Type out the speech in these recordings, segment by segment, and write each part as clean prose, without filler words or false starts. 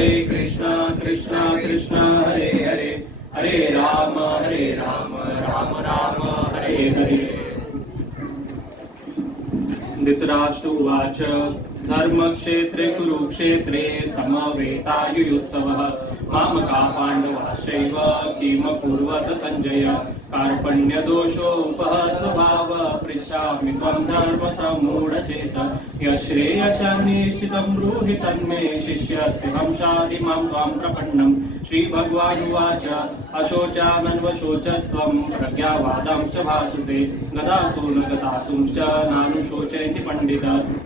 हरे कृष्णा कृष्णा कृष्णा हरे हरे हरे राम राम राम हरे हरे। धृतराष्ट्र उवाच धर्मक्षेत्रे कुरुक्षेत्रे समवेतायुयुत्सवः मामका पाण्डवाश्चैव किमकुर्वत सञ्जय कार्पण्यदोषोपहत पृच्छामि त्वं धर्मसम्मूढचेत यश्रेयसं निश्चितं ब्रूहि तन्मे शिष्यस्तेऽहं शाधि मां त्वां प्रपन्नम्। श्रीभगवानुवाच अशोचानन्वशोचस्त्वं प्रज्ञावादांश्च भाषसे गतासु न गतासुंश्च नानुशोचयति पण्डित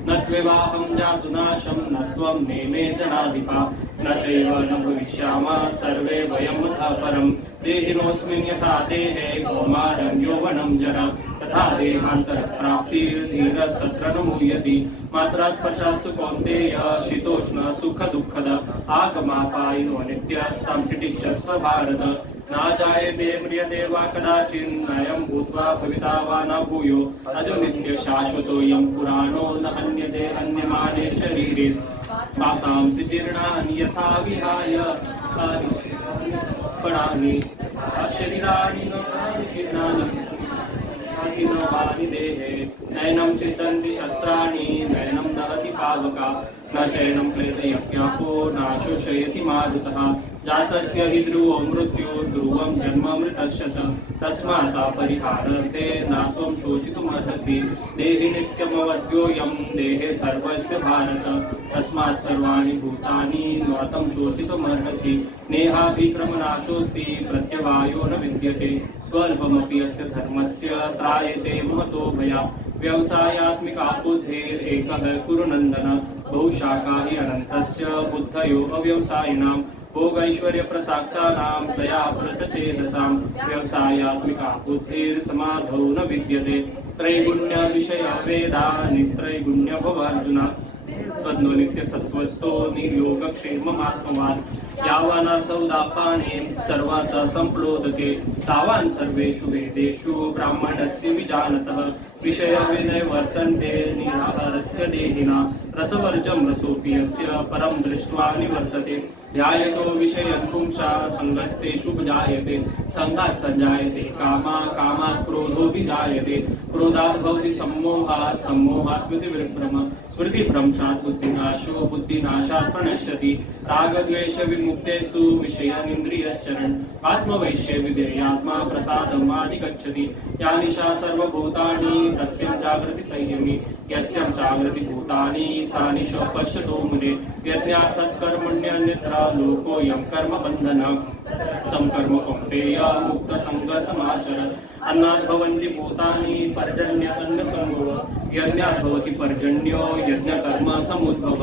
न त्वेवाहं जातु नाशं न त्वं नेमे जनाधिपा न चैव न भविष्यामः सर्वे वयमुतः परं देहिनोऽस्मिन् यथा देहे कौमारं यौवनं जरा तथा देहान्तरप्राप्तिर्धीरस्तत्र न मुह्यति मात्रा स्पर्शास्तु कौन्तेय शीतोष्ण सुखदुःखद आगमापायिनो नित्यस्तं प्रतीक्षस्व भारत न जायते म्रियते वा कदाचिन्नयं भूत्वा भविता वा न भूयो अजो नित्य शाश्वतोऽयं पुराणो न हन्यते हन्यमाने शरीरे वासांसि जीर्णानि यथा विहाय पणानि शरीराणि न जीर्णानि देहे नैनं चिन्तन्ति शस्त्राणि नैनं दहति पावका न चैनं क्लेदयज्ञापो नाशोषयति मारुतः जातस्य हि ध्रुवो मृत्युर्ध्रुवं जन्ममृतस्य च तस्मात् परिहारार्थे न त्वं शोचितुमर्हसि देहि नित्यमवद्योऽयं देहे सर्वस्य भारत तस्मात् सर्वाणि भूतानि न त्वं शोचितुमर्हसि नेहाभिक्रमनाशोऽस्ति प्रत्यवायो न विद्यते स्वल्पमपि अस्य धर्मस्य त्रायते महतो भया व्यवसायात्मिका बुद्धिरेकः कुरु नन्दन बहुशाखा हि अनन्तस्य बुद्धयो अव्यवसायिनां भोगैश्वर्यप्रसाक्तानां तया व्रतचेतसां व्यवसायात्मिका बुद्धिर्समाधौ न विद्यते त्रैगुण्यविषया वेदा निस्त्रैगुण्य भव अर्जुन तद्नो नित्यसत्त्वस्थो निर्योगक्षेममात्मवान् यावानर्थौदापाने सर्वाचा सम्प्लोदके तावान् सर्वेषु वेदेषु ब्राह्मणस्य विजानतः विषयविनय वर्तन्ते निराहारस्य देहिना रसवर्जं रसोऽपि यस्य परं दृष्ट्वा निवर्तते ध्यायतो विषयं पुंसा सङ्गस्तेषु जायते सङ्गात् सञ्जायते कामात् क्रोधो विजायते क्रोधात् भवति सम्मोहात् सम्मोहात् स्मृतिविभ्रम स्मृतिभ्रंशात् बुद्धिनाशो बुद्धिनाशात् प्रणश्यति रागद्वेष विमुक्तेस्तु विषयानिन्द्रियश्चरन् आत्मवैश्ये विधेयात्मा प्रसादम् अधिगच्छति या निशा सर्वभूतानि तस्यां जागृति संयमी यस्यां जागृति भूतानि सा निशा पश्यतो मुने यज्ञात् तत्कर्मण्यन्यत्र लोकोऽयं कर्मबन्धनम् तं कर्म कौन्तेय मुक्तसङ्गसमाचर अन्नात् भवन्ति भूतानि पर्जन्य अन्नसम्भव यज्ञात् भवति पर्जन्यो यज्ञकर्म समुद्भव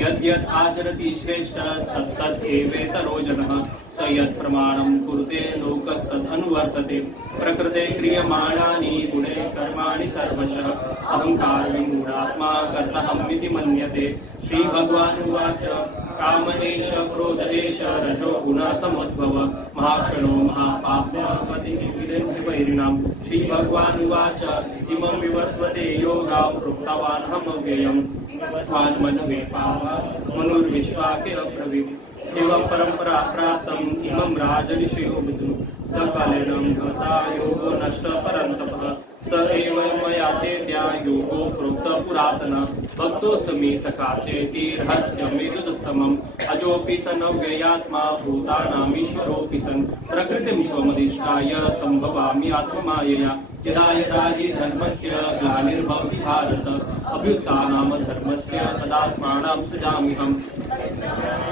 यद्यत् आचरति श्रेष्ठस्तत्तत् एवेतरो जनः स यत् प्रमाणं कुरुते लोकस्तदनुवर्तते प्रकृते क्रियमाणानि गुणे कर्माणि सर्वशः अहङ्कारविमूढात्मा कर्तहमिति मन्यते श्रीभगवानुवाच कामदेश क्रोधदेश रजो गुणः समुद्भव महाक्षणो महापाप्यवतिर्विरञ्चिवैरिणां श्रीभगवानुवाच इमं विवस्वते योगा प्रोक्तवानहमव्ययम् मनवे पावा मनुर्विश्वाके अब्रवीत् एवं परंपरा प्राप्तम् इमं राजऋषयो विदुः सकालेन भवता योगो नष्ट परन्तपः स एव मया तेद्या योगो प्रोक्त पुरातन भक्तोऽस्मि सखा चेति रहस्यमेतदुत्तमम् अजोऽपि सन् अव्ययात्मा भूतानामीश्वरोऽपि सन् प्रकृतिं स्वमधिष्ठाय सम्भवामि आत्ममायया यदा यदा हि धर्मस्य ग्लानिर्भवति भारत अभ्युत्थानमधर्मस्य तदात्मानं सृजाम्यहम्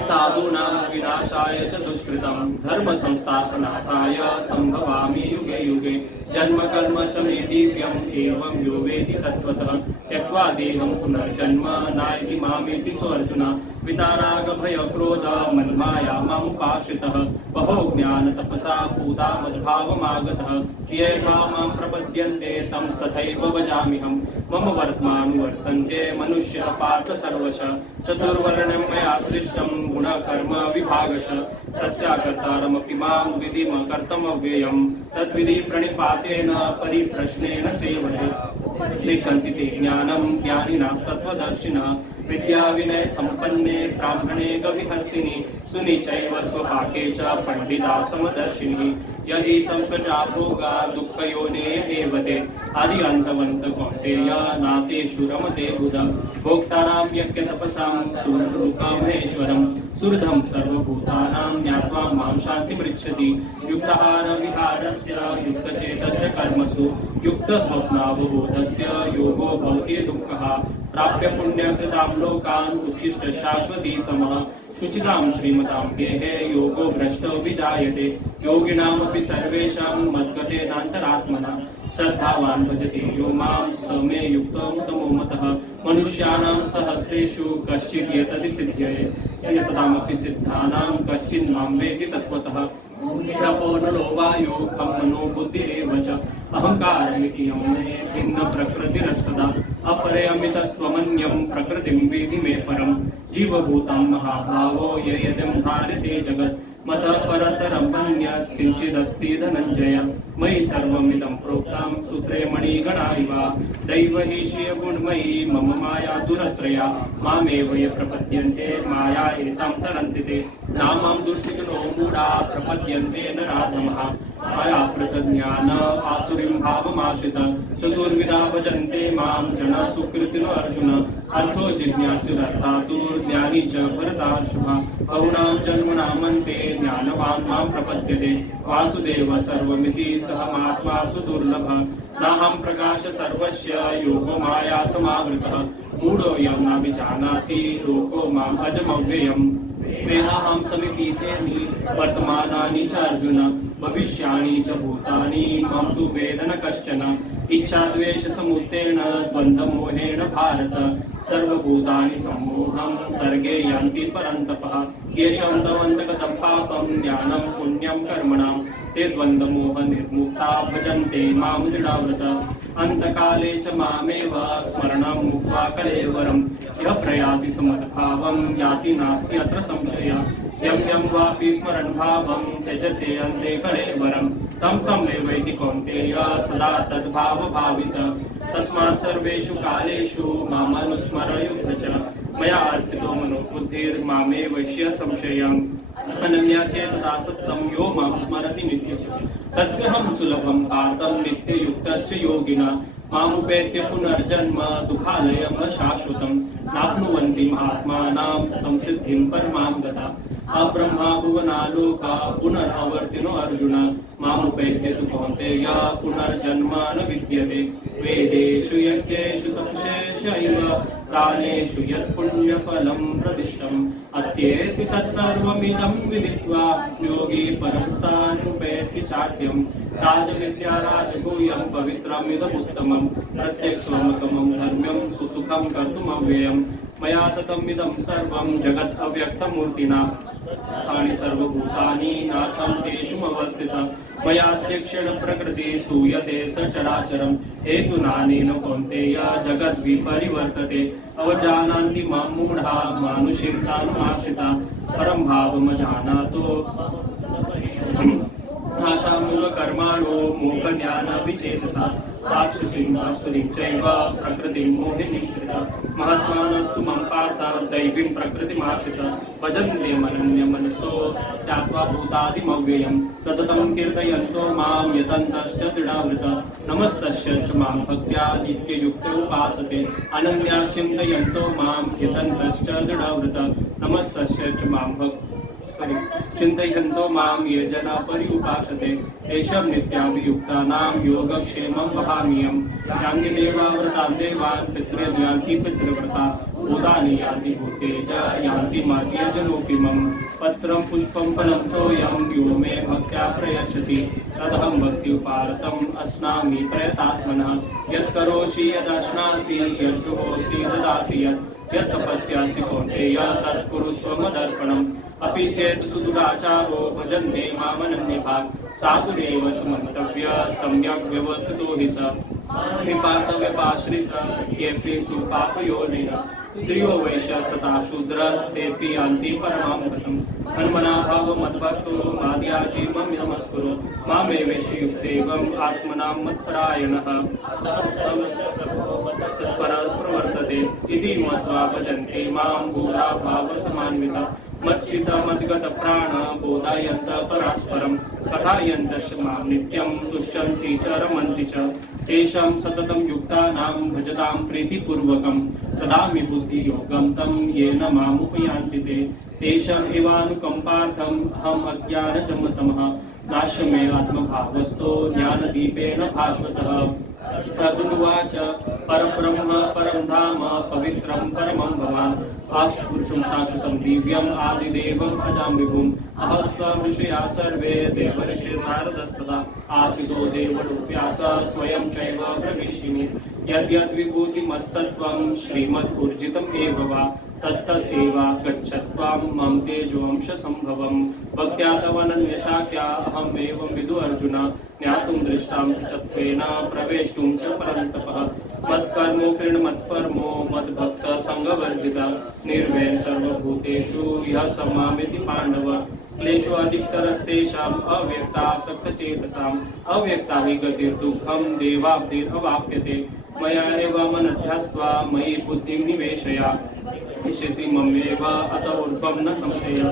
साधूनां विनाशाय च दुष्कृतं धर्मसंस्थापनार्थाय सम्भवामि युगे युगे जन्म कर्म च मे दिव्यम् एवं यो वेति तत्त्वतः त्यक्त्वा देहं पुनर्जन्म नायति मामेति सोऽर्जुन वितारागभयक्रोध मन्माया मामुपाश्रितः बहो ज्ञानतपसा पूता मद्भावमागतः ये मां प्रपद्यन्ते तं तथैव भजाम्यहम् मम वर्त्मानुवर्तन्ते मनुष्यः पार्थ सर्वशः चतुर्वर्ण्यं मया सृष्टं गुणकर्म विभागशः तस्याकर्तारमपि मां विधिम कर्तमव्ययम् तद्विधि प्रणिपातेन परिप्रश्नेन सेवते लिखन्ति ते ज्ञानं ज्ञानिनस्तत्त्वदर्शिनः विद्या विनय संपन्ने ब्राह्मणे गविहस्तिनि सुनिचैव स्वपाके च पंडिता समदर्शिनी यदि संप्रजा भोगा दुःखयोने एवते आदि अंतवंत कौन्तेय नातेषु रमते बुध भोक्तानां यज्ञतपसां सुररूपमेश्वरं सुहृदं सर्वभूतानां ज्ञात्वा मां शान्तिमृच्छति युक्ताहार विहारस्य युक्तचेतस्य कर्मसु युक्तस्वप्नावबोधस्य योगो भवति दुःखः प्राप्य पुण्यकृतां लोकान् उच्छिष्ट शाश्वती समः शुचितां श्रीमतां गेहे योगो भ्रष्टो विजायते योगिनामपि सर्वेषां मद्गतेनान्तरात्मना श्रद्धावान् भजति यो मां स मे युक्तो तमो मतः मनुष्याणां सहस्रेषु कश्चित् एतदि सिद्ध्यते सिद्धतामपि सिद्धानां कश्चिन् मां वेति तत्त्वतः तपो नलो वायो खं मनो बुद्धिरेव च अहङ्कारमिति यं मे भिन्न प्रकृतिरस्तदा अपरे अमितस्त्वमन्यं प्रकृतिं विधि मे परं जीवभूतं महाभावो ययदिं धारते जगत् मतः परतरं मन्यत् किञ्चिदस्ति धनञ्जय मयि सर्वमिदं प्रोक्तं सूत्रे मणिगणा इव दैवहीशीयगुणमयी मम माया दुरत्रया मामेव ये प्रपद्यन्ते माया एतां तरन्ति ते नामां दुष्टिजनो मूढा प्रपद्यन्ते नराधमः माया प्रतज्ञान आसुरीं भावमाश्रित चतुर्विधा भजन्ते मां जना सुकृतिनो अर्जुन अर्थो जिज्ञासुरर्थातु ज्ञानी च भरतार्षभ बहुनां जन्मनामन्ते ज्ञानवान् मां प्रपद्यते वासुदेव सर्वमिति सहमात्मा सुदुर्लभ नाहं प्रकाश सर्वस्य योगो माया समावृतः मूढोऽयं न विजानाति लोको माम् अजमव्ययम् वेदाहं समितीतेऽनि वर्तमानानि च अर्जुन भविष्याणि च भूतानि मां तु वेद न कश्चन इच्छाद्वेषसमुत्तेन द्वन्द्वमोहेन भारत सर्वभूतानि सम्मोहं सर्गे यान्ति परन्तपः येषां तवन्तगतं पापं ज्ञानं पुण्यं कर्मणां ते द्वन्द्वमोहनिर्मुक्ता भजन्ते मां दृढव्रत अन्तकाले च मामेव स्मरणं मुक्त्वा कलेवरं यः प्रयाति समद्भावं याति नास्ति अत्र संशयः यं यं वापि स्मरन् भावं त्यजते अन्ते कलेवरं तं तं एवैति कौन्तेय सदा तद्भावभावित तस्मात् सर्वेषु कालेषु मामनुस्मरयुध्य च मया अर्पितो मनो बुद्धिर्मामे वैश्य संशयम् अनन्या चेतसा सत्तं यो मां स्मरति नित्यस्य तस्यहं सुलभं पार्थं नित्ययुक्तस्य योगिना मामुपेत्य पुनर्जन्म दुःखालयम् अशाश्वतं नाप्नुवन्ति महात्मानां संसिद्धिं परमां गता अब्रह्मा भुवनालोका पुनरावर्तिनो अर्जुन मामुपेत्य तु कौन्तेय पुनर्जन्म न विद्यते वेदेषु यज्ञेषु तपस्यैव कालेषु यत् पुण्यफलं प्रदिष्टम् अत्येति तत्सर्वमिदं विदित्वा योगी परं स्थानुपेत्य चाद्यं राजविद्या राजगुह्यं पवित्रमिदमुत्तमं प्रत्यक्षमकमं धर्म्यं सुसुखं कर्तुमव्ययम् मया ततमिदं सर्वं जगत् अव्यक्तमूर्तिना तानि सर्वभूतानि नाथं तेषुमवस्थितम् मयाध्यक्षेण प्रकृतिः सूयते सचराचरं हेतुनानेन कौन्तेय जगद्विपरिवर्तते अवजानान्ति मां मूढा मानुषीं तानुमाश्रिता परं भावमजानातो नाशामूलकर्माणो मोहज्ञानविचेतसा राक्षसीं आसुरीं चैव प्रकृतिं मोहिनीश्रिता महात्मानस्तु मम पार्थ दैवीं प्रकृतिमाश्रिता भजन्ते मनन्यमनसो त्याक्त्वा भूतादिमव्ययं सततं कीर्तयन्तो मां यतन्तश्च दृढव्रता नमस्तस्य च मां भक्त्या नित्ययुक्तो उपासते अनन्याश्च चिन्तयन्तो मां यतन्तश्च दृढव्रता नमस्तस्य च मां चिन्तयन्तो मां ये जना पर्युपासते तेषां नित्याभियुक्तानां योगक्षेमं वहाम्यहम् यान्ति देवाव्रतां देवान् पितृयान्ति पितृव्रता भूतानि यान्ति भूतेज यान्ति मार्गेऽजनोपिमं पत्रं पुष्पं फलं तोयं यो मे भक्त्या प्रयच्छति तदहं भक्त्युपारतम् अस्नामि प्रयतात्मनः यत् करोषि यदश्नासि यज्जुहोषि ददासि यत् तपस्यासि कौन्तेय तत् कुरुष्व मदर्पणम् अपि चेत् सुदुराचारो भजन्ते मामनन्यभाक् साधुरेव समन्तव्य सम्यक् व्यवस्थितो हि स विपातव्यपाश्रित येऽपि सुपापयोनिनः स्त्रियो वैश्यस्तथा शूद्रस्तेऽपि यान्ति परमां गतिम् हन्मना भावमद्भक्तो माद्याजी मम नमस्कुरु मामेवेशयुक्तेवम् आत्मनां मत्परायणः तत्परः प्रवर्तते वर्तते इति मत्वा भजन्ते मां भूरा भावसमान्विता मच्चित मद्गत प्राण बोधायन्त परस्परं कथायन्तश्च मां नित्यं तुष्यन्ति च रमन्ति च तेषां सततं युक्तानां भजतां प्रीतिपूर्वकं ददामि बुद्धियोगं तं येन मामुपयान्ति ते तेषाम् एवानुकम्पार्थम् अहम् अज्ञानजमतमः नाश्यमे आत्मभावस्तो ज्ञानदीपेन भास्वतः अर्जुनुवाच परब्रह्म परं धाम पवित्रं परमं भवान् आस्पुरुषं शाश्वतं दिव्यम् आदिदेवम् अजां विभुम् अहस्त्वं ऋषयः सर्वे देवर्षिर्नारदस्तदा आसितो देवरूप्यास स्वयं चैव प्रविष्टिनि यद्यद् विभूतिमत्सत्त्वं श्रीमद्पूर्जितम् एव वा तत्तदेवागच्छत्वां मम तेजोंशसम्भवम् भक्त्या तवनन्यशाख्या अहमेवं विदु अर्जुन ज्ञातुं दृष्टां चत्वेन प्रवेष्टुं च परन्तपः मत्कर्मो कृण्मत्परमो मद्भक्तसङ्गवर्जितः निर्वैरः सर्वभूतेषु यः स मामेति पाण्डव क्लेशोऽधिकतरस्तेषाम् अव्यक्तासक्तचेतसाम् अव्यक्ता हि गतिर्दुःखं देवाब्धिरवाप्यते मया एव मनध्यास्त्वा मयि बुद्धिं निवेशय इष्यसि ममेव अत ऊर्ध्वं न संशय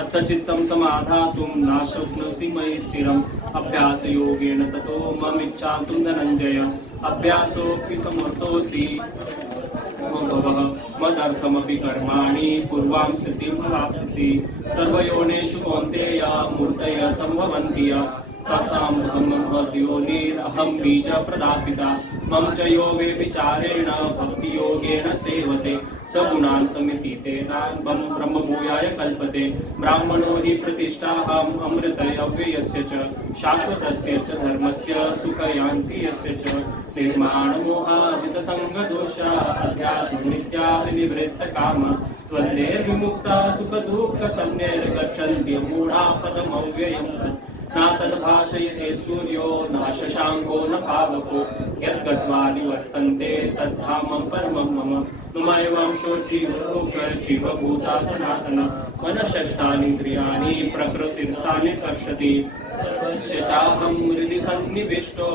अथ चित्तं समाधातुं न शक्नोषि मयि स्थिरम् अभ्यासयोगेन ततो मम इच्छां तु धनञ्जय अभ्यासोऽपि समर्थोऽसि भवः मदर्थमपि कर्माणि कुर्वां सिद्धिं प्राप्स्यसि सर्वयोनिषु कौन्तेय मूर्तयः सम्भवन्ति तस्सां ब्रह्मयोनिरहं बीजप्रदापिता मम च यो वे विचारेण भक्तियोगेन सेवते सगुणान् समितितेनान् ब्रह्मभूयाय कल्पते ब्राह्मणो हि प्रतिष्ठाहम् अमृतव्ययस्य च शाश्वतस्य च धर्मस्य सुखयान्ति यस्य च निर्माणमोहाजितसङ्गदोषा अध्यात्मनित्या विनिवृत्तकाम त्वन्नेर्विमुक्ता सुखदुःखसंज्ञैर्गच्छन्ति मूढा पदमव्ययम् न तद्भाषयते सूर्यो न शशाङ्को न पावको यद्गत्वा निवर्तन्ते तद्धामं परमं मम ममैवांशो जीवभूता सनातन मनःषष्ठानीन्द्रियाणि प्रकृतिस्थानि कर्षति सर्वस्य चाहं हृदि सन्निविष्टो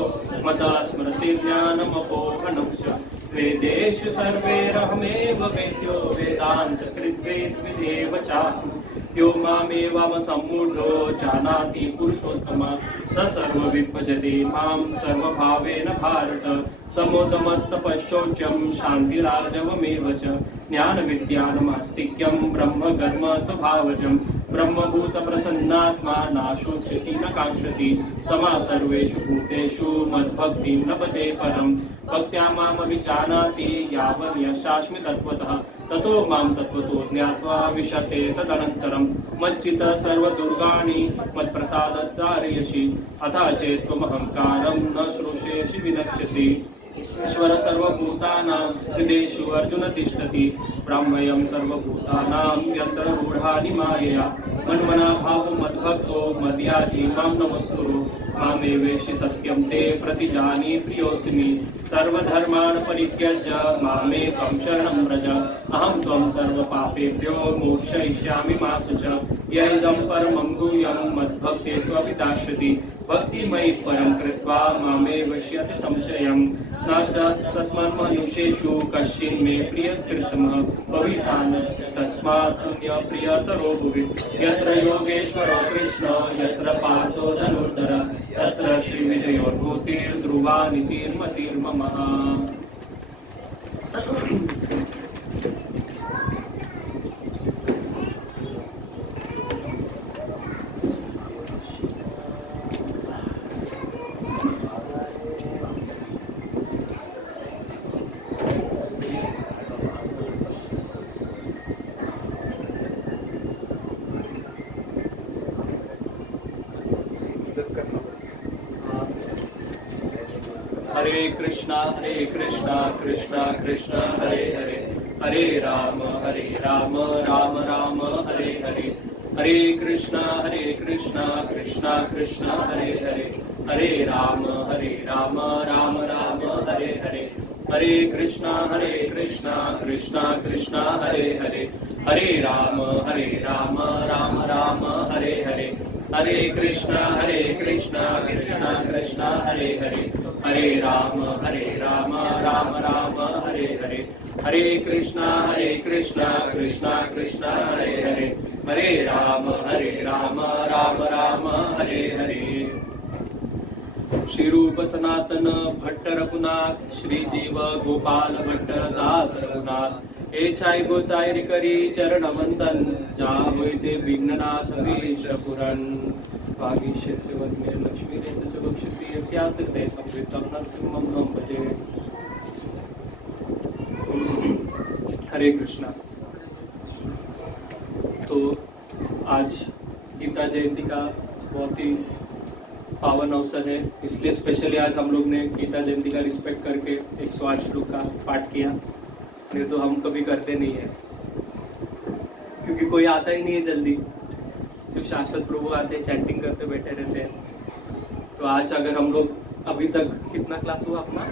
मता स्मृतिर्ज्ञानमपोहनं च वेदेषु सर्वैरहमेव वेद्यो वेदान्तकृद्वेद्विदेव चाहम् यो मामेवावसम्मूढो जानाति पुरुषोत्तम स सर्वविद्भजते मां सर्वभावेन भारत समोदमस्तपश्चौचं शान्तिरार्जवमेव च ज्ञानविज्ञानमास्तिक्यं ब्रह्मकर्म स्वभावजं ब्रह्मभूतप्रसन्नात्मा नाशोच्यति न काङ्क्षति समा सर्वेषु भूतेषु मद्भक्तिं लभते परं भक्त्या मामभिजानाति यावन् यशास्मि तत्त्वतः ततो मां तत्त्वतो ज्ञात्वा विशते तदनन्तरं मच्चित्त सर्वदुर्गाणि मत्प्रसादात् तारयसि अथा चेत् त्वमहङ्कारं न श्रोष्यसि विनक्ष्यसि ईश्वर सर्वभूतानां हृदेषु अर्जुन तिष्ठति ब्रह्मयं सर्वभूतानां यत्र रूढानि मायया मन्मना भावो मद्भक्तो मद्याजी मां नमस्कुरु मामेवेशि सत्यं ते प्रतिजानी प्रियोऽस्मि सर्वधर्मान् परित्यज्य मामेकं शरणं व्रज अहं त्वं सर्वपापेभ्यो मोक्षयिष्यामि मा शुच य इदं परमं गुह्यं मद्भक्तेषु अभिदास्यति भक्तिमयि परं कृत्वा मामेवश्यति संशयं न च तस्मान्मनुष्येषु कश्चिन्मे प्रियकृतमः भवितान् तस्मात् प्रियतरो भुवि यत्र योगेश्वरो कृष्ण यत्र पार्थो धनुर्धर तत्र श्रीविजयोर्भूतिर्ध्रुवा नीतिर्मतिर्मम हरे कृष्णा कृष्णा कृष्णा हरे हरे हरे राम राम राम हरे हरे हरे कृष्णा कृष्णा कृष्णा हरे हरे हरे राम राम राम हरे हरे हरे कृष्णा कृष्णा कृष्णा हरे हरे हरे राम राम राम हरे हरे हरे कृष्णा कृष्णा कृष्णा हरे हरे हरे राम राम राम हरे हरे हरे कृष्णा कृष्णा कृष्णा हरे हरे, हरे राम राम राम हरे हरे। श्री रूप सनातन भट्ट रघुनाथ, श्री जीव गोपाल भट्ट दास रघुनाथ, एछाई गोसाई करी चरण वंदन, जा होय ते विघ्ननाश विष पुरन। वागीश सेवक में लक्ष्मी रे सच बक्षसी, यस्यास्ति ते संवितम नरसिंहम हम भजे। हरे कृष्णा। तो आज गीता जयंती का बहुत ही पावन अवसर है, इसलिए स्पेशली आज हम लोग ने गीता जयंती का रिस्पेक्ट करके 108 श्लोक का पाठ किया। नहीं तो हम कभी करते नहीं है, क्योंकि कोई आता ही नहीं है जल्दी, सिर्फ शाश्वत प्रभु आते हैं, चैंटिंग करते बैठे रहते हैं। तो आज अगर हम लोग अभी तक कितना क्लास हुआ अपना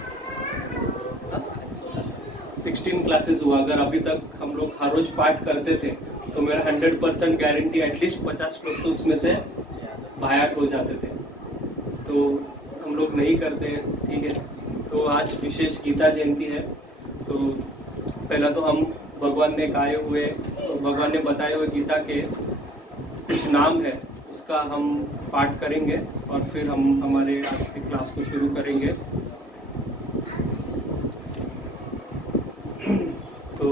16 क्लासेस हुआ, अगर अभी तक हम लोग हर रोज पाठ करते थे तो मेरा 100% गारंटी एटलीस्ट 50 श्लोक तो उसमें से बायाट हो जाते थे। तो हम लोग नहीं करते हैं, ठीक है। तो आज विशेष गीता जयंती है, तो पहला तो हम भगवान ने गाए हुए, भगवान ने बताए हुए गीता के कुछ नाम है उसका हम पाठ करेंगे और फिर हम हमारे आज की क्लास को शुरू करेंगे। तो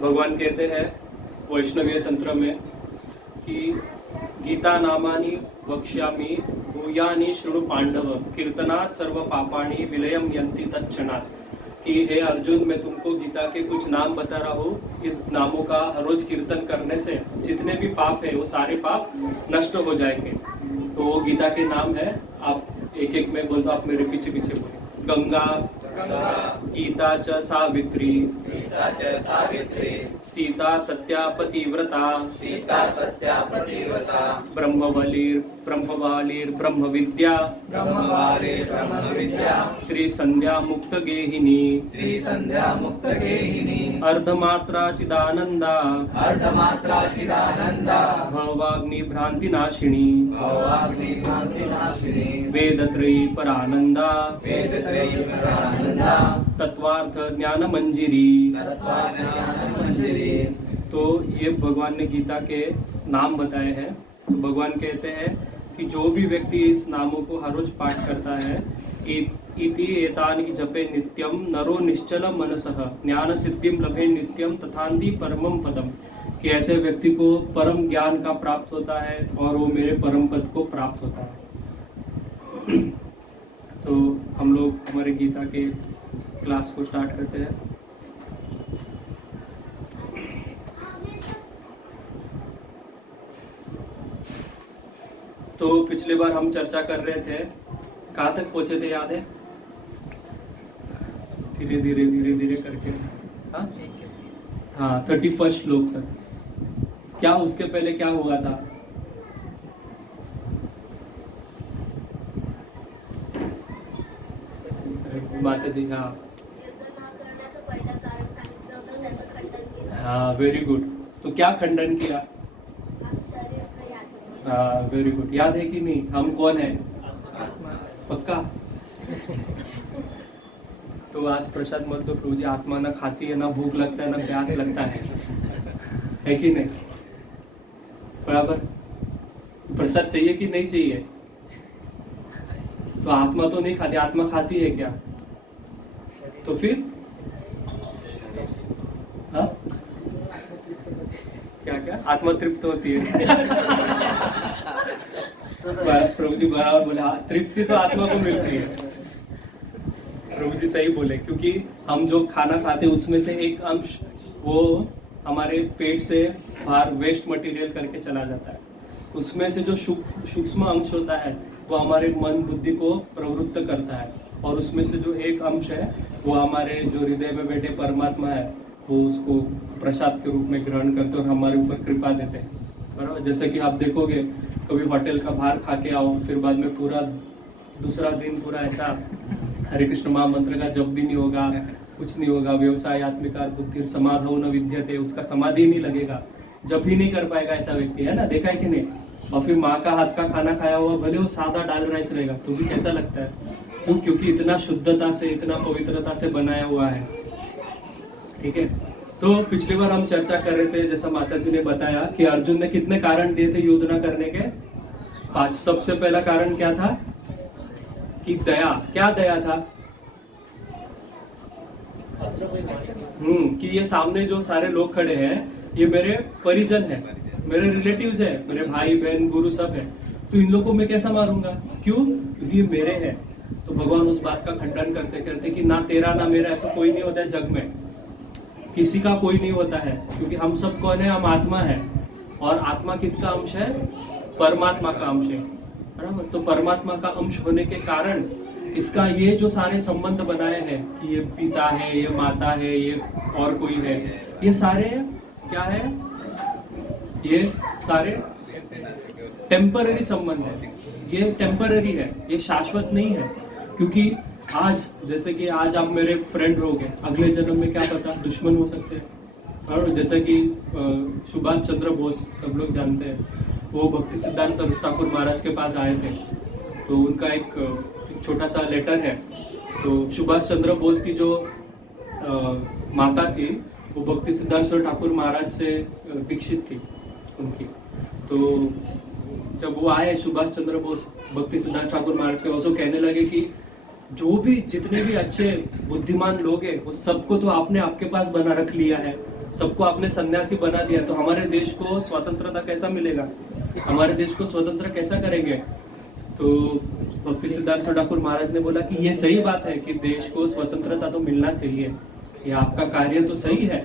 भगवान कहते हैं वैष्णवीय तंत्र में कि गीता नामानि वक्ष्यामि भूयानि शृणु पांडव, कीर्तनात् सर्व पापानि विलयम यन्ति तत्क्षणात्। कि हे अर्जुन, मैं तुमको गीता के कुछ नाम बता रहा हूँ, इस नामों का हर रोज कीर्तन करने से जितने भी पाप है वो सारे पाप नष्ट हो जाएंगे। तो वो गीता के नाम है, आप एक एक में बोल दो, आप मेरे पीछे पीछे बोलो। गंगा, गीता च सावित्री, सीता सत्या पतिव्रता, ब्रह्मवालीर ब्रह्म विद्या, त्रिसंध्या मुक्त गेहिनी, अर्धमात्रा चिदानंदा, भवाग्नि भ्रांति नाशिनी, वेदत्रयी परानंदा, तत्वार्थ ज्ञान मंजिरी। तो ये भगवान ने गीता के नाम बताए हैं। तो भगवान कहते हैं कि जो भी व्यक्ति इस नामों को हर रोज पाठ करता है, इति एतानि जपे नित्यम नरो निश्चल मनसः, ज्ञान सिद्धिम लभे नित्यम तथान्ति परमम पदम। कि ऐसे व्यक्ति को परम ज्ञान का प्राप्त होता है और वो मेरे परम पद को प्राप्त होता है। तो हम लोग हमारे गीता के क्लास को स्टार्ट करते हैं। तो पिछले बार हम चर्चा कर रहे थे, कहाँ तक पहुंचे थे याद है? धीरे धीरे धीरे धीरे करके हाँ 31 श्लोक तक। क्या उसके पहले क्या हुआ था? माता जी, हाँ वेरी गुड। तो क्या खंडन किया? हाँ वेरी गुड। याद है कि नहीं? हम कौन है? पक्का? तो आज प्रसाद मत दो प्रभु जी, आत्मा ना खाती है, ना भूख लगता है, ना प्यास लगता है कि नहीं? बराबर। प्रसाद चाहिए कि नहीं चाहिए? तो आत्मा तो नहीं खाती, आत्मा खाती है क्या? तो फिर हाँ क्या क्या आत्मा तृप्त होती है। प्रभु जी बराबर बोले, तृप्ति तो आत्मा को मिलती है। प्रभु जी सही बोले, क्योंकि हम जो खाना खाते हैं उसमें से एक अंश वो हमारे पेट से बाहर वेस्ट मटेरियल करके चला जाता है। उसमें से जो सूक्ष्म अंश होता है वो हमारे मन बुद्धि को प्रवृत्त करता है, और उसमें से जो एक अंश है वो हमारे जो हृदय में बैठे परमात्मा है वो उसको प्रसाद के रूप में ग्रहण करते और हमारे ऊपर कृपा देते हैं। बराबर। जैसे कि आप देखोगे कभी होटल का बाहर खा के आओ, फिर बाद में पूरा दूसरा दिन पूरा ऐसा हरे कृष्ण महामंत्र का जप भी नहीं होगा, कुछ नहीं होगा, व्यवसाय आत्मिकार बुद्धि समाधौ न विद्यते, उसका समाधि नहीं लगेगा, जप ही नहीं कर पाएगा ऐसा व्यक्ति, है ना? देखा है कि नहीं? और फिर माँ का हाथ का खाना खाया हुआ, भले वो सादा दाल राइस रहेगा तो भी कैसा लगता है? क्यों? क्योंकि इतना शुद्धता से, इतना पवित्रता से बनाया हुआ है। ठीक है, तो पिछली बार हम चर्चा कर रहे थे, जैसा माता जी ने बताया कि अर्जुन ने कितने कारण दिए थे युद्ध न करने के? 5। सबसे पहला कारण क्या था? कि दया। क्या दया था? कि ये सामने जो सारे लोग खड़े हैं ये मेरे परिजन हैं, मेरे रिलेटिव्स हैं, मेरे भाई बहन गुरु सब है, तो इन लोगों को मैं कैसा मारूंगा? क्यों? क्योंकि ये मेरे हैं। तो भगवान उस बात का खंडन करते करते कि ना तेरा ना मेरा ऐसा कोई नहीं होता है जग में, किसी का कोई नहीं होता है, क्योंकि हम सब कौन है? हम आत्मा है। और आत्मा किसका अंश है? परमात्मा का अंश है, बराबर? तो परमात्मा का अंश होने के कारण इसका ये जो सारे संबंध बनाए हैं कि ये पिता है, ये माता है, ये और कोई है, ये सारे क्या है? ये सारे टेम्पररी संबंध है। ये टेम्पररी है, ये शाश्वत नहीं है। क्योंकि आज जैसे कि आज आप मेरे फ्रेंड रहोगे, अगले जन्म में क्या पता दुश्मन हो सकते हैं। और जैसे कि सुभाष चंद्र बोस सब लोग जानते हैं, वो भक्ति सिद्धांत स्वरूप ठाकुर महाराज के पास आए थे, तो उनका एक छोटा सा लेटर है। तो सुभाष चंद्र बोस की जो माता थी वो भक्ति सिद्धांत स्वरूप ठाकुर महाराज से दीक्षित थी उनकी। तो जब वो आए सुभाष चंद्र बोस भक्ति सिद्धांत ठाकुर महाराज के पास, वो कहने लगे कि जो भी जितने भी अच्छे बुद्धिमान लोग हैं वो सबको तो आपने आपके पास बना रख लिया है, सबको आपने सन्यासी बना दिया, तो हमारे देश को स्वतंत्रता कैसा मिलेगा? हमारे देश को स्वतंत्र कैसा करेंगे? तो भक्ति सिद्धांत ठाकुर महाराज ने बोला कि ये सही बात है कि देश को स्वतंत्रता तो मिलना चाहिए, ये आपका कार्य तो सही है,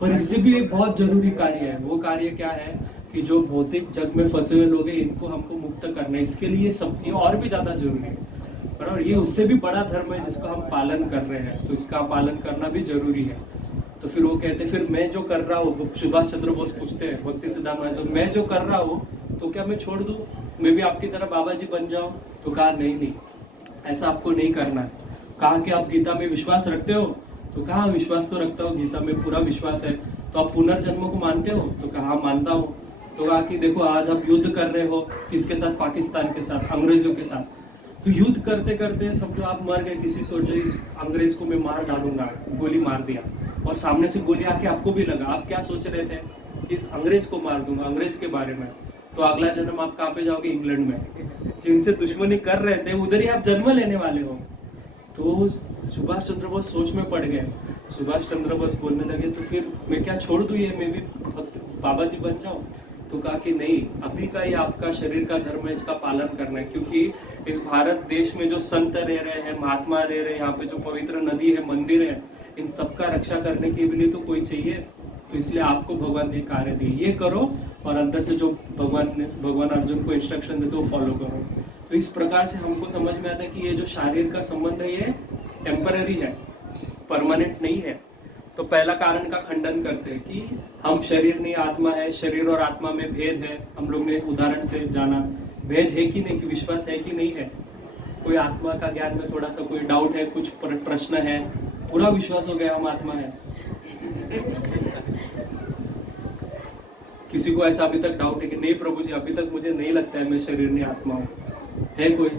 पर इससे भी एक बहुत जरूरी कार्य है। वो कार्य क्या है? कि जो भौतिक जग में फंसे हुए लोग हैं इनको हमको मुक्त करना है, इसके लिए सब ये और भी ज्यादा जरूरी है, बराबर? ये उससे भी बड़ा धर्म है जिसका हम पालन कर रहे हैं, तो इसका पालन करना भी जरूरी है। तो फिर वो कहते फिर मैं जो कर रहा हूँ, सुभाष चंद्र बोस पूछते हैं भक्ति सिद्धांत महाराज, मैं जो कर रहा हूँ तो क्या मैं छोड़ दूं, मैं भी आपकी तरह बाबा जी बन जाऊं? तो कहा नहीं, ऐसा आपको नहीं करना है। कहा कि आप गीता में विश्वास रखते हो? तो कहा विश्वास तो रखता हूँ, गीता में पूरा विश्वास है। तो आप पुनर्जन्म को मानते हो? तो कहा मानता हूँ। तो कहा कि देखो आज आप युद्ध कर रहे हो, किसके साथ? पाकिस्तान के साथ, अंग्रेजों के साथ। तो युद्ध करते करते समझो आप मर गए, किसी सोचे इस अंग्रेज को मैं मार डालूंगा, गोली मार दिया, और सामने से गोली आके आपको भी लगा, आप क्या सोच रहे थे? इस अंग्रेज को मार दूंगा, अंग्रेज के बारे में। तो अगला जन्म आप कहाँ पे जाओगे? इंग्लैंड में। जिनसे दुश्मनी कर रहे थे उधर ही आप जन्म लेने वाले हो। तो सुभाष चंद्र बोस सोच में पड़ गए। सुभाष चंद्र बोस बोलने लगे तो फिर मैं क्या छोड़ दूं ये, मैं भी बाबा जी बन जाऊं? तो कहा कि नहीं, अभी का ये आपका शरीर का धर्म है, इसका पालन करना है, क्योंकि इस भारत देश में जो संत रह रहे हैं, महात्मा रह रहे हैं, यहाँ पे जो पवित्र नदी है, मंदिर है, इन सबका रक्षा करने के लिए तो कोई चाहिए। तो इसलिए आपको भगवान ने कार्य दिए, ये करो, और अंदर से जो भगवान अर्जुन को इंस्ट्रक्शन देते वो फॉलो करो। तो इस प्रकार से हमको समझ में आता है कि ये जो शारीर का संबंध है ये टेम्पररी है, परमानेंट नहीं है। तो पहला कारण का खंडन करते हैं कि हम शरीर नहीं आत्मा है, शरीर और आत्मा में भेद है। हम लोग ने उदाहरण से जाना भेद है कि नहीं, कि विश्वास है कि नहीं है। कोई आत्मा का ज्ञान में थोड़ा सा कोई डाउट है, कुछ प्रश्न है, पूरा विश्वास हो गया हम आत्मा है। किसी को ऐसा अभी तक डाउट है कि नहीं प्रभु जी अभी तक मुझे नहीं लगता है मैं शरीर नहीं आत्मा हूँ? है कोई?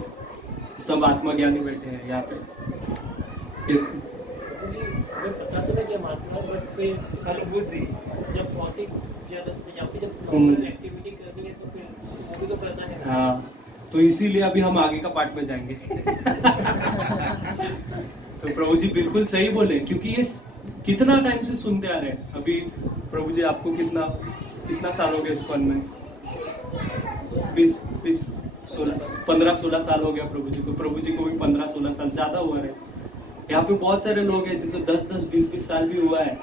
सब आत्मा ज्ञानी बैठे हैं यहाँ पे। पता तो कि आत्मा, बट फिर अनुभूति जब भौतिक या फिर जब एक्टिविटी करनी है तो फिर वो भी तो करना है। हाँ, तो इसीलिए अभी हम आगे का पार्ट में जाएंगे। तो प्रभु जी बिल्कुल सही बोले, क्योंकि ये कितना टाइम से सुनते आ रहे हैं। अभी प्रभु जी आपको कितना साल हो गया इस फन में? 15-16 साल हो गया प्रभु जी को। प्रभु जी को भी 15-16 साल ज्यादा हुआ है। यहाँ पे बहुत सारे लोग हैं जिसे 10-10, 20-20 साल भी हुआ है।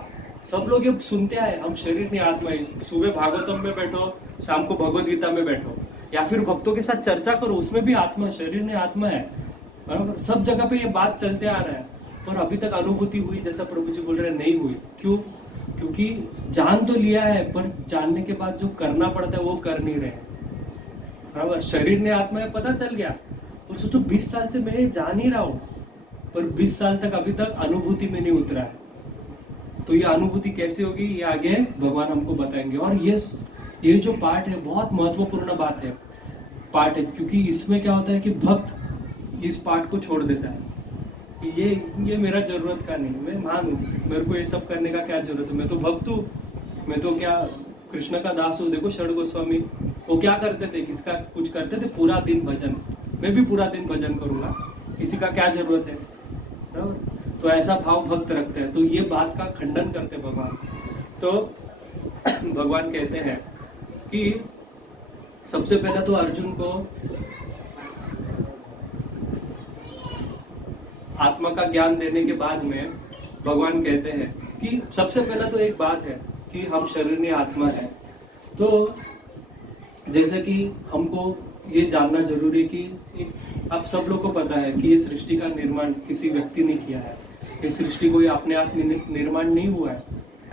सब लोग ये सुनते आए हम शरीर नहीं आत्मा है। सुबह भागवतम में बैठो, शाम को भगवद गीता में बैठो, या फिर भक्तों के साथ चर्चा करो, उसमें भी आत्मा, शरीर नहीं आत्मा है, बराबर? सब जगह पे ये बात चलते आ रहा है, पर अभी तक अनुभूति हुई जैसा प्रभु जी बोल रहे हैं नहीं हुई। क्यों? क्योंकि जान तो लिया है, पर जानने के बाद जो करना पड़ता है वो कर नहीं रहे, बराबर? शरीर ने आत्मा है पता चल गया, और सोचो 20 साल से मैं जान ही रहा हूँ, पर 20 साल तक अभी तक अनुभूति में नहीं उतरा है। तो ये अनुभूति कैसे होगी ये आगे भगवान हमको बताएंगे। और ये जो पाठ है बहुत महत्वपूर्ण बात है। पार्ट है, क्योंकि इसमें क्या होता है कि भक्त इस पार्ट को छोड़ देता है कि ये मेरा जरूरत का नहीं, मैं महान हूँ, मेरे को ये सब करने का क्या जरूरत है, मैं तो भक्त हूँ, मैं तो क्या कृष्ण का दास हूँ। देखो षड गोस्वामी वो क्या करते थे, किसका कुछ करते थे, पूरा दिन भजन, मैं भी पूरा दिन भजन करूँगा, किसी का क्या जरूरत है, बराबर। तो ऐसा भाव भक्त रखते हैं, तो ये बात का खंडन करते भगवान। तो भगवान कहते हैं कि सबसे पहले तो अर्जुन को आत्मा का ज्ञान देने के बाद में भगवान कहते हैं कि सबसे पहला तो एक बात है कि हम शरीर में आत्मा है। तो जैसे कि हमको ये जानना जरूरी है कि आप सब लोग को पता है कि ये सृष्टि का निर्माण किसी व्यक्ति ने किया है, ये सृष्टि कोई अपने आप निर्माण नहीं हुआ है,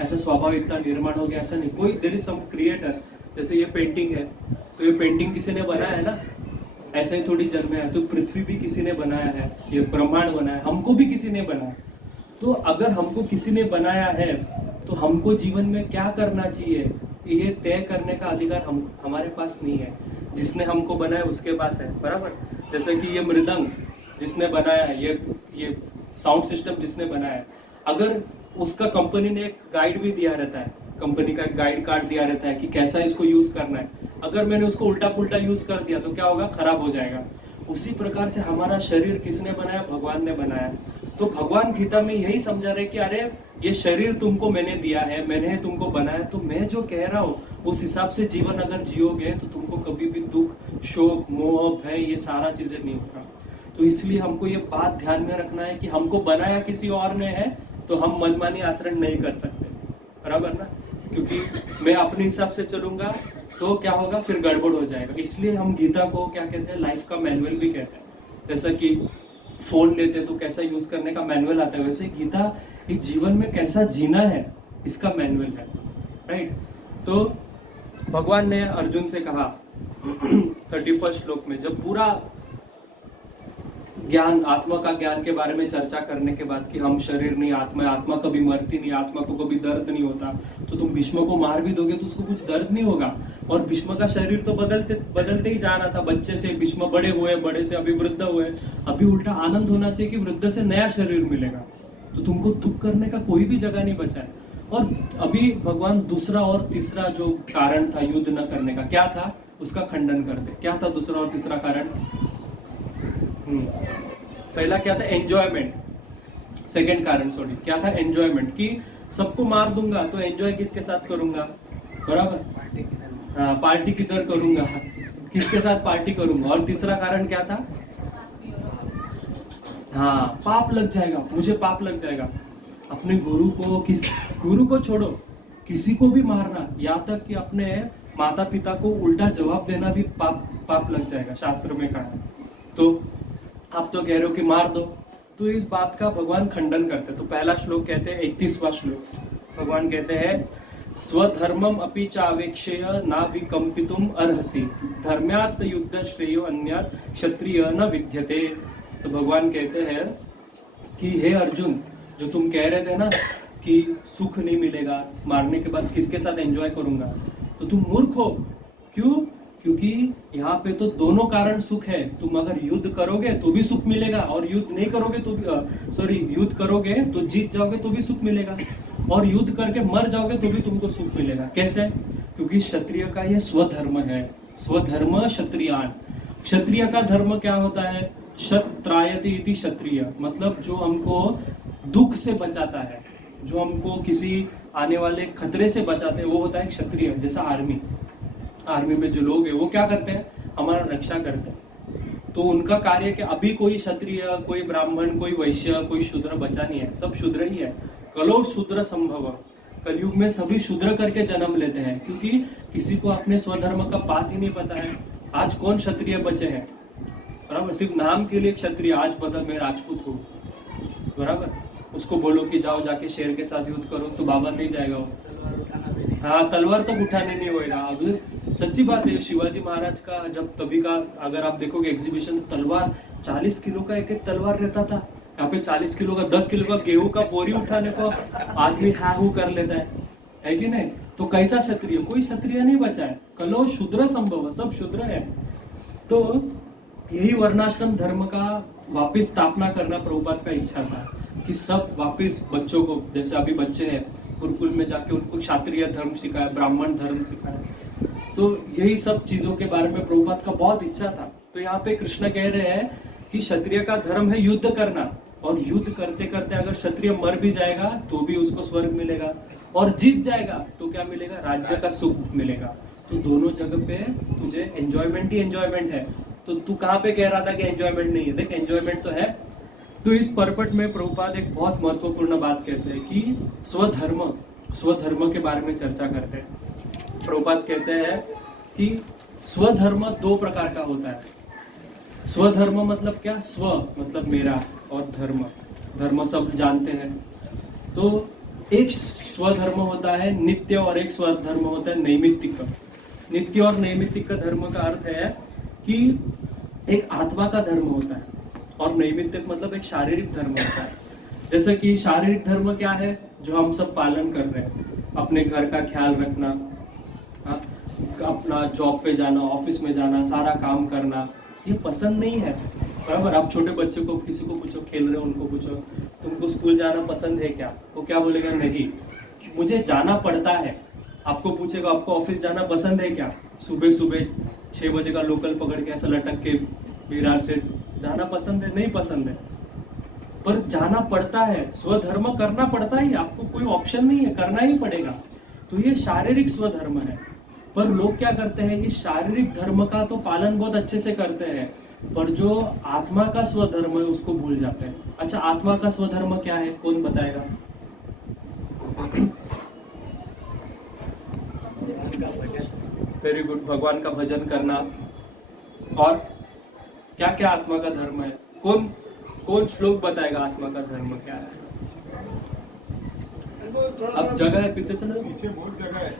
ऐसा स्वाभाविकता निर्माण हो गया ऐसा नहीं, कोई देयर इज सम क्रिएटर। जैसे ये पेंटिंग है तो ये पेंटिंग किसी ने बनाया है ना, ऐसे ही थोड़ी जन्मे है। तो पृथ्वी भी किसी ने बनाया है, ये ब्रह्मांड बनाया है, हमको भी किसी ने बनाया। तो अगर हमको किसी ने बनाया है तो हमको जीवन में क्या करना चाहिए ये तय करने का अधिकार हमारे पास नहीं है, जिसने हमको बनाया उसके पास है, बराबर। जैसे कि ये मृदंग जिसने बनाया है, ये साउंड सिस्टम जिसने बनाया है, अगर उसका कंपनी ने एक गाइड भी दिया रहता है, कंपनी का एक गाइड कार्ड दिया रहता है कि कैसा इसको यूज करना है, अगर मैंने उसको उल्टा पुल्टा यूज कर दिया तो क्या होगा, खराब हो जाएगा। उसी प्रकार से हमारा शरीर किसने बनाया, भगवान ने बनाया। तो भगवान गीता में यही समझा रहे कि अरे ये शरीर तुमको मैंने दिया है, मैंने तुमको बनाया, तो मैं जो कह रहा हूँ उस हिसाब से जीवन अगर जियोगे तो तुमको कभी भी दुख, शोक, मोह, भय ये सारा चीजें नहीं होगा। तो इसलिए हमको ये बात ध्यान में रखना है कि हमको बनाया किसी और ने है तो हम मनमानी आचरण नहीं कर सकते, बराबर ना। क्योंकि मैं अपने हिसाब से चलूंगा तो क्या होगा, फिर गड़बड़ हो जाएगा। इसलिए हम गीता को क्या कहते हैं, लाइफ का मैनुअल भी कहते हैं। जैसा कि फोन लेते तो कैसा यूज करने का मैनुअल आता है, वैसे गीता एक जीवन में कैसा जीना है इसका मैनुअल है, राइट। तो भगवान ने अर्जुन से कहा 31 श्लोक में, जब पूरा ज्ञान, आत्मा का ज्ञान के बारे में चर्चा करने के बाद कि हम शरीर नहीं आत्मा है, आत्मा कभी मरती नहीं, आत्मा को कभी दर्द नहीं होता, तो तुम भीष्म को मार भी दोगे तो उसको कुछ दर्द नहीं होगा। और भीष्म का शरीर तो बदलते ही जा रहा था, बच्चे से भीष्म बड़े हुए, बड़े से अभी वृद्ध हुए, अभी उल्टा आनंद होना चाहिए कि वृद्ध से नया शरीर मिलेगा, तो तुमको दुख करने का कोई भी जगह नहीं बचा है। और अभी भगवान दूसरा और तीसरा जो कारण था युद्ध न करने का, क्या था, उसका खंडन करते। क्या था दूसरा और तीसरा कारण? पहला क्या था, एंजॉयमेंट। सेकंड कारण सॉरी क्या था, एंजॉयमेंट, कि सबको मार दूंगा तो एंजॉय किसके साथ करूंगा, बराबर, हाँ पार्टी किधर करूंगा, किसके साथ पार्टी करूंगा। और तीसरा कारण क्या था, हाँ पाप लग जाएगा, मुझे पाप लग जाएगा। अपने गुरु को छोड़ो, किसी को भी मारना, यहाँ तक कि अपने माता पिता को उल्टा जवाब देना भी पाप लग जाएगा, शास्त्र में कहा है। तो आप तो कह रहे हो कि मार दो, तो इस बात का भगवान खंडन करते हैं। तो पहला श्लोक कहते हैं, 31वां श्लोक, भगवान कहते हैं, स्वधर्मम अपि चावेक्षेय ना विकंपितुम अर्हसि, धर्म्यात् युद्ध श्रेयो अन्यात् क्षत्रिय न विद्यते। तो भगवान कहते हैं कि हे अर्जुन, जो तुम कह रहे थे ना कि सुख नहीं मिलेगा, मारने के बाद किसके साथ एंजॉय करूंगा, तो तुम मूर्ख हो। क्यों? क्योंकि यहाँ पे तो दोनों कारण सुख है। तुम अगर युद्ध करोगे तो भी सुख मिलेगा, और युद्ध नहीं करोगे तो भी युद्ध करोगे तो जीत जाओगे तो भी सुख मिलेगा, और युद्ध करके मर जाओगे तो भी तुमको सुख मिलेगा। कैसे? क्योंकि क्षत्रिय का ये स्वधर्म है, स्वधर्म क्षत्रियान। क्षत्रिय का धर्म क्या होता है, क्षत्रायति इति क्षत्रिय, मतलब जो हमको दुख से बचाता है, जो हमको किसी आने वाले खतरे से बचाते हैं, वो होता है क्षत्रिय। जैसा आर्मी में जो लोग हैं वो क्या करते हैं, हमारा रक्षा करते हैं। तो उनका कार्य कि अभी कोई क्षत्रिय, कोई ब्राह्मण, कोई वैश्य, कोई शूद्र बचा नहीं है, सब शूद्र ही है। कलो शूद्र संभव, कलयुग में सभी शूद्र करके जन्म लेते हैं, क्योंकि किसी को अपने स्वधर्म का बात ही नहीं पता है। आज कौन क्षत्रिय बचे हैं, बराबर, सिर्फ नाम के लिए क्षत्रिय। आज पता मैं राजपूत हूँ, बराबर, उसको बोलो कि जाओ जाके शेर के साथ युद्ध करो तो बाबा नहीं जाएगा वो, हाँ तलवार तक उठाने नहीं होएगा। अब सच्ची बात है, शिवाजी महाराज का जब तभी का अगर आप देखोगे एग्जीबिशन, तलवार 40 किलो का एक एक तलवार रहता था। यहाँ पे 40 किलो का, 10 किलो का गेहूं का बोरी उठाने को आदमी हाहू कर लेता है कि नहीं? तो कैसा क्षत्रिय, कोई क्षत्रिय नहीं बचा है। कलो शूद्र संभव, सब शूद्र है। तो यही वर्णाश्रम धर्म का वापस स्थापना करना प्रभुपाद का इच्छा था कि सब वापस बच्चों को, जैसे अभी बच्चे हैं गुरुकुल में जाके उनको क्षत्रिय धर्म सिखाए, ब्राह्मण धर्म सिखाए, तो यही सब चीजों के बारे में प्रभुपाद का बहुत इच्छा था। तो यहाँ पे कृष्ण कह रहे हैं कि क्षत्रिय का धर्म है युद्ध करना, और युद्ध करते करते अगर क्षत्रिय मर भी जाएगा तो भी उसको स्वर्ग मिलेगा, और जीत जाएगा तो क्या मिलेगा, राज्य का सुख मिलेगा। तो दोनों जगह पे तुझे एंजॉयमेंट ही एंजॉयमेंट है। तो तू कहाँ पे कह रहा था कि एंजॉयमेंट नहीं है? देख एंजॉयमेंट तो है। तो इस परपट में प्रभुपाद एक बहुत महत्वपूर्ण बात कहते हैं कि स्वधर्म के बारे में चर्चा करते हैं। प्रभुपाद कहते हैं कि स्वधर्म दो प्रकार का होता है। स्वधर्म मतलब क्या? स्व मतलब मेरा, और धर्म सब जानते हैं। तो एक स्वधर्म होता है नित्य, और एक स्वधर्म होता है नैमित्तिक। नित्य और नैमित्तिक का धर्म का अर्थ है कि एक आत्मा का धर्म होता है, और नैमित्तिक मतलब एक शारीरिक धर्म होता है। जैसे कि शारीरिक धर्म क्या है, जो हम सब पालन कर रहे हैं, अपने घर का ख्याल रखना, अपना जॉब पे जाना, ऑफिस में जाना, सारा काम करना, ये पसंद नहीं है, बराबर। आप छोटे बच्चे को, किसी को पूछो, खेल रहे हो, उनको पूछो तुमको स्कूल जाना पसंद है क्या, वो क्या बोलेगा? नहीं, मुझे जाना पड़ता है। आपको पूछेगा आपको ऑफिस जाना पसंद है क्या, सुबह सुबह 6 बजे का लोकल पकड़ के ऐसा लटक के विरार से जाना पसंद है? नहीं पसंद है, पर जाना पड़ता है। स्वधर्म करना पड़ता ही, आपको कोई ऑप्शन नहीं है, करना ही पड़ेगा। तो ये शारीरिक स्वधर्म है। पर लोग क्या करते हैं, इस शारीरिक धर्म का तो पालन बहुत अच्छे से करते हैं, पर जो आत्मा का स्वधर्म है उसको भूल जाते हैं। अच्छा, आत्मा का स्वधर्म क्या है, कौन बताएगा? वेरी गुड, भगवान का भजन करना। और क्या क्या आत्मा का धर्म है? कौन श्लोक बताएगा आत्मा का धर्म क्या है? अब जगह है, पीछे चलो, पीछे बहुत जगह है।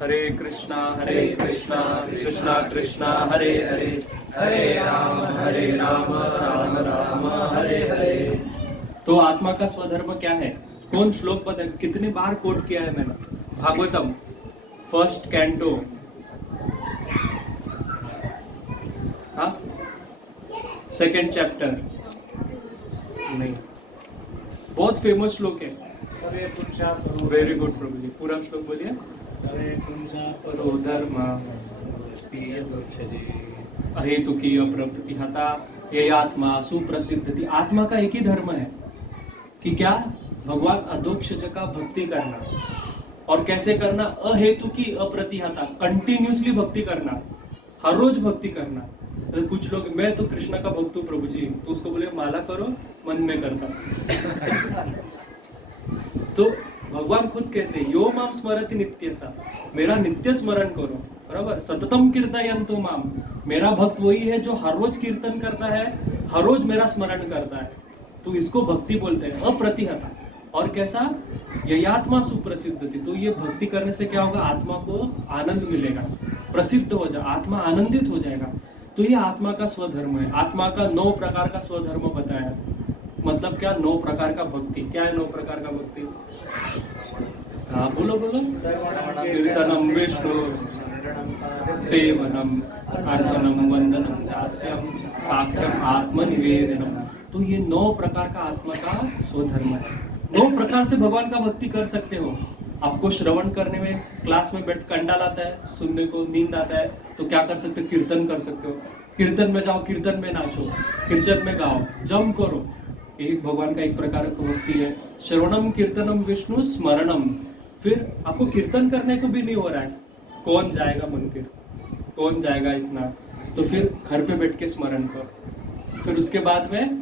हरे कृष्णा कृष्णा कृष्णा हरे हरे, हरे राम राम राम हरे हरे। तो आत्मा का स्वधर्म क्या है? कौन श्लोक बताएगा? कितने बार कोट किया है मैंने? भागवतम 1st कैंटो, हाँ 2nd चैप्टर, नहीं, बहुत फेमस श्लोक है। वेरी गुड प्रभु जी, पूरा श्लोक बोलिए। परो धर्म अहेतुकी अप्रतिहता ये आत्मा सुप्रसिद्ध थी। आत्मा का एक ही धर्म है कि क्या? भगवान अधोक्षज का भक्ति करना। और कैसे करना? अहेतुकी अप्रतिहता, कंटिन्यूसली भक्ति करना, हर रोज भक्ति करना। तो कुछ लोग, मैं तो कृष्ण का भक्त हूँ प्रभु जी, तो उसको बोले माला करो, मन में करता। तो भगवान खुद कहते हैं यो माम स्मरति नित्यसा, मेरा नित्य स्मरण करो, बराबर। सततम कीर्तयन्तु माम, मेरा भक्त वही है जो हर रोज कीर्तन करता है, हर रोज मेरा स्मरण करता है। तो इसको भक्ति बोलते हैं, अप्रतिहता। और कैसा? ययात्मा सुप्रसिद्ध थी। तो ये भक्ति करने से क्या होगा? आत्मा को आनंद मिलेगा, प्रसिद्ध हो जाए, आत्मा आनंदित हो जाएगा। तो ये आत्मा का स्वधर्म है। आत्मा का 9 प्रकार का स्वधर्म बताया। मतलब क्या? 9 प्रकार का भक्ति। क्या है 9 प्रकार का भक्ति? हाँ बोलो। कीर्तनम विष्णु सेवनम अर्चनम वंदनम दास्यम साख्यम आत्मनिवेदनम। तो ये 9 प्रकार का आत्मा का स्वधर्म है। 9 प्रकार से भगवान का भक्ति कर सकते हो। आपको श्रवण करने में, क्लास में बैठ कंडाल आता है, सुनने को नींद आता है, तो क्या कर सकते हो? कीर्तन कर सकते हो। कीर्तन में जाओ, कीर्तन में नाचो, कीर्तन में गाओ, जम करो। एक भगवान का एक प्रकार की भक्ति है। श्रवणम कीर्तनम विष्णु स्मरणम। फिर आपको कीर्तन करने को भी नहीं हो रहा है, कौन जाएगा मंदिर, कौन जाएगा इतना, तो फिर घर पे बैठ के स्मरण करो। फिर उसके बाद में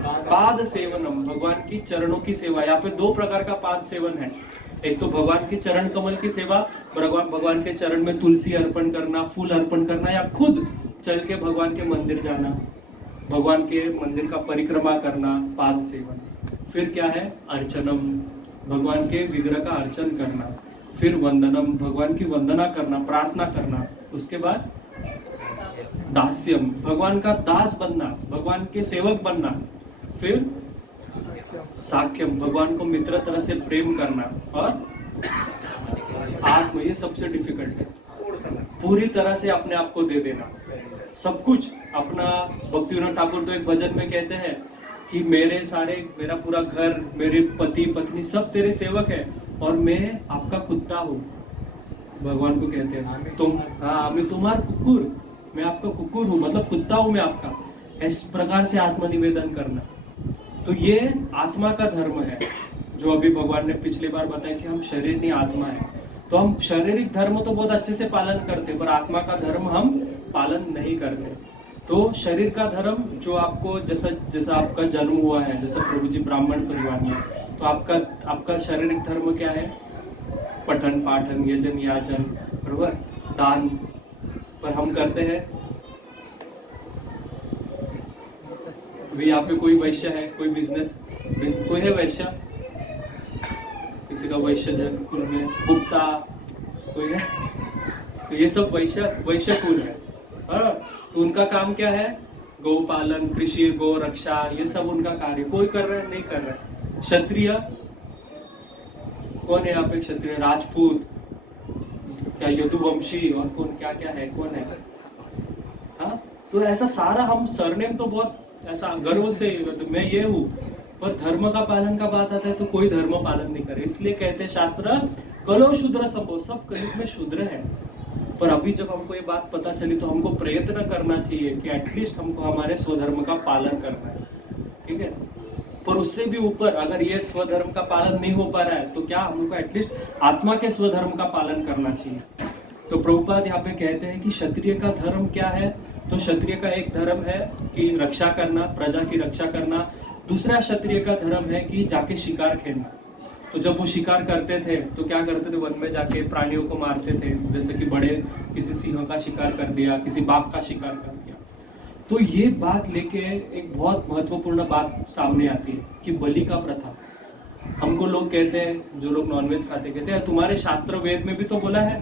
पाद सेवनम, भगवान की चरणों की सेवा। यहाँ पे 2 प्रकार का पाद सेवन है। एक तो भगवान के चरण कमल की सेवा, भगवान के चरण में तुलसी अर्पण करना, फूल अर्पण करना, या खुद चल के भगवान के मंदिर जाना, भगवान के मंदिर का परिक्रमा करना, पाद सेवन। फिर क्या है? अर्चनम, भगवान के विग्रह का अर्चन करना। फिर वंदनम, भगवान की वंदना करना, प्रार्थना करना। उसके बाद दास्यम, भगवान का दास बनना, भगवान के सेवक बनना। फिर साख्यम, भगवान को मित्र तरह से प्रेम करना, और आत्म, ये सबसे डिफिकल्ट है। पूरी तरह से अपने आप को दे देना, सब कुछ अपना। भक्ति विनोद ठाकुर तो एक भजन में कहते हैं कि मेरा पूरा घर, मेरे पति पत्नी सब तेरे सेवक है और मैं आपका कुत्ता हूँ। भगवान को कहते हैं मैं तुम्हारा कुकुर, मैं आपका कुकुर हूँ, मतलब कुत्ता हूँ मैं आपका। इस प्रकार से आत्मनिवेदन करना, तो ये आत्मा का धर्म है, जो अभी भगवान ने पिछली बार बताया कि हम शरीर नहीं आत्मा है। तो हम शारीरिक धर्म तो बहुत अच्छे से पालन करते, पर आत्मा का धर्म हम पालन नहीं करते। तो शरीर का धर्म जो आपको, जैसा आपका जन्म हुआ है, जैसा प्रभु जी ब्राह्मण परिवार में, तो आपका शारीरिक धर्म क्या है? पठन पाठन, यजन याचन, बरोबर, दान। पर हम करते हैं, अभी यहाँ पे कोई वैश्य है, कोई बिजनेस कोई है वैश्य, किसी का वैश्य जन कुल में गुप्ता कोई है, तो ये सब वैश्य कुल है। हाँ, तो उनका काम क्या है? गौ पालन, कृषि, गौ रक्षा, ये सब उनका कार्य। कोई कर रहा है? नहीं कर रहा है। क्षत्रिय कौन है यहाँ पे? क्षत्रिय, राजपूत, क्या यदुवंशी, और कौन क्या क्या है, कौन है? हाँ, तो ऐसा सारा हम सरनेम तो बहुत ऐसा गर्व से मैं ये हूँ, पर धर्म का पालन का बात आता है तो कोई धर्म पालन नहीं करे। इसलिए कहते हैं शास्त्र, कलो शूद्र सबो, सब कलयुग में शूद्र है। पर अभी जब हमको ये बात पता चली तो हमको प्रयत्न करना चाहिए कि एटलीस्ट हमको हमारे स्वधर्म का पालन करना है, ठीक है। पर उससे भी ऊपर अगर ये स्वधर्म का पालन नहीं हो पा रहा है तो क्या हमको एटलीस्ट आत्मा के स्वधर्म का पालन करना चाहिए। तो प्रभुपाद यहाँ पे कहते हैं कि क्षत्रिय का धर्म क्या है? तो क्षत्रिय का एक धर्म है कि रक्षा करना, प्रजा की रक्षा करना। दूसरा क्षत्रिय का धर्म है कि जाके शिकार खेलना। तो जब वो शिकार करते थे तो क्या करते थे? वन में जाके प्राणियों को मारते थे, जैसे कि बड़े किसी सिंह का शिकार कर दिया, किसी बाघ का शिकार कर दिया। तो ये बात लेके एक बहुत महत्वपूर्ण बात सामने आती है कि बलि का प्रथा। हमको लोग कहते हैं, जो लोग नॉनवेज खाते, कहते हैं तुम्हारे शास्त्र वेद में भी तो बोला है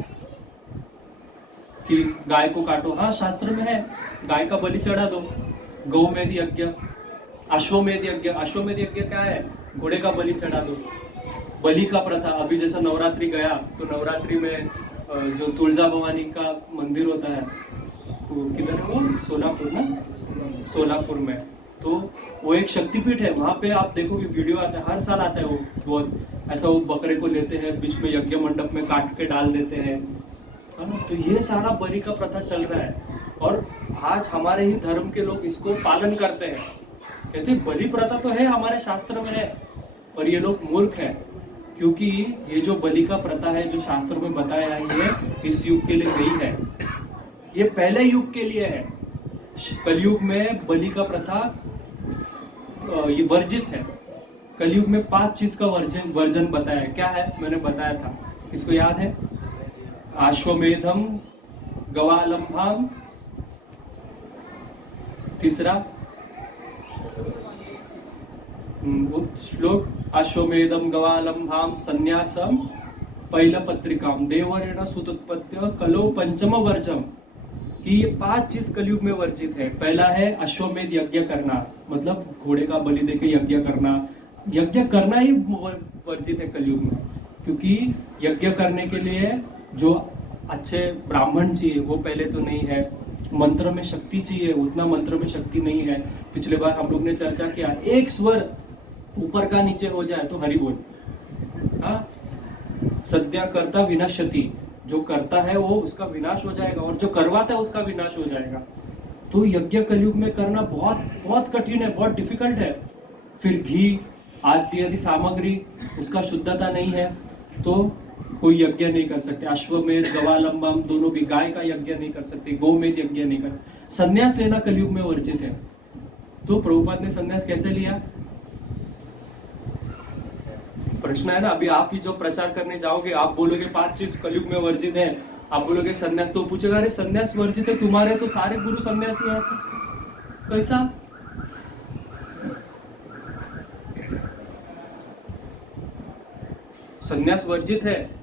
कि गाय को काटो। हाँ, शास्त्र में है, गाय का बलि चढ़ा दो। गौमेध यज्ञ, अश्वमेध यज्ञ, अश्वमेध यज्ञ क्या है? घोड़े का बलि चढ़ा दो। बलि का प्रथा, अभी जैसा नवरात्रि गया तो नवरात्रि में जो तुलजा भवानी का मंदिर होता है, किधर है वो? सोलापुर ना, सोलापुर में। तो वो एक शक्तिपीठ है, वहाँ पे आप देखोगे वीडियो आता है, हर साल आता है वो। बहुत ऐसा वो बकरे को लेते हैं, बीच में यज्ञ मंडप में काट के डाल देते हैं, है ना। तो ये सारा बलि का प्रथा चल रहा है और आज हमारे ही धर्म के लोग इसको पालन करते हैं। कहते बलि प्रथा तो है, हमारे शास्त्र में है, पर ये लोग मूर्ख है, क्योंकि ये जो बलि का प्रथा है जो शास्त्र में बताया है, ये इस युग के लिए नहीं है, ये पहले युग के लिए है। कलयुग में बलि का प्रथा ये वर्जित है। कलयुग में 5 चीज का वर्जन बताया है। क्या है? मैंने बताया था, किसको याद है? अश्वमेधम, गवालंभाम, तीसरा श्लोक, अश्वमेधम गवालंभाम संन्यासम पैलपत्रिकाम देवरेण सुतोत्पत्त्य कलो पंचम वर्जम। कि ये 5 चीज कलयुग में वर्जित है। पहला है अश्वमेध यज्ञ करना, मतलब घोड़े का बलि देके यज्ञ करना। यज्ञ करना ही वर्जित है कलयुग में, क्योंकि यज्ञ करने के लिए जो अच्छे ब्राह्मण चाहिए वो पहले तो नहीं है। मंत्र में शक्ति चाहिए, उतना मंत्र में शक्ति नहीं है। पिछले बार हम लोग ने चर्चा किया, एक स्वर ऊपर का नीचे हो जाए तो हरि बोल। हाँ, सद्या कर्ता विनश्यति, जो करता है वो उसका विनाश हो जाएगा, और जो करवाता है उसका विनाश हो जाएगा। तो यज्ञ कलयुग में करना बहुत बहुत कठिन है, बहुत डिफिकल्ट है। फिर घी आदि सामग्री, उसका शुद्धता नहीं है तो कोई यज्ञ नहीं कर सकते। अश्वमेध गवालंबम दोनों भी, गाय का यज्ञ नहीं कर सकते, गौमेध यज्ञ नहीं कर। संन्यास लेना कलयुग में वर्जित है। तो प्रभुपाद ने संन्यास कैसे लिया? प्रश्न है ना। अभी आप ही जो प्रचार करने जाओगे, आप बोलोगे 5 चीज कलयुग में वर्जित है, आप बोलोगे संन्यास, तो पूछेगा अरे संन्यास वर्जित है, तुम्हारे तो सारे गुरु सन्यासी हैं, कैसा? संन्यास वर्जित है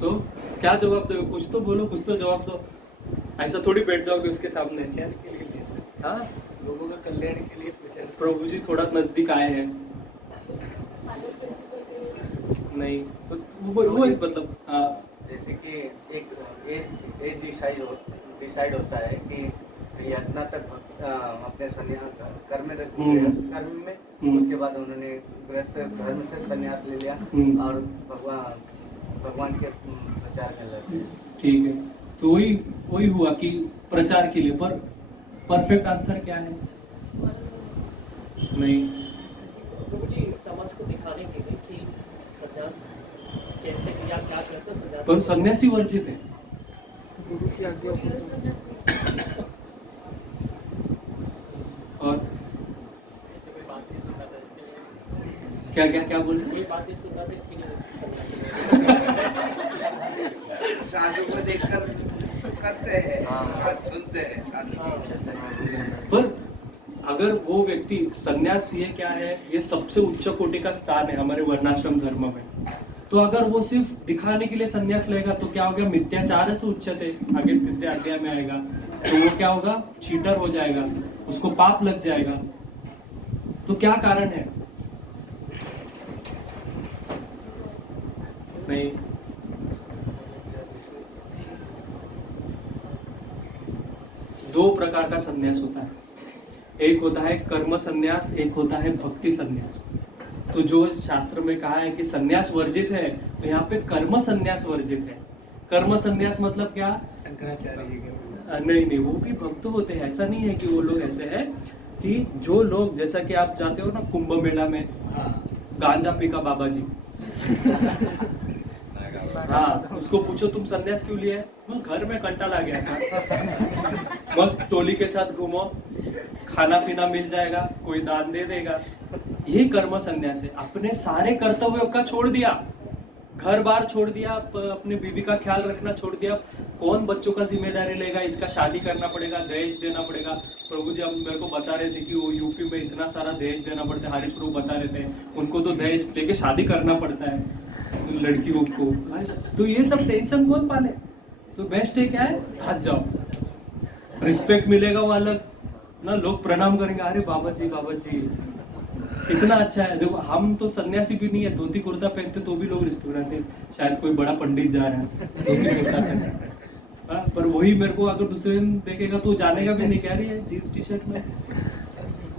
तो क्या जवाब दोगे? कुछ तो बोलो, कुछ तो जवाब दो। ऐसा थोड़ी बैठ जाओगे उसके सामने। प्रचार के लिए, हाँ, लोगों का कल्याण के लिए प्रचार प्रभु जी थोड़ा नजदीक आए हैं। नहीं वो एक मतलब हाँ जैसे कि एक एज डिसाइड होता है कि यतना तक अपने संन्यास कर्म में गृहस्थ कर्म में, उसके बाद उन्होंने गृहस्थ धर्म से संन्यास ले लिया और भगवान के प्रचार में लगे। ठीक है, तो वही हुआ कि प्रचार के लिए, पर परफेक्ट आंसर क्या है? नहीं, प्रभु जी समाज को दिखाने के लिए कि संन्यास कैसे किया, क्या करते हैं संन्यास, पर सन्यासी वर्जित है। गुरु की आज्ञा और ऐसे कोई बात नहीं सुनता था इसके लिए, क्या क्या क्या बोल रहे कोई बात नहीं सुनता था इसके लिए साधु को देखकर करते हैं, बात सुनते हैं साधु की। पर अगर वो व्यक्ति सन्यास, ये क्या है, ये सबसे उच्च कोटि का स्थान है हमारे वर्णाश्रम धर्म में। तो अगर वो सिर्फ दिखाने के लिए सन्यास लेगा तो क्या हो गया? मिथ्याचार से उच्चते, आगे तीसरे अध्याय में आएगा। तो वो क्या होगा? चीटर हो जाएगा, उसको पाप लग जाएगा। तो क्या कारण है? नहीं, दो प्रकार का सन्यास होता है। एक होता है कर्म सन्यास, एक होता है भक्ति सन्यास। तो जो शास्त्र में कहा है कि सन्यास वर्जित है, तो यहाँ पे कर्म सन्यास वर्जित है। कर्म सन्यास मतलब क्या? नहीं, वो भी भक्त होते हैं। ऐसा नहीं है कि वो लोग ऐसे हैं कि जो लोग, जैसा कि आप जाते हो ना कुंभ मेला में, गांजा पी का बाबा जी, हाँ, उसको पूछो तुम सन्यास क्यों लिया है? मैं घर में कंटाल आ गया था। मस्त टोली के साथ घूमो, खाना पीना मिल जाएगा, कोई दान दे देगा। ये कर्म सन्यास है। अपने सारे कर्तव्यों का छोड़ दिया, घर बार छोड़ दिया, अपने बीवी का ख्याल रखना छोड़ दिया। कौन बच्चों का जिम्मेदारी लेगा? इसका शादी करना पड़ेगा, दहेज देना पड़ेगा। प्रभु जी हम मेरे को बता रहे थे कि वो यूपी में इतना सारा दहेज देना पड़ता है। हरीश प्रभु बता रहे थे, उनको तो दहेज लेके शादी करना पड़ता है लड़कियों को। तो ये सब टेंशन कौन पाले? तो बेस्ट है क्या है? हाथ जाओ, रिस्पेक्ट मिलेगा वो अलग ना, लोग प्रणाम करेंगे, अरे बाबा जी कितना अच्छा है। देखो हम तो सन्यासी भी नहीं है, धोती कुर्ता पहनते तो भी लोग रिस्पेक्ट करते हैं। शायद कोई बड़ा पंडित जा रहा है धोती कुर्ता पहने, पर वही मेरे को अगर दूसरे दिन देखेगा तो जानेगा भी नहीं, कह रही है टी शर्ट में।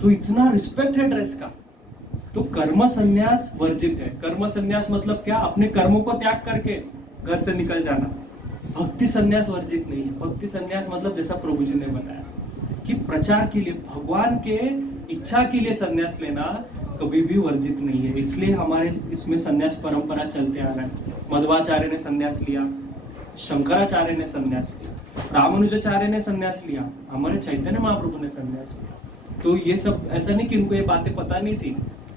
तो इतना रिस्पेक्ट है ड्रेस का। तो कर्म संन्यास वर्जित है। कर्म संन्यास मतलब क्या? अपने कर्मों को त्याग करके घर से निकल जाना। भक्ति संन्यास वर्जित नहीं है। भक्ति संन्यास मतलब जैसा प्रभु जी ने बताया कि प्रचार के लिए, भगवान के इच्छा के लिए संन्यास लेना कभी भी वर्जित नहीं है। इसलिए हमारे इसमें संन्यास परंपरा चलते आ रहा है। मध्वाचार्य ने संन्यास लिया, शंकराचार्य ने संन्यास लिया, रामानुजाचार्य ने संन्यास लिया, हमारे चैतन्य महाप्रभु ने संन्यास लिया। तो ये सब ऐसा नहीं कि उनको ये बातें पता नहीं थी,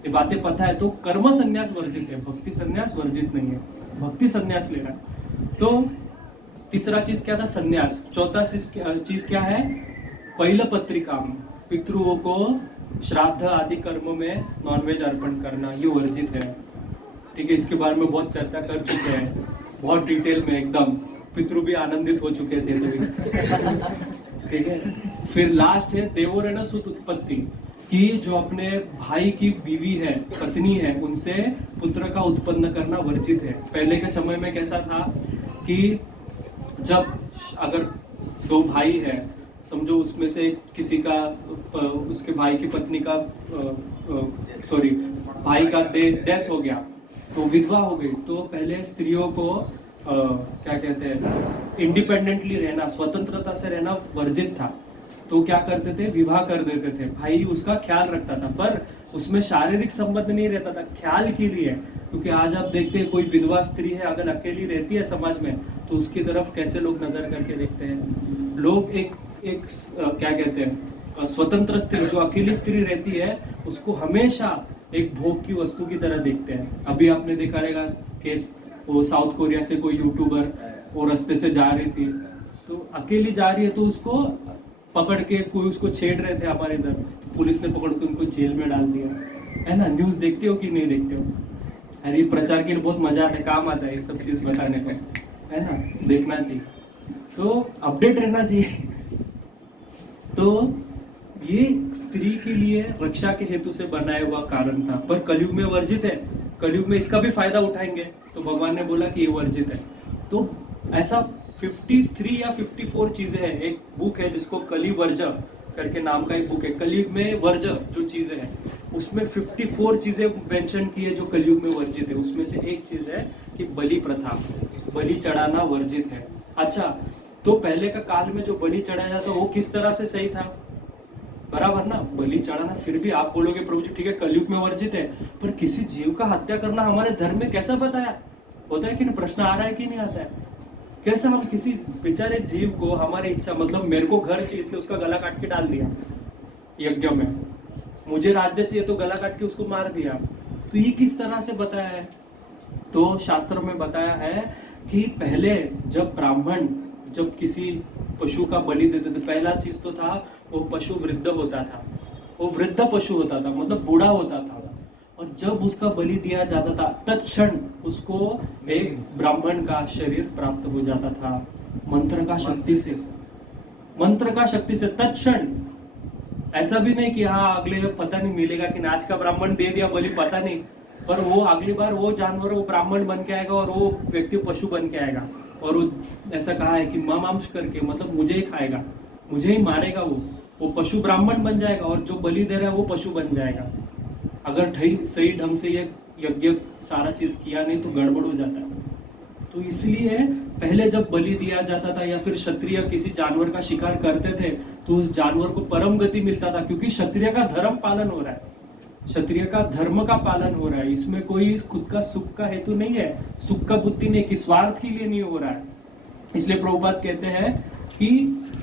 ये बातें पता है। तो कर्म संन्यास वर्जित है, भक्ति संन्यास वर्जित नहीं है। भक्ति संन्यास लेना। तो तीसरा चीज क्या था? संन्यास। चौथा चीज क्या है? पहिलं पत्रिका, पितृओं को श्राद्ध आदि कर्म में नॉनवेज अर्पण करना, ये वर्जित है। ठीक है, इसके बारे में बहुत चर्चा कर चुके हैं, बहुत डिटेल में एकदम। पितृ भी आनंदित हो चुके थे तभी। ठीक है, फिर लास्ट है देवोरेण सुत उत्पत्ति, कि जो अपने भाई की बीवी है, पत्नी है, उनसे पुत्र का उत्पन्न करना वर्जित है। पहले के समय में कैसा था कि जब अगर दो भाई है, समझो उसमें से किसी का, उसके भाई की पत्नी का भाई का डेथ हो गया, तो विधवा हो गई, तो पहले स्त्रियों को क्या कहते हैं, इंडिपेंडेंटली रहना, स्वतंत्रता से रहना वर्जित था। तो क्या करते थे? विवाह कर देते थे। भाई उसका ख्याल रखता था, पर उसमें शारीरिक संबंध नहीं रहता था, ख्याल के लिए। क्योंकि आज आप देखते हैं कोई विधवा स्त्री है अगर अकेली रहती है समाज में, तो उसकी तरफ कैसे लोग नजर करके देखते हैं। लोग एक क्या कहते हैं, स्वतंत्र स्त्री, जो अकेली स्त्री रहती है, उसको हमेशा एक भोग की वस्तु की तरह देखते हैं। अभी आपने देखा रहेगा केस, वो साउथ कोरिया से कोई यूट्यूबर वो रास्ते से जा रही थी, तो अकेली जा रही है, तो उसको पकड़ के कोई उसको छेड़ रहे थे हमारे इधर, पुलिस ने पकड़ के उनको जेल में डाल दिया है ना। न्यूज़ देखते हो कि नहीं देखते हो? अरे ये प्रचार के लिए बहुत मजा आता है, काम आता है ये सब चीज़ बताने को, है ना, देखना चाहिए, तो अपडेट रहना चाहिए। तो ये स्त्री के लिए रक्षा के हेतु से बनाया हुआ कारण था, पर कलयुग में वर्जित है। कलयुग में इसका भी फायदा उठाएंगे, तो भगवान ने बोला कि ये वर्जित है। तो ऐसा 53 या 54 चीजें हैं। एक बुक है जिसको कली वर्ज करके नाम का एक बुक है, कलयुग में वर्ज जो चीजें हैं, उसमें 54 चीजें मेंशन की है जो कलयुग में वर्जित है। उसमें से एक चीज है कि बलि प्रथा, बलि चढ़ाना वर्जित है। अच्छा, तो पहले का काल में जो बलि चढ़ाया जाता वो किस तरह से सही था? बराबर ना, बलि चढ़ाना। फिर भी आप बोलोगे प्रभु जी ठीक है कलयुग में वर्जित है, पर किसी जीव का हत्या करना हमारे धर्म में कैसा बताया? होता है कि नहीं? प्रश्न आ रहा है कि नहीं आता है? कैसे हम किसी बेचारे जीव को हमारी इच्छा, मतलब मेरे को घर चाहिए इसलिए उसका गला काट के डाल दिया यज्ञ में, मुझे राज्य चाहिए तो गला काट के उसको मार दिया, तो ये किस तरह से बताया है? तो शास्त्रों में बताया है कि पहले जब ब्राह्मण जब किसी पशु का बलि देते थे, पहला चीज तो था वो पशु वृद्ध होता था, वो वृद्ध पशु होता था, मतलब बूढ़ा होता था, और जब उसका बलि दिया जाता था तत्क्षण उसको एक ब्राह्मण का शरीर प्राप्त हो जाता था मंत्र का शक्ति से, मंत्र का शक्ति से तत्क्षण। ऐसा भी नहीं कि हाँ अगले पता नहीं मिलेगा कि आज का ब्राह्मण दे दिया बलि, पता नहीं, पर वो अगली बार वो जानवर वो ब्राह्मण बन के आएगा और वो व्यक्ति पशु बन के आएगा, और वो ऐसा कहा है कि मांस करके, मतलब मुझे ही खाएगा, मुझे ही मारेगा, वो पशु ब्राह्मण बन जाएगा, और जो बलि दे रहा है वो पशु बन जाएगा। अगर सही ढंग से ये यज्ञ सारा चीज किया नहीं तो गड़बड़ हो जाता है। तो इसलिए पहले जब बलि दिया जाता था या फिर क्षत्रिय किसी जानवर का शिकार करते थे तो उस जानवर को परम गति मिलता था, क्योंकि क्षत्रिय का धर्म पालन हो रहा है, क्षत्रिय का धर्म का पालन हो रहा है। इसमें कोई खुद का सुख का हेतु नहीं है, सुख का बुद्धि नहीं, कि स्वार्थ के लिए नहीं हो रहा है। इसलिए प्रभुपाद कहते हैं कि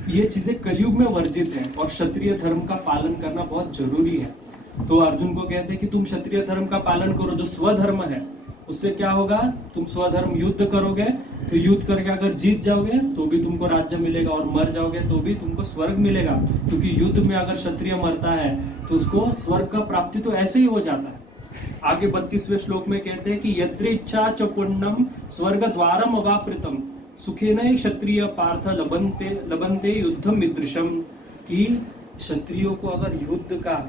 ये चीजें कलयुग में वर्जित है और क्षत्रिय धर्म का पालन करना बहुत जरूरी है। तो अर्जुन को कहते हैं कि तुम क्षत्रिय धर्म का पालन करो, जो स्वधर्म है। उससे क्या होगा? तुम स्वधर्म युद्ध करोगे तो युद्ध करके अगर जीत जाओगे तो भी तुमको राज्य मिलेगा, और मर जाओगे तो भी तुमको स्वर्ग मिलेगा, क्योंकि युद्ध में अगर क्षत्रिय मरता है तो उसको स्वर्ग का प्राप्ति तो ऐसे ही हो जाता है। आगे 32वें श्लोक में कहते हैं कि यत्र इच्छा च पुण्यम स्वर्ग द्वारम अवाप्रितम सुखेन क्षत्रिय पार्थ लबन्ते युद्धम ईदृशम, कि क्षत्रियों को अगर युद्ध का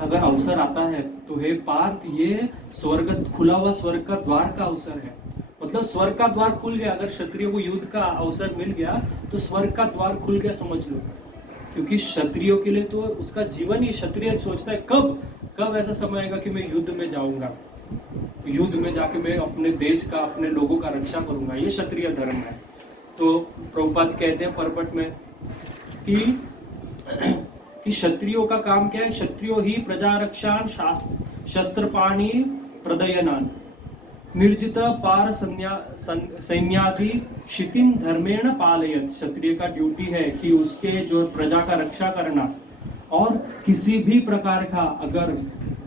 अगर अवसर आता है तो हे पार्थ ये स्वर्ग, खुला हुआ स्वर्ग का द्वार का अवसर है। मतलब स्वर्ग का द्वार खुल गया, अगर क्षत्रिय को युद्ध का अवसर मिल गया तो स्वर्ग का द्वार खुल गया, समझ लो। क्योंकि क्षत्रियों के लिए तो उसका जीवन ही, क्षत्रिय सोचता है कब ऐसा समय आएगा कि मैं युद्ध में जाऊंगा, युद्ध में जाके मैं अपने देश का, अपने लोगों का रक्षा करूंगा, ये क्षत्रिय धर्म है। तो प्रभुपाद कहते हैं परपट में कि क्षत्रियों का काम क्या है? क्षत्रियो ही प्रजा रक्षान शस्त्रपाणि प्रदयनान निर्जित पार सैन्यादि क्षितिम धर्मेण पालयत। क्षत्रिय का ड्यूटी है कि उसके जो प्रजा का रक्षा करना, और किसी भी प्रकार का अगर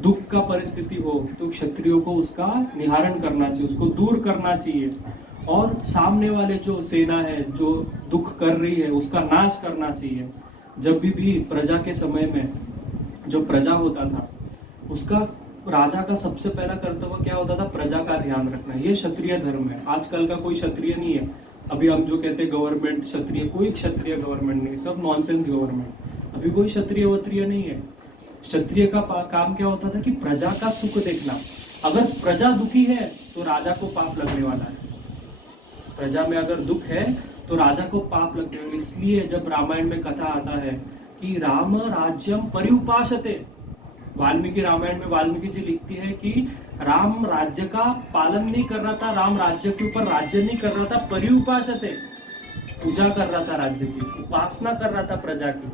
दुख का परिस्थिति हो तो क्षत्रियों को उसका निवारण करना चाहिए, उसको दूर करना चाहिए, और सामने वाले जो सेना है जो दुख कर रही है उसका नाश करना चाहिए। जब भी प्रजा के समय में जो प्रजा होता था उसका, राजा का सबसे पहला कर्तव्य क्या होता था? प्रजा का ध्यान रखना। ये क्षत्रिय धर्म है। आजकल का कोई क्षत्रिय नहीं है। अभी हम जो कहते हैं गवर्नमेंट क्षत्रिय, कोई क्षत्रिय गवर्नमेंट नहीं, सब नॉनसेंस गवर्नमेंट। अभी कोई क्षत्रिय वत्रिय नहीं है। क्षत्रिय का काम क्या होता था कि प्रजा का सुख देखना। अगर प्रजा दुखी है तो राजा को पाप लगने वाला है। प्रजा में अगर दुख है तो राजा को पाप लगने वाला। इसलिए जब रामायण में कथा आता है कि राम राज्यम परिउपासते, वाल्मीकि रामायण में वाल्मीकि जी लिखती है कि राम राज्य का पालन नहीं कर रहा था, राम राज्य के ऊपर राज्य नहीं कर रहा था, परिउपासते, पूजा कर रहा था, राज्य की उपासना कर रहा था प्रजा की।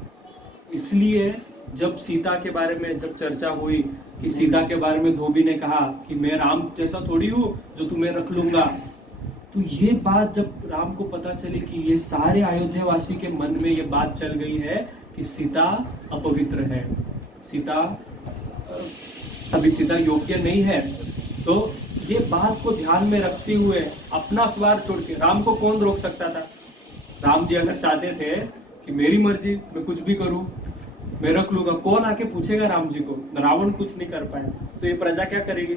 इसलिए जब सीता के बारे में जब चर्चा हुई कि सीता के बारे में धोबी ने कहा कि मैं राम जैसा थोड़ी हूँ जो तुम्हें रख लूंगा, तो ये बात जब राम को पता चली कि ये सारे अयोध्या वासी के मन में ये बात चल गई है कि सीता अपवित्र है, अभी सीता योग्य नहीं है, तो ये बात को ध्यान में रखते हुए अपना स्वार्थ छोड़ के, राम को कौन रोक सकता था? राम जी अगर चाहते थे कि मेरी मर्जी, मैं कुछ भी करूं, मैं रख लूंगा, कौन आके पूछेगा राम जी को? रावण कुछ नहीं कर पाया तो ये प्रजा क्या करेगी?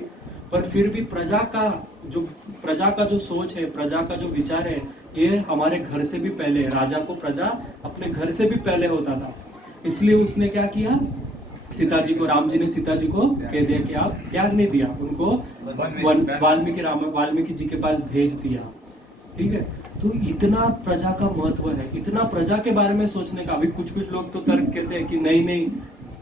पर फिर भी प्रजा का जो सोच है, प्रजा का जो विचार है, ये हमारे घर से भी पहले, राजा को प्रजा अपने घर से भी पहले होता था। इसलिए उसने क्या किया, सीता जी को, राम जी ने सीता जी को कह दिया कि आप त्याग नहीं दिया, उनको वाल्मीकि जी के पास भेज दिया। ठीक है, तो इतना प्रजा का महत्व है, इतना प्रजा के बारे में सोचने का। अभी कुछ कुछ लोग तो तर्क कहते हैं कि नहीं नहीं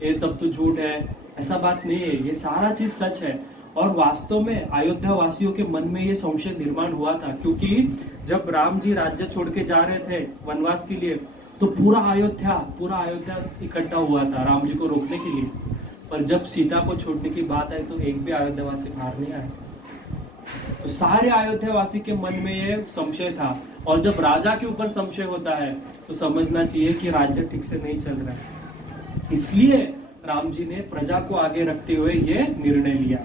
ये सब तो झूठ है, ऐसा बात नहीं है, ये सारा चीज सच है। और वास्तव में अयोध्या वासियों के मन में ये संशय निर्माण हुआ था, क्योंकि जब राम जी राज्य छोड़ के जा रहे थे वनवास के लिए, तो पूरा अयोध्या इकट्ठा हुआ था राम जी को रोकने के लिए। पर जब सीता को छोड़ने की बात आई तो एक भी अयोध्यावासी बाहर नहीं आया। तो सारे अयोध्यावासी के मन में ये संशय था। और जब राजा के ऊपर संशय होता है तो समझना चाहिए कि राज्य ठीक से नहीं चल रहा है। इसलिए राम जी ने प्रजा को आगे रखते हुए ये निर्णय लिया।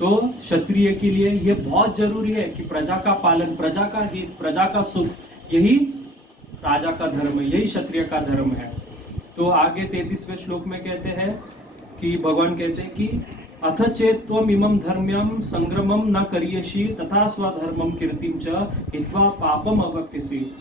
तो क्षत्रिय के लिए ये बहुत जरूरी है कि प्रजा का पालन, प्रजा का हित, प्रजा का सुख, यही राजा का धर्म है, यही क्षत्रिय का धर्म है। तो आगे 33वें श्लोक में कहते हैं कि भगवान कहते हैं कि अथ चेत त्वम इमं धर्म्यं संग्रमं न करियसि तथा स्वधर्मं कीर्तिं च हित्वा पापम अवक्ष्यसि।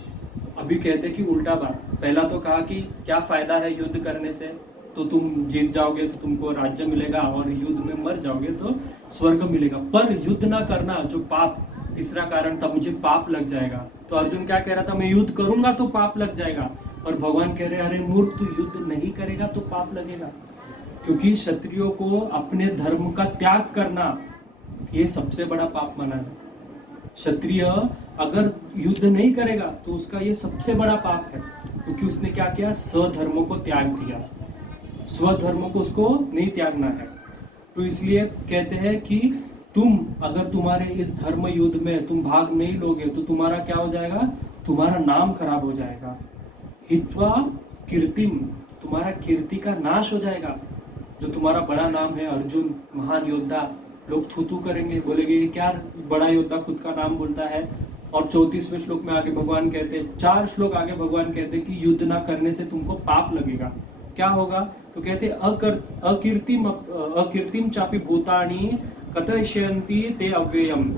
अभी कहते हैं कि उल्टा बात, पहला तो कहा कि क्या फायदा है युद्ध करने से, तो तुम जीत जाओगे तो तुमको राज्य मिलेगा, और युद्ध में मर जाओगे तो स्वर्ग मिलेगा। पर युद्ध ना करना जो पाप, तीसरा कारण था मुझे पाप लग जाएगा। तो अर्जुन क्या कह रहा था, मैं युद्ध करूंगा तो पाप लग जाएगा। और भगवान कह रहे अरे मूर्ख, तू युद्ध नहीं करेगा तो पाप लगेगा। क्योंकि क्षत्रियों को अपने धर्म का त्याग करना ये सबसे बड़ा पाप माना है। क्षत्रिय अगर युद्ध नहीं करेगा तो उसका ये सबसे बड़ा पाप है, क्योंकि उसने क्या किया, स्वधर्मों को त्याग दिया। स्वधर्मों को उसको नहीं त्यागना है। तो इसलिए कहते हैं कि तुम अगर तुम्हारे इस धर्म युद्ध में तुम भाग नहीं लोगे तो तुम्हारा क्या हो जाएगा, तुम्हारा नाम खराब हो जाएगा। हित्वा कीर्तिम, तुम्हारा कीर्ति का नाश हो जाएगा। जो तुम्हारा बड़ा नाम है अर्जुन, महान योद्धा, लोग थू थू करेंगे, बोलेंगे क्या बड़ा योद्धा खुद का नाम बोलता है। और 34वें श्लोक में आगे भगवान कहते हैं, 4 श्लोक आगे भगवान कहते हैं कि युद्ध ना करने से तुमको पाप लगेगा। क्या होगा, तो कहते अकीर्तिम चापि भूतानि कथयन्ति ते अव्ययम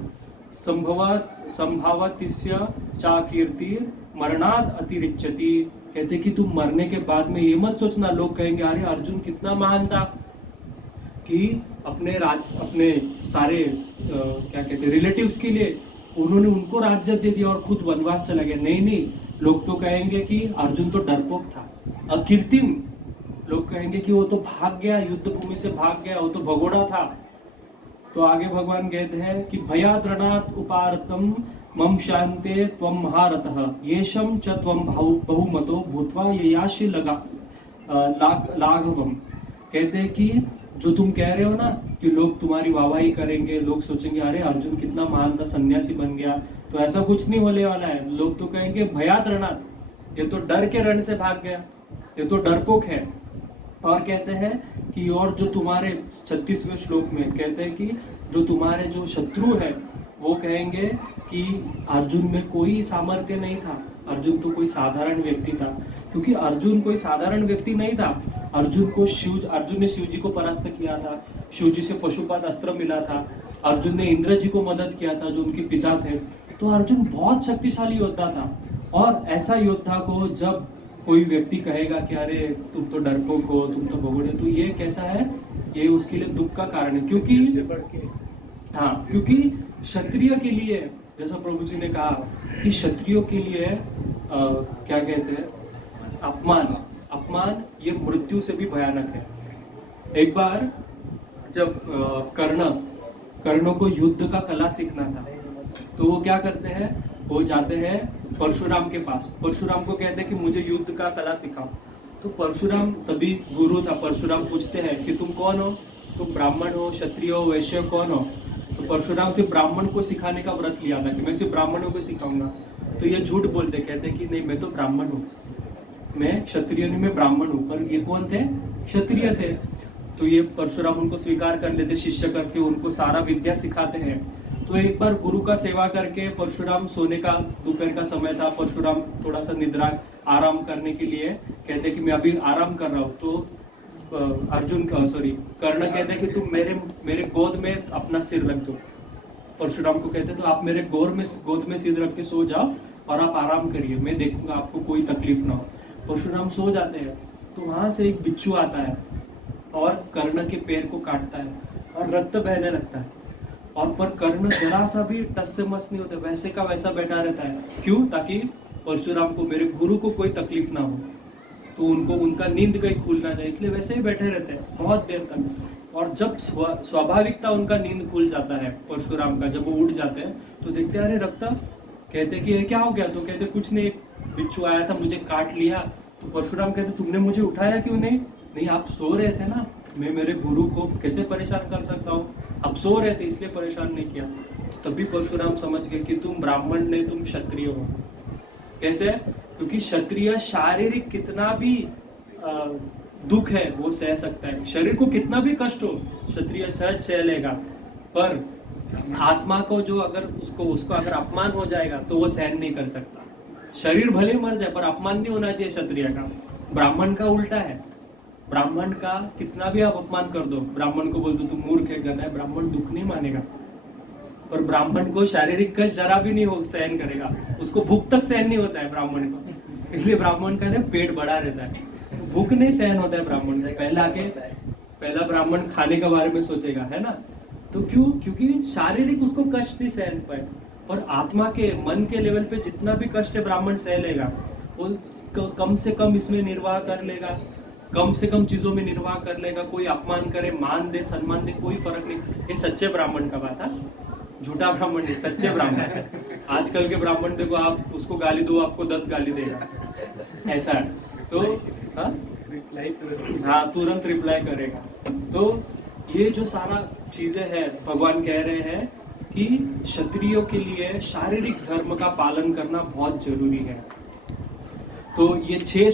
संभवतिस्य चा कीर्ति मरणाद अतिरिच्यति। कहते कि तुम मरने के बाद में ये मत सोचना, लोग कहेंगे अरे अर्जुन कितना महान था कि अपने सारे क्या कहते हैं रिलेटिव्स के लिए उन्होंने उनको राज्य दे दिया और खुद वनवास चला गया। नहीं, लोग तो कहेंगे कि अर्जुन तो डरपोक था। अकीर्तिम, लोग कहेंगे कि वो तो भाग गया, युद्ध भूमि से भाग गया, वो तो भगोड़ा था। तो आगे भगवान कहते हैं कि भयाद्रणात् उपारतम मम शांते त्वम महारथः येषम च त्वम बहुमतो भूत्वा ययासि लाघवम। कहते हैं कि जो तुम कह रहे हो ना कि लोग तुम्हारी वाहवाही करेंगे, लोग सोचेंगे अरे अर्जुन कितना महान था, सन्यासी बन गया, तो ऐसा कुछ नहीं होने वाला है। लोग तो कहेंगे भयाद्रणात्, ये तो डर के रण से भाग गया, ये तो डरपोक है। और कहते हैं कि और जो तुम्हारे 36वें श्लोक में कहते हैं कि जो तुम्हारे जो शत्रु है वो कहेंगे कि अर्जुन में कोई सामर्थ्य नहीं था, अर्जुन तो कोई साधारण व्यक्ति था। क्योंकि अर्जुन कोई साधारण व्यक्ति नहीं था। अर्जुन ने शिव जी को परास्त किया था, शिव जी से पशुपात अस्त्र मिला था, अर्जुन ने इंद्र जी को मदद किया था जो उनके पिता थे। तो अर्जुन बहुत शक्तिशाली योद्धा था। और ऐसा योद्धा को जब कोई व्यक्ति कहेगा कि अरे तुम तो डरपोक हो, तुम तो भगोड़े, तो ये कैसा है, ये उसके लिए दुख का कारण है। क्योंकि क्षत्रिय के लिए, जैसा प्रभु जी ने कहा कि क्षत्रियों के लिए क्या कहते हैं, अपमान ये मृत्यु से भी भयानक है। एक बार जब कर्ण को युद्ध का कला सीखना था, तो वो क्या करते हैं, वो जाते हैं परशुराम के पास। परशुराम को कहते हैं कि मुझे युद्ध का कला सिखाओ। तो परशुराम तभी गुरु था, परशुराम पूछते हैं कि तुम कौन हो, तुम ब्राह्मण हो, क्षत्रिय हो, वैश्य कौन हो। तो परशुराम से ब्राह्मण को सिखाने का व्रत लिया था कि मैं सिर्फ ब्राह्मणों को सिखाऊंगा। तो ये झूठ बोलते, कहते कि नहीं मैं तो ब्राह्मण हूँ, मैं क्षत्रिय नहीं, मैं ब्राह्मण हूँ। पर ये कौन थे, क्षत्रिय थे। तो ये परशुराम उनको स्वीकार कर लेते, शिष्य करके उनको सारा विद्या सिखाते हैं। तो एक बार गुरु का सेवा करके परशुराम सोने का दोपहर का समय था, परशुराम थोड़ा सा निद्रा आराम करने के लिए कहते कि मैं अभी आराम कर रहा हूँ। तो कर्ण कहते कि तुम मेरे गोद में अपना सिर रख दो। परशुराम को कहते तो आप मेरे गोद में सिर रख के सो जाओ और आप आराम करिए, मैं देखूंगा आपको कोई तकलीफ ना हो। परशुराम सो जाते हैं। तो वहां से एक बिच्छू आता है और कर्ण के पैर को काटता है और रक्त बहने लगता है, और पर कर्ण जरा सा भी टस से मस नहीं होता, वैसे का वैसा बैठा रहता है। क्यों? ताकि परशुराम को, मेरे गुरु को कोई तकलीफ ना हो, तो उनको उनका नींद कहीं खुल ना जाए, इसलिए वैसे ही बैठे रहते हैं बहुत देर तक। और जब स्वाभाविकता उनका नींद खुल जाता है परशुराम का, जब वो उठ जाते हैं तो देखते हैं अरे रक्त, कहते कि ये क्या हो गया? तो कहते कुछ नहीं, बिच्छू आया था मुझे काट लिया। तो परशुराम कहते तुमने मुझे उठाया क्यों नहीं? नहीं आप सो रहे थे ना, मैं मेरे गुरु को कैसे परेशान कर सकता हूँ, आप सो रहे थे इसलिए परेशान नहीं किया। तो तभी परशुराम समझ गए कि तुम ब्राह्मण नहीं, तुम क्षत्रिय हो। कैसे? क्योंकि क्षत्रिय शारीरिक कितना भी दुख है वो सह सकता है, शरीर को कितना भी कष्ट हो क्षत्रिय सहज सह लेगा, पर आत्मा को जो अगर उसको अगर अपमान हो जाएगा तो वो सहन नहीं कर सकता। शरीर भले मर जाए पर अपमान नहीं होना चाहिए क्षत्रिय का। ब्राह्मण का उल्टा है, ब्राह्मण का कितना भी आप अपमान कर दो, ब्राह्मण को बोल दो तुम मूर्ख है, गधा है, ब्राह्मण दुख नहीं मानेगा। पर ब्राह्मण को शारीरिक कष्ट जरा भी नहीं हो सहन करेगा, उसको भूख तक सहन नहीं होता है ब्राह्मण को, इसलिए ब्राह्मण का पेट बड़ा रहता है, भूख नहीं सहन होता है ब्राह्मण को। पहला ब्राह्मण खाने के बारे में सोचेगा, है ना? तो क्यों? क्योंकि शारीरिक उसको कष्ट नहीं सहन पाए, पर आत्मा के मन के लेवल पे जितना भी कष्ट है ब्राह्मण सह लेगा, वो कम से कम इसमें निर्वाह कर लेगा, कम से कम चीजों में निर्वाह कर लेगा। कोई अपमान करे, मान दे, सम्मान दे, कोई फर्क नहीं। ये सच्चे ब्राह्मण का बात है, झूठा ब्राह्मण नहीं, सच्चे ब्राह्मण। आजकल के ब्राह्मण देखो, आप उसको गाली दो आपको 10 गाली देगा, ऐसा है। तो हाँ तुरंत रिप्लाई करेगा। तो ये जो सारा चीजें हैं, भगवान कह रहे हैं कि क्षत्रियों के लिए शारीरिक धर्म का पालन करना बहुत जरूरी है। तो ये 6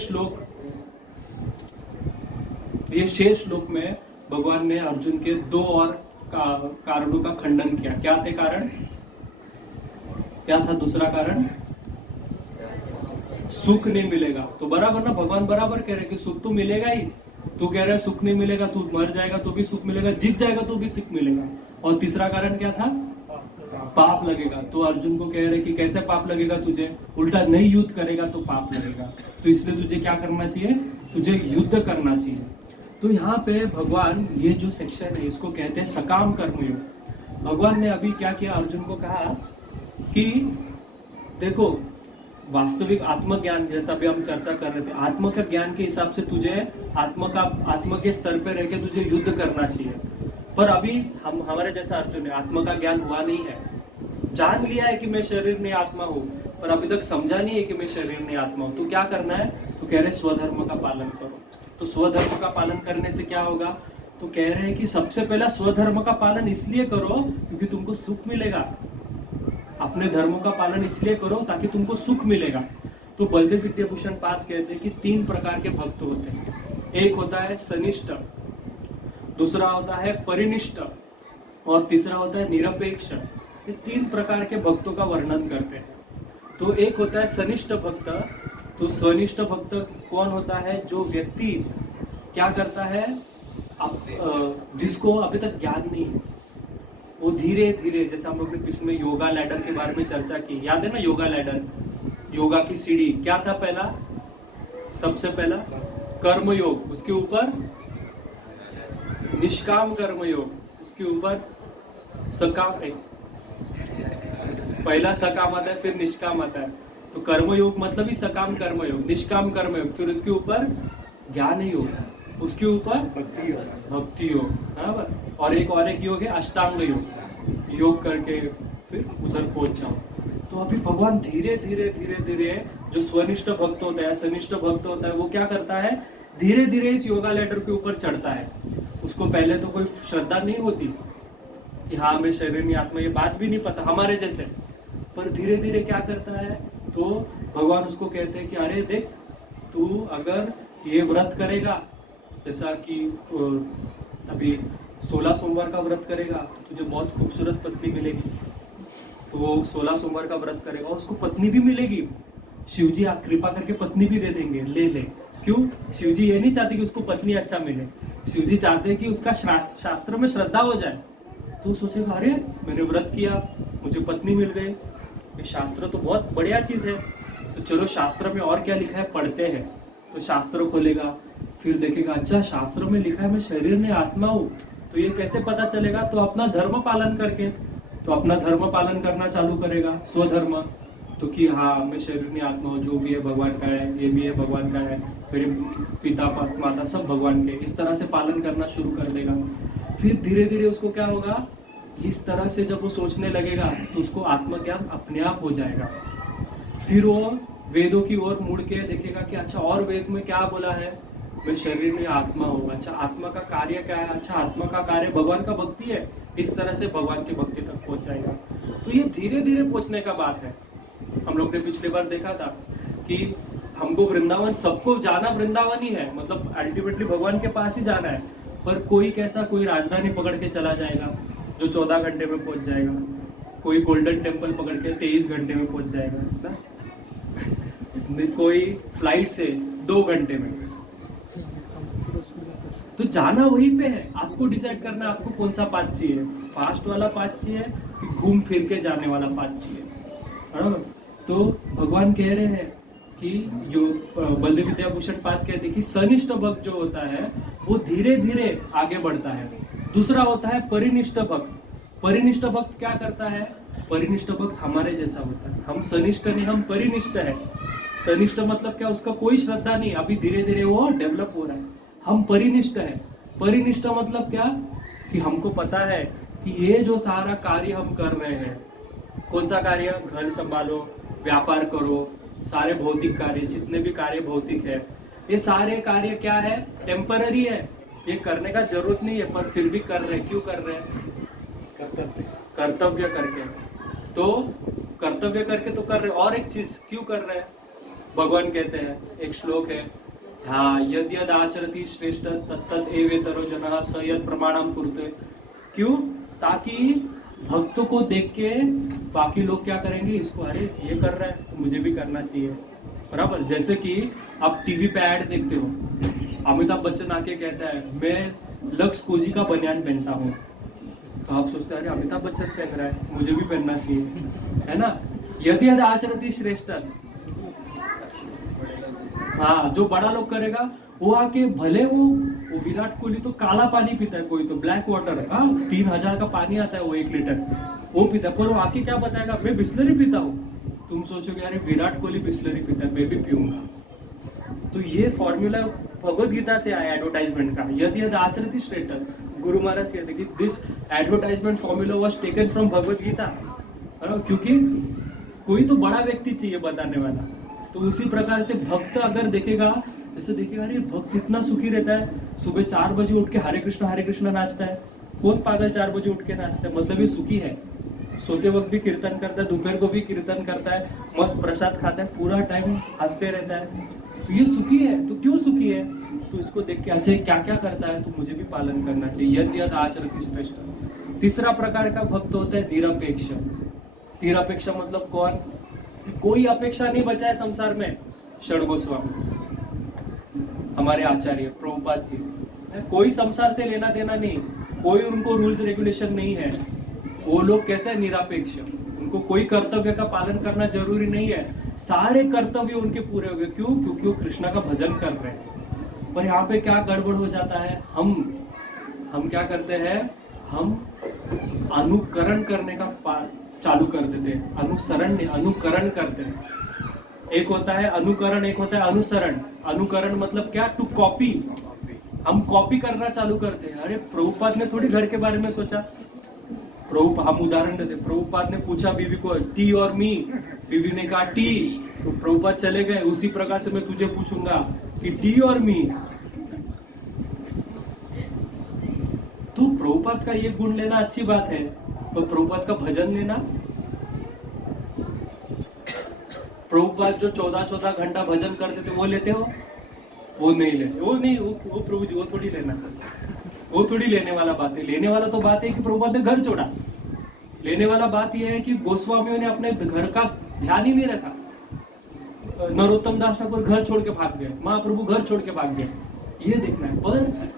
श्लोक में भगवान ने अर्जुन के 2 और कारणों का खंडन किया। क्या थे कारण? क्या था दूसरा कारण? सुख नहीं मिलेगा। तो बराबर ना, भगवान बराबर कह रहे कि सुख तो मिलेगा ही, तू कह रहा है सुख नहीं मिलेगा, तू मर जाएगा तो भी सुख मिलेगा, जीत जाएगा तो भी सुख मिलेगा। और तीसरा कारण क्या था? पाप लगेगा। तो अर्जुन को कह रहे कि कैसे पाप लगेगा तुझे? उल्टा नहीं युद्ध करेगा तो पाप लगेगा, तो इसलिए तुझे क्या करना चाहिए? तुझे युद्ध करना चाहिए। तो यहाँ पे भगवान, ये जो सेक्शन है इसको कहते हैं सकाम कर्मयोग। भगवान ने अभी क्या किया? अर्जुन को कहा कि देखो, वास्तविक आत्मज्ञान, जैसा भी हम चर्चा कर रहे थे, आत्म का ज्ञान के हिसाब से तुझे आत्म के स्तर पे रह के तुझे युद्ध करना चाहिए। पर अभी हमारे जैसा अर्जुन है, आत्मा का ज्ञान हुआ नहीं है, जान लिया है कि मैं शरीर नहीं आत्मा हूँ, पर अभी तक समझा नहीं है कि मैं शरीर नहीं आत्मा हूँ। तो क्या करना है? तो कह रहे स्वधर्म का पालन करो। तो स्वधर्म का पालन करने से क्या होगा? तो कह रहे हैं कि सबसे पहला स्वधर्म का पालन इसलिए करो क्योंकि तुमको सुख मिलेगा। अपने धर्मों का पालन इसलिए करो ताकि तुमको सुख मिलेगा। तो बलदेव विद्याभूषण पाद कहते हैं कि 3 प्रकार के भक्त होते हैं। एक होता है सनिष्ठ, दूसरा होता है परिनिष्ठ, और तीसरा होता है निरपेक्ष। ये 3 प्रकार के भक्तों का वर्णन करते हैं। तो एक होता है सनिष्ठ भक्त। तो स्वनिष्ठ भक्त कौन होता है? जो व्यक्ति क्या करता है, जिसको अभी तक ज्ञान नहीं है, वो धीरे धीरे, जैसे हम लोग ने पिछले में योगा लैडर के बारे में चर्चा की, याद है ना? योगा लैडर, योगा की सीढ़ी क्या था? पहला, सबसे पहला कर्मयोग, उसके ऊपर निष्काम कर्मयोग, उसके ऊपर सकाम, पहला सकाम आता है फिर निष्काम आता है। तो कर्मयोग मतलब ही सकाम कर्मयोग, निष्काम कर्मयोग, फिर उसके ऊपर ज्ञान योग, उसके ऊपर भक्ति योग, बराबर। और एक योग है अष्टांग योग, योग करके फिर उधर पहुंच जाओ। तो अभी भगवान धीरे धीरे धीरे धीरे, जो स्वनिष्ठ भक्त होता है, सनिष्ठ भक्त होता है, वो क्या करता है? धीरे धीरे इस योगा लैडर के ऊपर चढ़ता है। उसको पहले तो कोई श्रद्धा नहीं होती कि हाँ मैं शरीर में आत्मा, ये बात भी नहीं पता हमारे जैसे, पर धीरे धीरे क्या करता है? तो भगवान उसको कहते हैं कि अरे देख, तू अगर ये व्रत करेगा, जैसा कि अभी 16 सोमवार का व्रत करेगा तो तुझे बहुत खूबसूरत पत्नी मिलेगी। तो वो 16 सोमवार का व्रत करेगा, उसको पत्नी भी मिलेगी, शिवजी कृपा करके पत्नी भी दे देंगे, ले ले। क्यों? शिवजी ये नहीं चाहते कि उसको पत्नी अच्छा मिले, शिवजी चाहते हैं कि उसका शास्त्र में श्रद्धा हो जाए। तो सोचेगा अरे मैंने व्रत किया, मुझे पत्नी मिल गई, ये शास्त्र तो बहुत बढ़िया चीज है, तो चलो शास्त्र में और क्या लिखा है पढ़ते हैं। तो शास्त्र खोलेगा, फिर देखेगा अच्छा शास्त्र में लिखा है मैं शरीर में आत्मा हूँ, तो ये कैसे पता चलेगा? तो अपना धर्म पालन करके, तो अपना धर्म पालन करना चालू करेगा, स्वधर्म। तो कि हाँ मैं शरीर में आत्मा हूँ, जो भी है भगवान का है, ये भी है भगवान का है, मेरे पिता माता सब भगवान के, इस तरह से पालन करना शुरू कर देगा। फिर धीरे धीरे उसको क्या होगा, इस तरह से जब वो सोचने लगेगा तो उसको आत्मज्ञान अपने आप हो जाएगा। फिर वो वेदों की ओर मुड़ के देखेगा कि अच्छा और वेद में क्या बोला है, मैं शरीर में आत्मा हूँ, अच्छा आत्मा का कार्य क्या है, अच्छा आत्मा का कार्य भगवान का भक्ति है, इस तरह से भगवान की भक्ति तक पहुंच जाएगा। तो ये धीरे धीरे पहुंचने का बात है। हम लोग ने पिछली बार देखा था कि हमको वृंदावन, सबको जाना वृंदावन ही है, मतलब अल्टीमेटली भगवान के पास ही जाना है। पर कोई कैसा, कोई राजधानी पकड़ के चला जाएगा जो 14 घंटे में पहुंच जाएगा, कोई गोल्डन टेम्पल पकड़ के 23 घंटे में पहुंच जाएगा ना, कोई फ्लाइट से 2 घंटे में। तो जाना वहीं पे है, आपको डिसाइड करना है आपको कौन सा पाथ चाहिए, फास्ट वाला पाथ चाहिए कि घूम फिर के जाने वाला पाथ चाहिए, बराबर। तो भगवान कह रहे हैं कि जो बलदेव विद्याभूषण पाठ कहते हैं कि सनिष्ठ भक्त जो होता है वो धीरे धीरे आगे बढ़ता है। दूसरा होता है परिनिष्ठ भक्त। परिनिष्ठ भक्त क्या करता है, परिनिष्ठ भक्त हमारे जैसा होता है, हम सनिष्ठ नहीं, हम परिनिष्ठ है। सनिष्ठ मतलब क्या, उसका कोई श्रद्धा नहीं, अभी धीरे धीरे वो डेवलप हो रहा है। हम परिनिष्ठ है। परिनिष्ठ मतलब क्या कि हमको पता है कि ये जो सारा कार्य हम कर रहे हैं, कौन सा कार्य, घर संभालो, व्यापार करो, सारे भौतिक कार्य, जितने भी कार्य भौतिक है, ये सारे कार्य क्या है, टेम्पररी है, ये करने का जरूरत नहीं है, पर फिर भी कर रहे हैं। क्यों कर रहे हैं? कर्तव्य करके। तो कर्तव्य करके तो कर रहे। और एक चीज क्यों कर रहे हैं, भगवान कहते हैं, एक श्लोक है, हाँ यद यद आचरति श्रेष्ठ तत्तद एवेतरो जनः स यद प्रमाणम कुरुते। क्यों? ताकि भक्तों को देख के बाकी लोग क्या करेंगे, इसको अरे ये कर रहा है तो मुझे भी करना चाहिए, बराबर। जैसे कि आप टीवी पे ऐड देखते हो, अमिताभ बच्चन आके कहता है मैं लक्स कोजी का बनियान पहनता हूँ, तो आप सोचते हैं अरे अमिताभ बच्चन पहन रहा है, मुझे भी पहनना चाहिए, है ना। यदि यदि आचरति श्रेष्ठ, हाँ जो बड़ा लोग करेगा वो आके, भले वो विराट कोहली तो काला पानी पीता है, कोई तो ब्लैक वाटर, हाँ 3000 का पानी आता है वो 1 लीटर वो पीता है, पर वो आके क्या बताएगा, मैं बिस्लरी पीता हूँ। तुम सोचोगे अरे विराट कोहली बिस्लरी पीता है, मैं भी पीऊंगा। तो ये फॉर्मूला भगवद गीता से आया एडवर्टाइजमेंट का, यदि यदि आचरति श्रेष्ठ। गुरु महाराज कहते कि this advertisement formula was taken from Bhagavad Gita, क्योंकि कोई तो बड़ा व्यक्ति चाहिए बताने वाला। तो उसी प्रकार से भक्त अगर देखेगा, जैसे देखिएगा अरे भक्त इतना सुखी रहता है, सुबह 4 बजे उठ के हरे कृष्णा नाचता है। कौन पागल 4 बजे उठ के नाचता है, मतलब ये सुखी है। सोते वक्त भी कीर्तन करता है, दोपहर को भी कीर्तन करता है, मस्त प्रसाद खाता है, पूरा टाइम हंसते रहता है, तो ये सुखी है। तो क्यों सुखी है, तो इसको देख के अच्छा क्या क्या करता है तो मुझे भी पालन करना चाहिए, यद यद आचरति श्रेष्ठ। तीसरा प्रकार का भक्त होता है धीरापेक्ष। धीरापेक्ष मतलब कौन, कोई अपेक्षा नहीं बचा है संसार में। षड गोस्वामी हमारे आचार्य प्रभुपाद जी, कोई संसार से लेना देना नहीं, कोई उनको रूल्स रेगुलेशन नहीं है। वो लोग कैसे निरापेक्ष, उनको कोई कर्तव्य का पालन करना जरूरी नहीं है, सारे कर्तव्य उनके पूरे हो गए। क्यों? क्योंकि वो कृष्णा का भजन कर रहे हैं। पर यहाँ पे क्या गड़बड़ हो जाता है, हम क्या करते हैं, हम अनुकरण करने का चालू कर देते हैं, अनुसरण नहीं, अनुकरण करते हैं। एक होता है अनुकरण, एक होता है अनुसरण। अनुकरण मतलब क्या, टू कॉपी, हम कॉपी करना चालू करते हैं। अरे प्रभुपाद ने थोड़ी घर के बारे में सोचा, हम उदाहरण देते, प्रभुपाद ने पूछा बीवी को टी और मी, बीवी ने कहा टी, तो प्रभुपाद चले गए। उसी प्रकार से मैं तुझे पूछूंगा कि टी और मी। तो प्रभुपाद का ये गुण लेना अच्छी बात है, तो प्रभुपाद का भजन लेना, प्रभुपाद जो 14 घंटा भजन करते थे वो लेते हो, वो नहीं लेते, वो नहीं, वो प्रभु जी वो थोड़ी लेना, वो थोड़ी लेने वाला बात है। लेने वाला तो बात है कि प्रभुपाद ने घर छोड़ा। लेने वाला बात यह है कि गोस्वामियों ने अपने घर का ध्यान ही नहीं रखा। नरोत्तम दास ठाकुर घर छोड़ के भाग गए, महाप्रभु घर छोड़ के भाग गए, ये देखना है। पर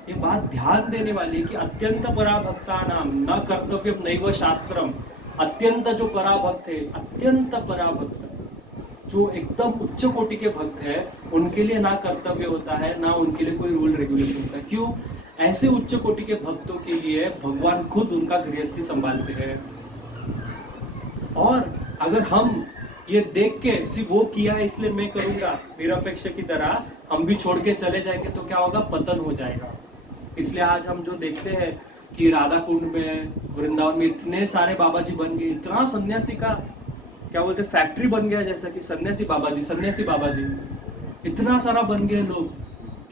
ये बात ध्यान देने वाली कि अत्यंत पराभक्तानाम न कर्तव्यम नैव शास्त्रम। अत्यंत जो पराभक्त है, अत्यंत पराभक्त, जो एकदम उच्च कोटि के भक्त है उनके लिए ना कर्तव्य होता है, ना उनके लिए कोई रूल रेगुलेशन होता है। क्यों? ऐसे उच्च कोटि के भक्तों के लिए भगवान खुद उनका गृहस्थी संभालते हैं। और अगर हम ये देख के सिर्फ वो किया है इसलिए मैं करूंगा निरपेक्ष की तरह हम भी छोड़ के चले जाएंगे तो क्या होगा? पतन हो जाएगा। इसलिए आज हम जो देखते हैं कि राधा कुंड में, वृंदावन में इतने सारे बाबा जी बन गए, इतना सन्यासी का क्या बोलते फैक्ट्री बन गया, जैसा कि सन्यासी बाबा जी इतना सारा बन गए लोग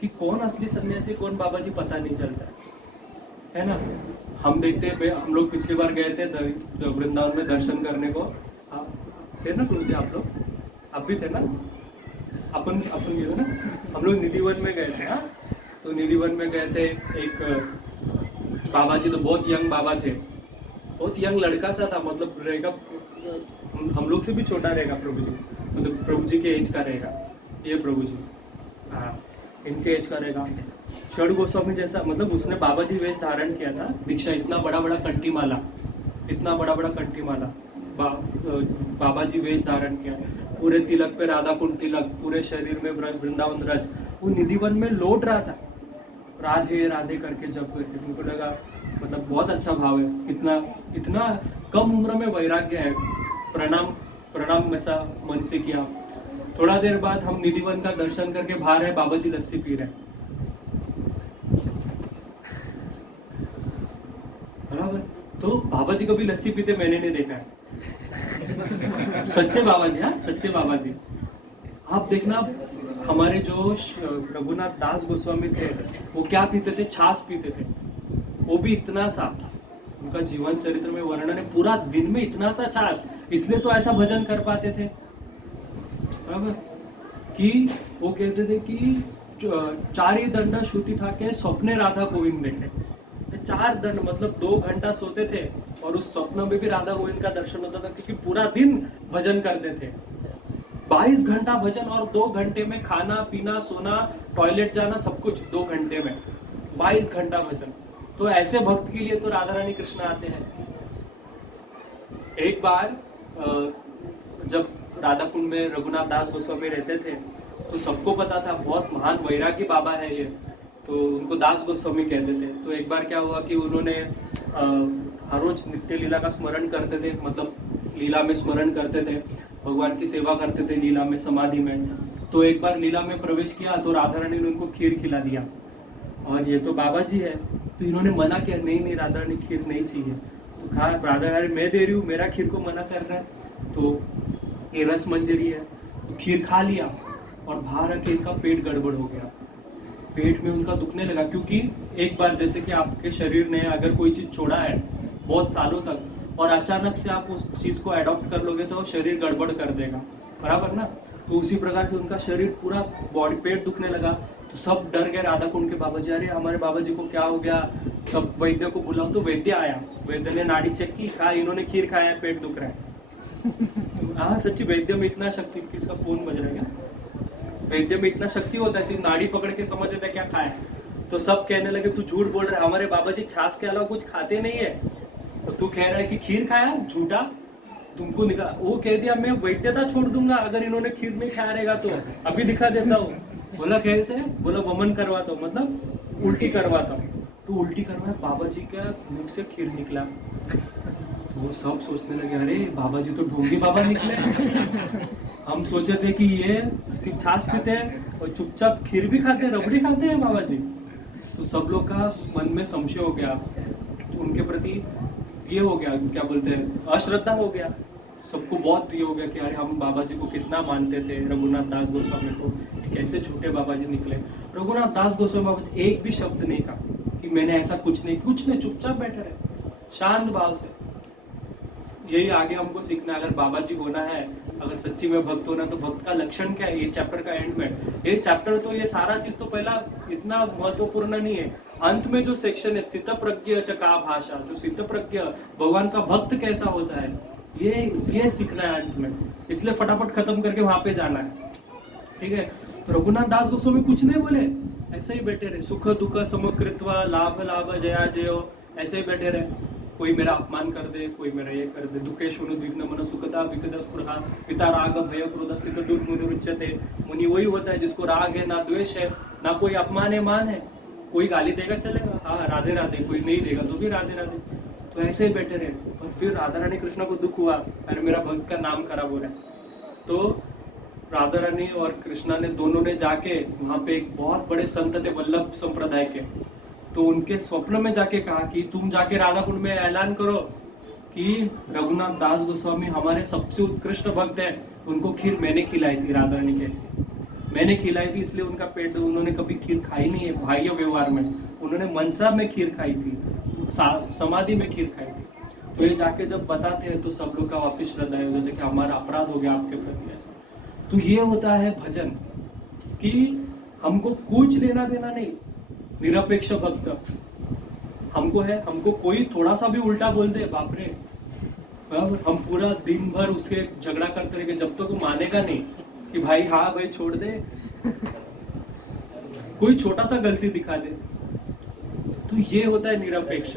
कि कौन असली सन्यासी कौन बाबा जी पता नहीं चलता है ना। हम देखते हैं, हम लोग पिछली बार गए थे वृंदावन में दर्शन करने को, आप थे ना प्रभु जी? आप लोग आप भी थे ना? अपन गए ना, हम लोग निधिवन में गए थे। हाँ, तो निधिवन में गए थे, एक बाबा जी तो बहुत यंग बाबा थे, बहुत यंग लड़का सा था, मतलब रहेगा हम लोग से भी छोटा रहेगा प्रभु जी, मतलब प्रभु जी के एज का रहेगा ये प्रभु जी। हाँ, इनके एज का रहेगा। षड गोस्वामी जैसा, मतलब उसने बाबा जी वेश धारण किया था, दीक्षा इतना बड़ा बड़ा कंठी माला, इतना बड़ा बड़ा कंठी माला बाबा जी वेश धारण किया, पूरे तिलक पे राधा कुंड तिलक, पूरे शरीर में वृंदावन रज। वो निधिवन में लौट रहा था, राधे राधे करके जप करके। उनको लगा मतलब बहुत अच्छा भाव है, कितना कम उम्र में वैराग्य है। प्रणाम ऐसा मन से किया। थोड़ा देर बाद हम निधिवन का दर्शन करके बाहर है, बाबा जी लस्सी पी रहे हैं, बराबर। तो बाबा जी कभी लस्सी पीते मैंने नहीं देखा है। सच्चे बाबा जी, हाँ सच्चे बाबा जी। आप देखना, हमारे जो रघुनाथ दास गोस्वामी थे वो क्या पीते थे? छाछ पीते थे, वो भी इतना सा। उनका जीवन चरित्र में वर्णन है, पूरा दिन में इतना सा छाछ, इसलिए तो ऐसा भजन कर पाते थे, बराबर। कि वो कहते थे कि 4 दंड श्रुति ठाके स्वप्ने राधा गोविंद देखे। 4 दंड मतलब 2 घंटा सोते थे और उस स्वप्न में भी राधा गोविंद का दर्शन होता था, क्योंकि पूरा दिन भजन करते थे। 22 घंटा भजन और 2 घंटे में खाना पीना सोना टॉयलेट जाना सब कुछ 2 घंटे में, 22 घंटा भजन। तो ऐसे भक्त के लिए तो राधा रानी कृष्ण आते हैं। एक बार जब राधा कुंड में रघुनाथ दास गोस्वामी रहते थे तो सबको पता था बहुत महान वैरागी बाबा है ये, तो उनको दास गोस्वामी कहते थे। तो एक बार क्या हुआ कि उन्होंने हर रोज नित्य लीला का स्मरण करते थे, मतलब लीला में स्मरण करते थे, भगवान की सेवा करते थे लीला में, समाधि में। तो एक बार लीला में प्रवेश किया तो राधा रानी ने उनको खीर खिला दिया, और ये तो बाबा जी है, तो इन्होंने मना किया, नहीं राधा रानी खीर नहीं चाहिए। तो कहा राधा रानी मैं दे रही हूँ, मेरा खीर को मना कर रहा है, तो ये रस मंजरी है। तो खीर खा लिया और बाहर आके इनका पेट गड़बड़ हो गया, पेट में उनका दुखने लगा। क्योंकि एक बार जैसे कि आपके शरीर ने अगर कोई चीज़ छोड़ा है बहुत सालों तक और अचानक से आप उस चीज़ को अडॉप्ट कर लोगे तो शरीर गड़बड़ कर देगा, बराबर ना। तो उसी प्रकार से उनका शरीर पूरा बॉडी पेट दुखने लगा। तो सब डर गए राधा कुंड के बाबा जी, अरे हमारे बाबा जी को क्या हो गया, सब वैद्य को बुलाओ। तो वैद्य आया, वैद्य ने नाड़ी चेक की, कहा इन्होंने खीर खाया है, पेट दुख रहा है। तो हाँ सच्ची, वैद्य में इतना शक्ति, किसका फोन बज रहा है क्या? वैद्य में इतना शक्ति होता है, सिर्फ नाड़ी पकड़ के समझ लेता है क्या खाया। तो सब कहने लगे तू झूठ बोल रहा है, हमारे बाबा जी छाछ के अलावा कुछ खाते नहीं है, तो तू कह रहा है कि खीर खाया, झूठा। तुमको निकाल, वो कह दिया मैं वैद्यता छोड़ दूंगा अगर इन्होंने खीर नहीं खाया रहेगा, तो अभी दिखा देता हूँ। बोला कैसे? बोला वमन करवाता हूँ, मतलब उल्टी करवाता हूँ। तो उल्टी करवाया, बाबा जी का मुख से खीर निकला। तो वो सब सोचने लगे अरे बाबा जी तो ढोंगी बाबा निकले। हम सोचे थे कि ये सिर्फ छाछ पीते हैं और चुपचाप खीर भी खाते हैं, रबड़ी खाते हैं बाबा जी। तो सब लोग का मन में संशय हो गया, उनके प्रति ये हो गया, क्या बोलते हैं, अश्रद्धा हो गया। सबको बहुत ये हो गया कि अरे हम बाबा जी को कितना मानते थे, रघुनाथ दास गोस्वामी को, कैसे झूठे बाबा जी निकले। रघुनाथ दास गोस्वामी बाबा जी एक भी शब्द नहीं कहा कि मैंने ऐसा कुछ नहीं, चुपचाप बैठे रहे शांत भाव से। यही आगे हमको सीखना है, अगर बाबा जी होना है, अगर सच्ची में भक्त होना, तो भक्त का लक्षण क्या है, ये चैप्टर का एंड में। ये चैप्टर तो ये सारा चीज तो पहला इतना महत्वपूर्ण नहीं है, अंत में जो सेक्शन है स्थित प्रज्ञ च का भाषा, जो स्थित प्रज्ञ भगवान का भक्त कैसा होता है, ये सीखना है अंत में। इसलिए फटाफट खत्म करके वहां पे जाना है, ठीक है। तो रघुनाथ दास गोस्वामी कुछ नहीं बोले, ऐसे ही बैठे रहे, सुख दुख समकृत्वा लाभ लाभ जया जयो, ऐसे ही बैठे रहे। कोई मेरा अपमान कर दे, कोई मेरा ये कर दे, दुखे शुनु द्विग्न मन सुखता विकता स्पृहा पिता राग भय क्रोध स्थित दुर्मुनिरुच्यते। मुनि वही होता है जिसको राग है, ना द्वेष है, ना कोई अपमान है, मान है। कोई गाली देगा चलेगा, हाँ राधे राधे, कोई नहीं देगा तो भी राधे राधे, तो ऐसे ही बैठे रहे। और फिर राधा रानी कृष्ण को दुख हुआ, अरे मेरा भक्त का नाम खराब हो रहा है। तो राधा रानी और कृष्णा ने दोनों ने जाके वहाँ पे एक बहुत बड़े संत थे वल्लभ संप्रदाय के, तो उनके स्वप्न में जाके कहा कि तुम जाके राधा कुंड में ऐलान करो कि रघुनाथ दास गोस्वामी हमारे सबसे उत्कृष्ट भक्त है, उनको खीर मैंने खिलाई थी, राधा रानी के मैंने खिलाई थी, इसलिए उनका पेट, उन्होंने कभी खीर खाई नहीं है बाह्य व्यवहार में, उन्होंने मनसा में खीर खाई थी, समाधि में खीर खाई थी। तो ये जाके जब बताते हैं तो सब लोग का वापिस श्रद्धा हो जाता है कि हमारा अपराध हो गया आपके प्रति ऐसा। तो ये होता है भजन, कि हमको कुछ लेना देना नहीं, निरपेक्ष भक्त हमको है, हमको कोई थोड़ा सा भी उल्टा बोल दे, बाप रे, हम पूरा दिन भर उसके झगड़ा करते रहेंगे जब तक वो मानेगा नहीं कि भाई हाँ भाई छोड़ दे, कोई छोटा सा गलती दिखा दे। तो ये होता है निरपेक्ष।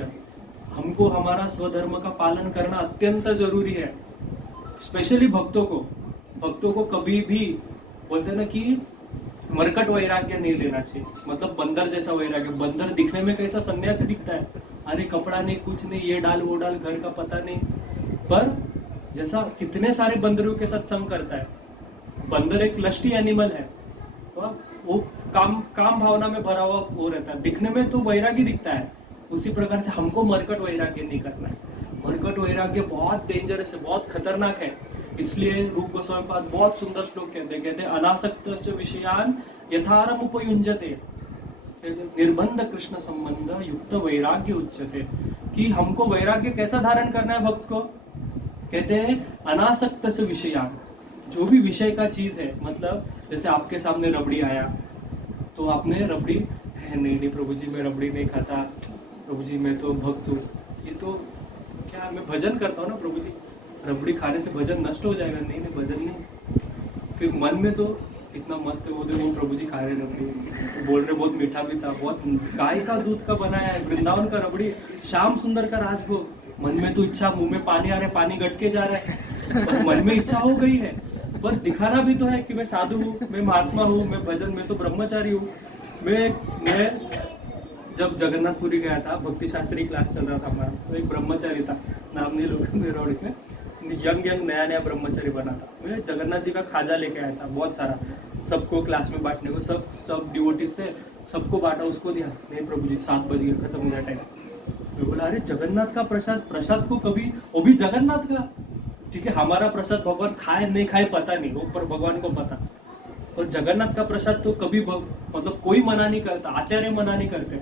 हमको हमारा स्वधर्म का पालन करना अत्यंत जरूरी है, स्पेशली भक्तों को कभी भी बोलते हैं ना कि मरकट वैराग्य नहीं लेना चाहिए, मतलब बंदर जैसा वैराग्य। बंदर दिखने में कैसा सन्यासी दिखता है, अरे कपड़ा नहीं, कुछ नहीं, ये डाल वो डाल, घर का पता नहीं, पर जैसा कितने सारे बंदरों के साथ संग करता है। बंदर एक लस्टी एनिमल है, तो वो काम भावना में भरा हुआ वो रहता है, दिखने में तो वैरागी दिखता है। उसी प्रकार से हमको मरकट वैराग्य नहीं करना है। मरकट वैराग्य बहुत डेंजरस है, बहुत खतरनाक है। इसलिए रूप गोस्वामी पाद बहुत सुंदर श्लोक कहते हैं अनासक्त विषयान यथारम उपयुंजते निर्बंध कृष्ण संबंध युक्त वैराग्य उच्यते। कि हमको वैराग्य कैसा धारण करना है भक्त को, कहते हैं अनासक्त से विषयान, जो भी विषय का चीज है, मतलब जैसे आपके सामने रबड़ी आया तो आपने रबड़ी नहीं प्रभु जी मैं रबड़ी नहीं खाता, प्रभु जी मैं तो भक्त हूँ, ये तो क्या मैं भजन करता हूँ ना प्रभु जी, रबड़ी खाने से भजन नष्ट हो जाएगा, नहीं भजन नहीं। फिर मन में तो इतना मस्त है, वो देखो प्रभु जी खा रहे रबड़ी, तो बोल रहे बहुत मीठा भी था, बहुत गाय का दूध का बनाया है, वृंदावन का रबड़ी, श्याम सुंदर का राजभोग। मन में तो इच्छा, मुंह में पानी आ रहा है, पानी गट के जा रहा है, पर मन में इच्छा हो गई है, पर दिखाना भी तो है कि मैं साधु हूँ, मैं महात्मा हूँ, मैं भजन, मैं तो ब्रह्मचारी हूँ। मैं जब जगन्नाथपुरी गया था, भक्ति शास्त्री क्लास चल रहा था हमारा, तो एक ब्रह्मचारी था, नाम नहीं लोग मेरे रोड में, यंग नया ब्रह्मचारी बना था। मैं जगन्नाथ जी का खाजा लेके आया था बहुत सारा, सबको क्लास में बांटने को, सब डिवोटीज थे, सबको बांटा, उसको दिया, नहीं प्रभु जी 7 बज गए, खत्म हो गया टाइम। मैं बोला अरे जगन्नाथ का प्रसाद को कभी, वो भी जगन्नाथ का, ठीक है हमारा प्रसाद भगवान खाए नहीं खाए पता नहीं, वो पर भगवान को पता, और जगन्नाथ का प्रसाद तो कभी मतलब कोई मना नहीं करता, आचार्य मना नहीं करते,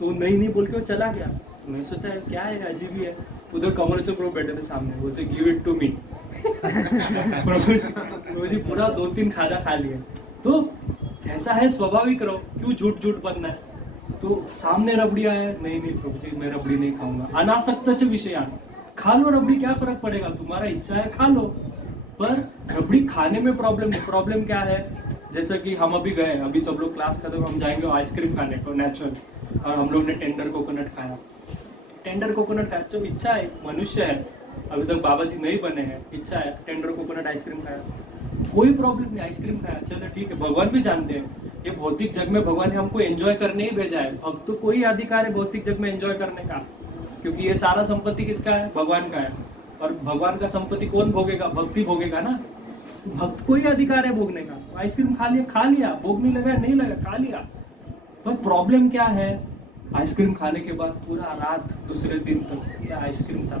तो नहीं बोल के वो चला गया। तो मैं सोचा क्या है, अजीब ही है। उधर कमलोचन प्रभु बैठे थे सामने, बोलते गिव इट टू मी। प्रभु जी पूरा 2-3 खाजा खा लिए। तो जैसा है स्वाभाविक रहो, क्यों झूठ बनना है। तो सामने रबड़ी आया, नहीं प्रभु जी मैं रबड़ी नहीं खाऊंगा, अनासक्त विषयान, खा लो रबड़ी, क्या फर्क पड़ेगा, तुम्हारा इच्छा है खा लो, पर रबड़ी खाने में प्रॉब्लम क्या है। जैसे कि हम अभी गए, अभी सब लोग क्लास खत्म, हम जाएंगे आइसक्रीम खाने को नेचुरल, और हम लोग ने टेंडर कोकोनट खाया, तो इच्छा है, मनुष्य है, अभी तक बाबा जी नहीं बने हैं, इच्छा है, टेंडर कोकोनट आइसक्रीम खाया, कोई प्रॉब्लम नहीं, आइसक्रीम खाया, चलो ठीक है। भगवान भी जानते हैं ये भौतिक जग में भगवान ने हमको एंजॉय करने ही भेजा है, भक्त को कोई अधिकार है भौतिक जग में एंजॉय करने का, क्योंकि ये सारा संपत्ति किसका है, भगवान का है, और भगवान का संपत्ति कौन भोगेगा, भक्ति भोगेगा ना, भक्त को ही अधिकार है भोगने का। आइसक्रीम खा लिया, भोग नहीं लगा, नहीं लगा, खा लिया, पर प्रॉब्लम क्या है, आइसक्रीम खाने के बाद पूरा रात दूसरे दिन तक आइसक्रीम था,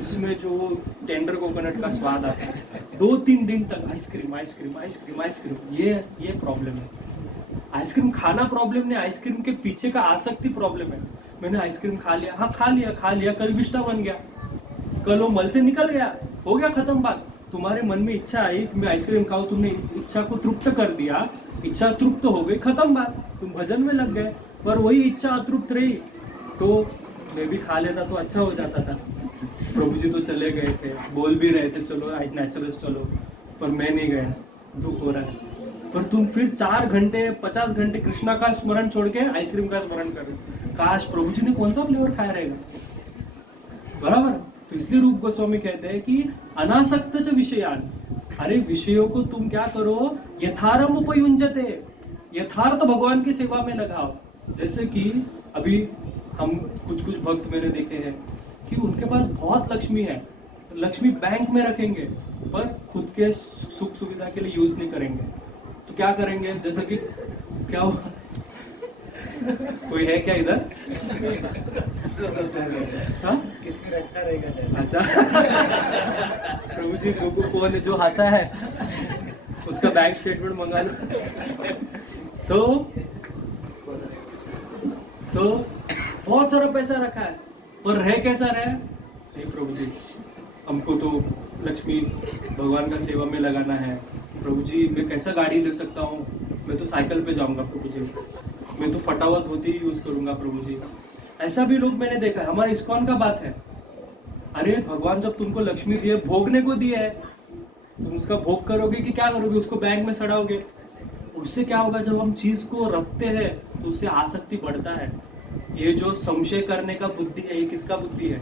उसमें जो टेंडर कोकोनट का स्वाद आता है, 2-3 दिन तक आइसक्रीम, ये प्रॉब्लम है। आइसक्रीम खाना प्रॉब्लम नहीं, आइसक्रीम के पीछे का आसक्ति प्रॉब्लम है। मैंने आइसक्रीम खा लिया, हाँ खा लिया, कल विष्टा बन गया, कल वो मल से निकल गया, हो गया खत्म बात। तुम्हारे मन में इच्छा आई कि मैं आइसक्रीम खाऊं, तुमने इच्छा को तृप्त कर दिया, इच्छा तृप्त हो गई, खत्म बात, तुम भजन में लग गए। पर वही इच्छा अतृप्त रही तो मैं भी खा लेता तो अच्छा हो जाता था। प्रभु जी तो चले गए थे, बोल भी रहे थे चलो नेचुरल्स चलो, पर मैं नहीं गया, दुख हो रहा है। पर तुम फिर 4 घंटे 50 घंटे कृष्णा का स्मरण छोड़ के आइसक्रीम का स्मरण कर रहे हो। काश प्रभु जी ने कौन सा फ्लेवर खाया रहेगा, बराबर। तो इसलिए रूप गोस्वामी कहते हैं कि अनासक्त च विषयान, अरे विषयों को तुम क्या करो, यथारम उपयुंजते, यथार्थ भगवान की सेवा में लगाओ। जैसे कि अभी हम कुछ भक्त मैंने देखे हैं कि उनके पास बहुत लक्ष्मी है, लक्ष्मी बैंक में रखेंगे पर खुद के सुख सुविधा के लिए यूज नहीं करेंगे। तो क्या करेंगे, जैसे कि क्या हुआ, कोई है क्या इधर? हाँ? किसने रखा रहेगा? अच्छा प्रभु जी को कौन है जो हंसा है, उसका बैंक स्टेटमेंट मंगा लो। तो बहुत सारा पैसा रखा है पर रह कैसा रहे, नहीं प्रभु जी हमको तो लक्ष्मी भगवान का सेवा में लगाना है। प्रभु जी मैं कैसा गाड़ी ले सकता हूँ, मैं तो साइकिल पे जाऊंगा प्रभु जी, मैं तो फटावा धोती यूज करूंगा प्रभु जी। ऐसा भी लोग मैंने देखा है। हमारा इस्कॉन का बात है, अरे भगवान जब तुमको लक्ष्मी दिए, भोगने को दिया है, तुम उसका भोग करोगे कि क्या करोगे, उसको बैंक में सड़ाओगे। उससे क्या होगा, जब हम चीज को रखते हैं तो उससे आसक्ति बढ़ता है। ये जो संशय करने का बुद्धि है, ये किसका बुद्धि है?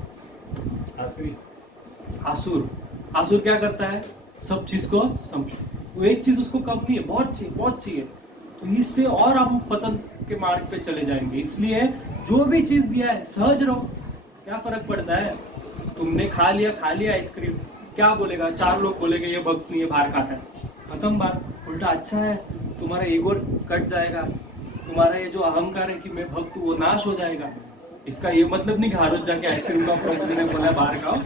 आसुर। आसुर क्या करता है, सब चीज को संशय, वो एक चीज उसको कम नहीं है, बहुत चाहिए बहुत चाहिए, तो इससे और हम पतन के मार्ग पे चले जाएंगे। इसलिए जो भी चीज दिया है सहज रहो, क्या फर्क पड़ता है। तुमने खा लिया आइसक्रीम, क्या बोलेगा, 4 लोग बोलेंगे ये भक्त नहीं है, बाहर खाता है, खत्म बात। उल्टा अच्छा है, तुम्हारा ईगो कट जाएगा, तुम्हारा ये जो अहंकार है कि मैं भक्त हूँ वो नाश हो जाएगा। इसका ये मतलब नहीं कि हर रोज जाके आइसक्रीम का प्रभु ने बोला बाहर खाओ।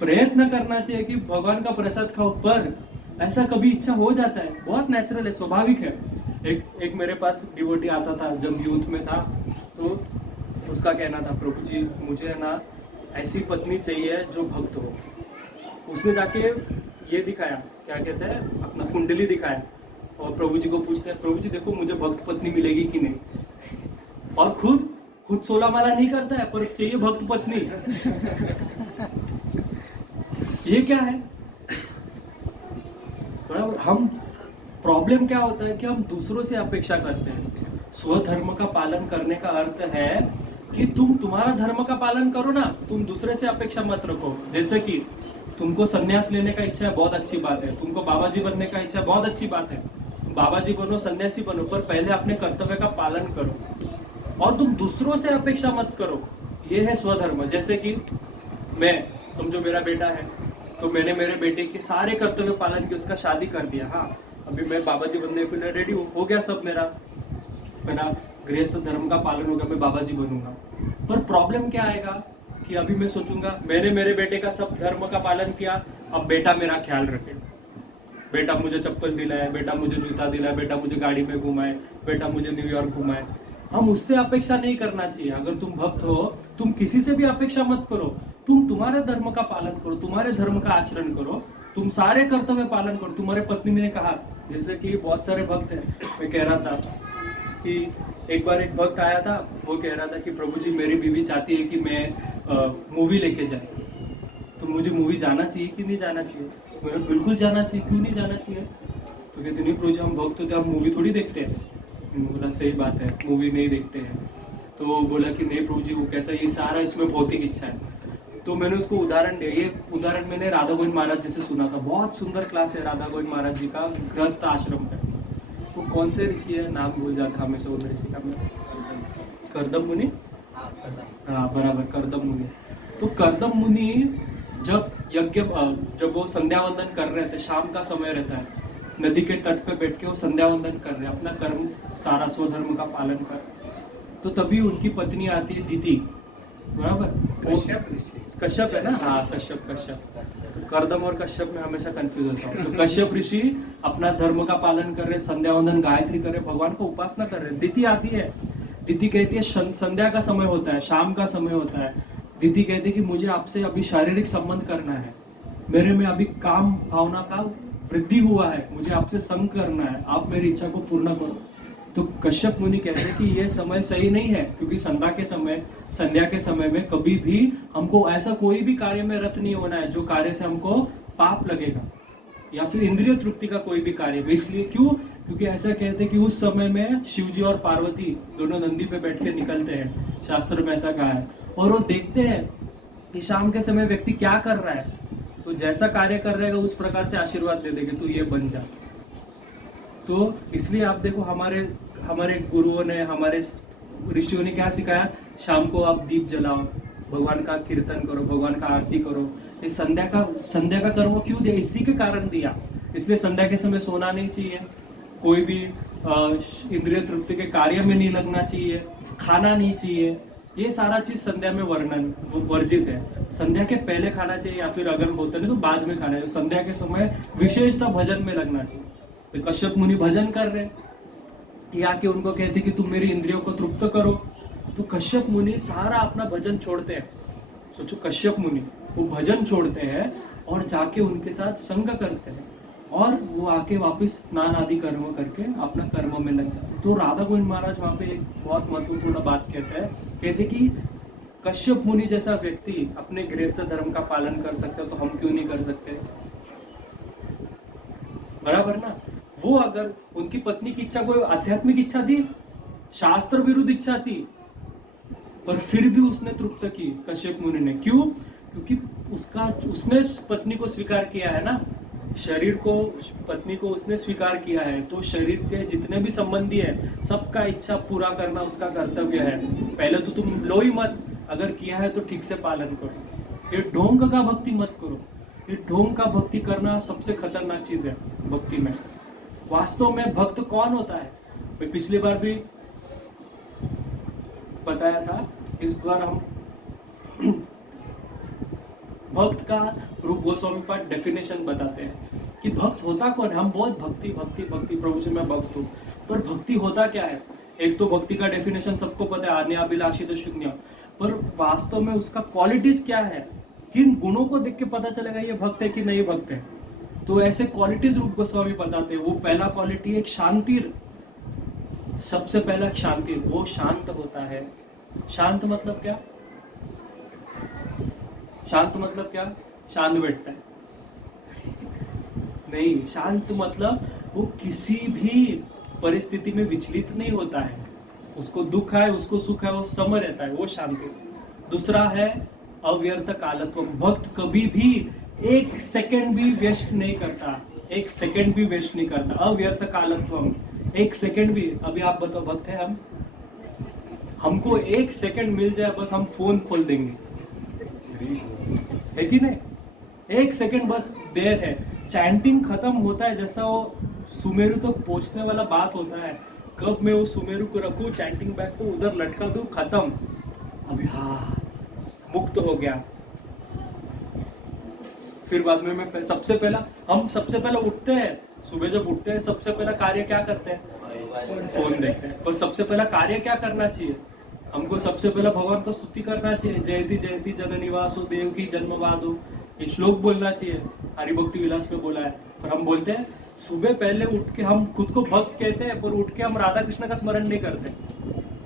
प्रयत्न करना चाहिए कि भगवान का प्रसाद खाओ, पर ऐसा कभी इच्छा हो जाता है, बहुत नेचुरल है, स्वाभाविक है। एक मेरे पास डिवोटी आता था जब यूथ में था, तो उसका कहना था प्रभु जी मुझे ना ऐसी पत्नी चाहिए जो भक्त हो। उसने जाके ये दिखाया, क्या कहते हैं, अपना कुंडली दिखाया और प्रभु जी को पूछते हैं प्रभु जी देखो मुझे भक्त पत्नी मिलेगी कि नहीं, और खुद 16 माला नहीं करता है पर चाहिए भक्त पत्नी। ये क्या है, बराबर। हम प्रॉब्लम क्या होता है कि हम दूसरों से अपेक्षा करते हैं। स्वधर्म का पालन करने का अर्थ है कि तुम तुम्हारा धर्म का पालन करो ना, तुम दूसरे से अपेक्षा मत रखो। जैसे कि तुमको संन्यास लेने का इच्छा है, बहुत अच्छी बात है, तुमको बाबा जी बनने का इच्छा है, बहुत अच्छी बात है, बाबा जी बनो, सन्यासी बनो, पर पहले अपने कर्तव्य का पालन करो और तुम दूसरों से अपेक्षा मत करो। ये है स्वधर्म। जैसे कि मैं समझो मेरा बेटा है, तो मैंने मेरे बेटे के सारे कर्तव्य पालन किए, उसका शादी कर दिया, हाँ अभी मैं बाबा जी बनने के लिए रेडी हो गया, सब मेरा गृहस्थ धर्म का पालन होगा, मैं बाबा जी बनूंगा। पर प्रॉब्लम क्या आएगा कि अभी मैं सोचूंगा मैंने मेरे बेटे का सब धर्म का पालन किया, अब बेटा मेरा ख्याल रखे, बेटा मुझे चप्पल दिलाए, बेटा मुझे जूता दिलाए, बेटा मुझे गाड़ी में घुमाए, बेटा मुझे न्यूयॉर्क घुमाए। हम उससे अपेक्षा नहीं करना चाहिए। अगर तुम भक्त हो, तुम किसी से भी अपेक्षा मत करो, तुम तुम्हारे धर्म का पालन करो, तुम्हारे धर्म का आचरण करो, तुम सारे कर्तव्य पालन करो। तुम्हारे पत्नी ने कहा, जैसे कि बहुत सारे भक्त हैं, मैं कह रहा था कि एक बार एक भक्त आया था, वो कह रहा था कि प्रभु जी मेरी बीवी चाहती है कि मैं मूवी लेके जाए, तो मुझे मूवी जाना चाहिए कि नहीं जाना चाहिए? मैंने बिल्कुल जाना चाहिए, क्यों नहीं जाना चाहिए? तो कहते नहीं प्रभु जी हम भक्त होते हम मूवी थोड़ी देखते हैं। मैंने बोला सही बात है, मूवी नहीं देखते हैं। तो वो बोला कि नहीं प्रभु जी वो कैसा, ये सारा इसमें भौतिक इच्छा है। तो मैंने उसको उदाहरण दिया, ये उदाहरण मैंने राधा गोविंद महाराज जी से सुना था, बहुत सुंदर क्लास है राधा गोविंद महाराज जी का, गृहस्थ आश्रम है। वो कौन से ऋषि है, नाम भूल जाता हमेशा उन ऋषि का, करदम मुनि, हाँ बराबर करदम मुनि। तो करदम मुनि जब वो संध्या वंदन कर रहे थे, शाम का समय रहता है, नदी के तट पे बैठ के वो संध्या वंदन कर रहे हैं, अपना कर्म सारा स्वधर्म का पालन कर। तो तभी उनकी पत्नी आती है दीदी, बराबर, कश्यप है ना, हाँ कश्यप। तो करदम और कश्यप में हमेशा कंफ्यूज होता हूँ। तो कश्यप ऋषि अपना धर्म का पालन कर रहे, संध्या वंदन गायत्री कर रहे, भगवान को उपासना कर रहे। दीदी आती है, दीदी कहती है संध्या का समय होता है, शाम का समय होता है। दीदी कहती है कि मुझे आपसे अभी शारीरिक संबंध करना है, मेरे में अभी काम भावना का वृद्धि हुआ है, मुझे आपसे संग करना है, आप मेरी इच्छा को पूर्ण करो। तो कश्यप मुनि कहते हैं कि यह समय सही नहीं है, क्योंकि संध्या के समय में कभी भी हमको ऐसा कोई भी कार्य में रत नहीं होना है जो कार्य से हमको पाप लगेगा, या फिर इंद्रिय तृप्ति का कोई भी कार्य। इसलिए क्यों? क्योंकि ऐसा कहते हैं कि उस समय में शिव जी और पार्वती दोनों नंदी पे बैठ के निकलते हैं, शास्त्र में ऐसा कहा है, और वो देखते हैं कि शाम के समय व्यक्ति क्या कर रहा है, तो जैसा कार्य कर रहेगा उस प्रकार से आशीर्वाद दे देंगे, तू ये बन जा। तो इसलिए आप देखो हमारे हमारे गुरुओं ने, हमारे ऋषियों ने क्या सिखाया, शाम को आप दीप जलाओ, भगवान का कीर्तन करो, भगवान का आरती करो। ये संध्या का कर्म क्यों दिया, इसी के कारण दिया। इसलिए संध्या के समय सोना नहीं चाहिए, कोई भी इंद्रिय तृप्ति के कार्य में नहीं लगना चाहिए, खाना नहीं चाहिए। ये सारा चीज संध्या में वर्जित है। संध्या के पहले खाना चाहिए, या फिर अगर होता नहीं तो बाद में खाना चाहिए। संध्या के समय विशेषतः भजन में लगना चाहिए। तो कश्यप मुनि भजन कर रहे, ये आके उनको कहते कि तुम मेरी इंद्रियों को तृप्त करो। तो कश्यप मुनि सारा अपना भजन छोड़ते हैं। सोचो, कश्यप मुनि वो भजन छोड़ते हैं और जाके उनके साथ संग करते हैं, और वो आके वापस स्नान आदि कर्म करके अपना कर्म में लग जाते हैं। तो राधा गोविंद महाराज वहाँ पे एक बहुत महत्वपूर्ण बात कहते कि कश्यप मुनि जैसा व्यक्ति अपने गृहस्थ धर्म का पालन कर सकते हो, तो हम क्यों नहीं कर सकते? बराबर ना। वो अगर उनकी पत्नी की इच्छा कोई आध्यात्मिक इच्छा थी, शास्त्र विरुद्ध इच्छा थी, पर फिर भी उसने तृप्त की कश्यप मुनि ने। क्यों? क्योंकि उसने पत्नी को स्वीकार किया है ना, शरीर को, पत्नी को उसने स्वीकार किया है, तो शरीर के जितने भी संबंधी है सबका इच्छा पूरा करना उसका कर्तव्य है। पहले तो तुम लो ही मत, अगर किया है तो ठीक से पालन करो। ये ढोंग का भक्ति मत करो। ये ढोंग का भक्ति करना सबसे खतरनाक चीज है भक्ति में। वास्तव में भक्त कौन होता है? मैं पिछली बार भी बताया था, इस बार हम भक्त का रूप गोस्वामी पाठ डेफिनेशन बताते हैं कि भक्त होता कौन है। हम बहुत भक्ति भक्ति भक्ति प्रभु से मैं भक्त हूँ, पर भक्ति होता क्या है? एक तो भक्ति का डेफिनेशन सबको पता है, अन्याभिलाषी तो शून्य, पर वास्तव में उसका क्वालिटीज क्या है? किन गुणों को देख के पता चलेगा ये भक्त है कि नहीं भक्त है? तो ऐसे क्वालिटीज रूप गोस्वामी बताते हैं। वो पहला क्वालिटी एक शांति, सबसे पहला शांति, वो शांत होता है। शांत मतलब क्या? शांत मतलब क्या? शांत बैठता है नहीं। शांत मतलब वो किसी भी परिस्थिति में विचलित नहीं होता है। उसको दुख है, उसको सुख है, वो सम रहता है, वो शांति। दूसरा है अव्यर्थ कालत्व। भक्त कभी भी एक सेकंड भी वेस्ट नहीं करता, एक सेकंड भी वेस्ट नहीं करता। अव्यर्थ कालत्व, एक सेकंड भी। अभी आप बताओ, भक्त है हम, हमको एक सेकंड मिल जाए बस हम फोन खोल देंगे, है कि नहीं? एक सेकंड बस देर है, चैंटिंग खत्म होता है, जैसा वो सुमेरु तक तो पहुंचने वाला बात होता है, कब मैं वो सुमेरु को रखूं, चैंटिंग बैग को उधर लटका दूं, खत्म, अभी हाँ मुक्त हो गया। फिर बाद में मैं सबसे पहला उठते हैं, सुबह जब उठते हैं सबसे पहला कार्य क्या करते हैं? फोन देखते हैं। पर सबसे पहला कार्य क्या करना चाहिए हमको? सबसे पहला भगवान को स्तुति करना चाहिए। जयति जयति जन निवासो देव की जन्मवादो, ये श्लोक बोलना चाहिए, हरिभक्ति विलास में बोला है। पर हम बोलते हैं सुबह पहले उठ के हम खुद को भक्त कहते हैं, पर उठ के हम राधा कृष्ण का स्मरण नहीं करते।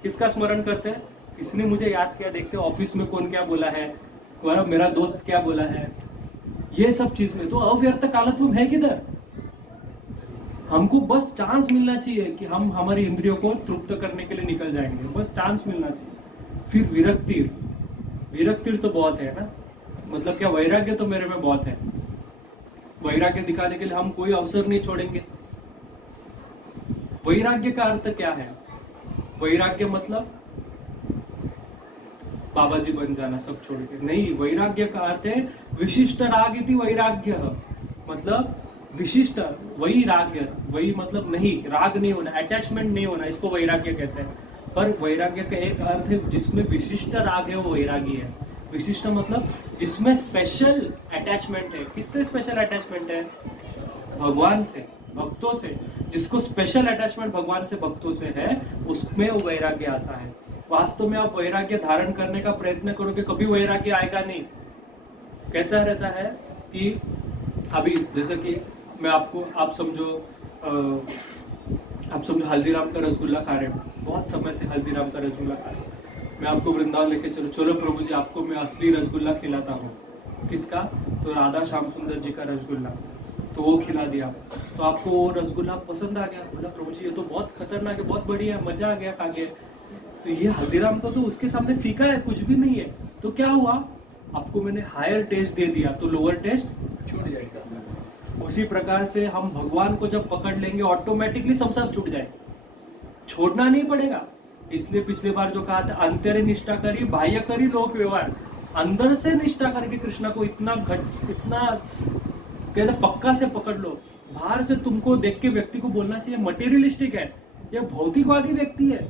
किसका स्मरण करते हैं? किसने मुझे याद किया, देखते ऑफिस में कौन क्या बोला है, मेरा दोस्त क्या बोला है, ये सब चीज में। तो अव्यर्थ कालत्व है किधर? हमको बस चांस मिलना चाहिए कि हम हमारी इंद्रियों को तृप्त करने के लिए निकल जाएंगे, बस चांस मिलना चाहिए। फिर विरक्ति तो बहुत है ना, मतलब क्या? वैराग्य तो मेरे में बहुत है। वैराग्य दिखाने के लिए हम कोई अवसर नहीं छोड़ेंगे। वैराग्य का अर्थ क्या है? वैराग्य मतलब बाबा जी बन जाना सब छोड़ के नहीं। वैराग्य का अर्थ है विशिष्ट राग इति वैराग्य, मतलब विशिष्ट वैराग्य। वही मतलब नहीं, राग नहीं होना, अटैचमेंट नहीं होना, इसको वैराग्य कहते हैं। पर वैराग्य का एक अर्थ है जिसमें विशिष्ट राग है, वो वैरागी है। विशिष्ट मतलब जिसमें स्पेशल अटैचमेंट है। किससे स्पेशल अटैचमेंट है? भगवान से, भक्तों से। जिसको स्पेशल अटैचमेंट भगवान से, भक्तों से है, उसमें वो वैराग्य आता है। वास्तव में आप वैराग्य धारण करने का प्रयत्न करोगे, कभी वैराग्य आएगा नहीं। कैसा रहता है कि अभी जैसे कि मैं आपको, आप समझो हल्दीराम का रसगुल्ला खा रहे हो, बहुत समय से हल्दीराम का रसगुल्ला खा रहे हो। मैं आपको वृंदावन लेके चलो प्रभु जी, आपको मैं असली रसगुल्ला खिलाता हूँ। किसका? तो राधा श्याम सुंदर जी का रसगुल्ला। तो वो खिला दिया, तो आपको वो रसगुल्ला पसंद आ गया। बोला प्रभु जी ये तो बहुत खतरनाक है, बहुत बढ़िया, मजा आ गया खा के। तो ये हल्दीराम का तो उसके सामने फीका है, कुछ भी नहीं है। तो क्या हुआ? आपको मैंने हायर टेस्ट दे दिया तो लोअर टेस्ट छूट जाएगा। उसी प्रकार से हम भगवान को जब पकड़ लेंगे ऑटोमेटिकली सब छूट जाए, छोड़ना नहीं पड़ेगा। इसलिए पिछले बार जो कहा था अंतरे निष्ठा करी बाह्य करी लोक व्यवहार, अंदर से निष्ठा करके कृष्णा को इतना कहते पक्का से पकड़ लो। बाहर से तुमको देख के व्यक्ति को बोलना चाहिए मटेरियलिस्टिक है, यह भौतिकवादी व्यक्ति है,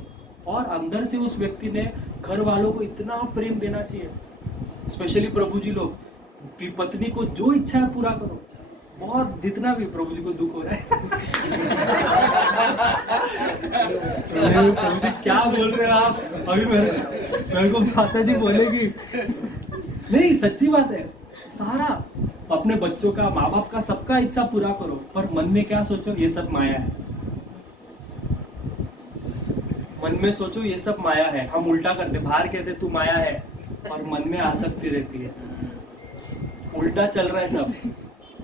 और अंदर से उस व्यक्ति ने घर वालों को इतना प्रेम देना चाहिए। स्पेशली प्रभु जी लोग, पत्नी को जो इच्छा है पूरा करो, बहुत जितना भी प्रभु जी को दुख हो रहा है प्रभु जी क्या बोल रहे हो आप, अभी मेरे को माता जी बोलेगी। नहीं, सच्ची बात है, सारा अपने बच्चों का, माँ बाप का, सबका इच्छा पूरा करो, पर मन में क्या सोचो, ये सब माया है। मन में सोचो ये सब माया है। हम उल्टा करते, बाहर कहते तू माया है, और मन में आसक्ति रहती है। उल्टा चल रहा है सब,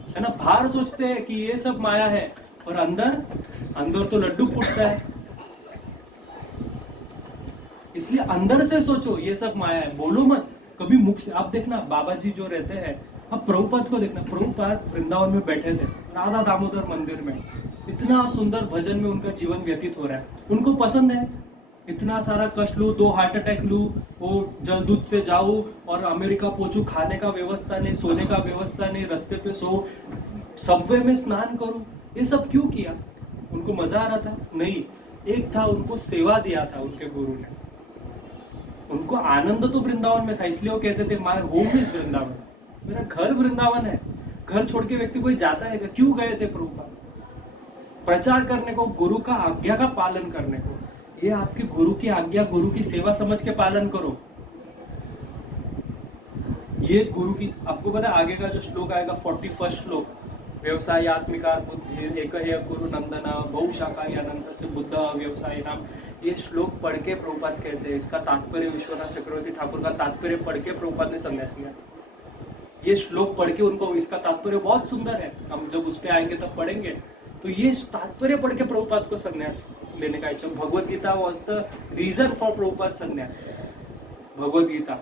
है ना। बाहर सोचते हैं कि ये सब माया है, और अंदर तो लड्डू फूटता है। इसलिए अंदर से सोचो ये सब माया है, बोलो मत कभी मुख से। आप देखना बाबा जी जो रहते हैं, अब प्रभुपाद को देखना, प्रभुपाद वृंदावन में बैठे थे राधा दामोदर मंदिर में, इतना सुंदर भजन में उनका जीवन व्यतीत हो रहा है, उनको पसंद है। इतना सारा कष्ट लूँ, 2 हार्ट अटैक लूँ, वो जलदूत से जाऊँ और अमेरिका पहुंचूं, खाने का व्यवस्था नहीं, सोने का व्यवस्था नहीं, रास्ते पे सो, सबवे में स्नान करूं, ये सब क्यों किया? उनको मजा आ रहा था? नहीं, एक था, उनको सेवा दिया था उनके गुरु ने, उनको आनंद तो वृंदावन में था, इसलिए वो कहते थे माय होम इज वृंदावन, मेरा घर वृंदावन है। घर छोड़ के व्यक्ति कोई जाता है? क्यों गए थे प्रभुपाद? प्रचार करने को, गुरु का आज्ञा का पालन करने को। ये आपकी गुरु की आज्ञा, गुरु की सेवा समझ के पालन करो। ये गुरु की, आपको पता है आगे का जो श्लोक आएगा 41 श्लोक, व्यवसाय आत्मिका बुद्धि एक गुरु नंदना बहुशाखा अनंत से बुद्ध व्यवसाय नाम। ये श्लोक पढ़ के प्रभुपाद कहते हैं, इसका तात्पर्य विश्वनाथ चक्रवर्ती ठाकुर का तात्पर्य पढ़ के प्रभुपाद ने संन्यास लिया। ये श्लोक पढ़ के उनको, इसका तात्पर्य बहुत सुंदर है, हम जब उस पे आएंगे तब पढ़ेंगे। तो ये तात्पर्य पढ़ के प्रभुपाद को संन्यास लेने का इच्छा। Bhagavad Gita was the reason for Prabhupada sannyasa, Bhagavad Gita.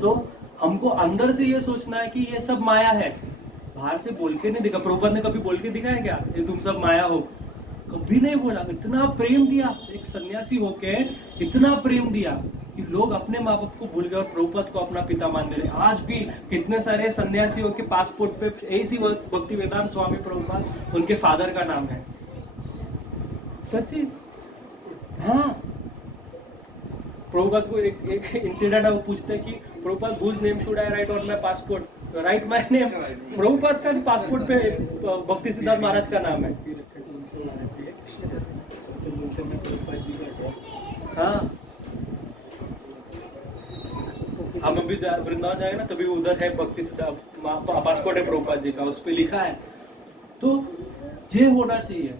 तो हमको अंदर से ये सोचना है कि ये सब माया है, बाहर से बोल के नहीं दिखा। प्रभुपाद ने कभी बोल के दिखाया क्या ये तुम सब माया हो? कभी नहीं बोला। इतना प्रेम दिया, एक सन्यासी होके इतना प्रेम दिया कि लोग अपने माँ बाप को भूल गए और प्रभुपाद को अपना पिता मान रहे। आज भी कितने सारे सन्यासियों के पासपोर्ट पे ऐसी भक्ति वेदांत स्वामी प्रभुपाद उनके फादर का नाम है। सच्ची, हाँ। प्रभुपाद को एक इंसिडेंट है, वो पूछते हैं कि Prabhupada whose name should I write on my passport? Write my name. Prabhupada का पासपोर्ट पे भक्ति सिद्धार्थ महाराज का नाम है। हाँ, हम अभी वृंदावन जाएंगे ना, तभी उधर है भक्ति सिद्धार्थ पासपोर्ट है प्रभुपाद जी का, उस पर लिखा है। तो ये होना चाहिए।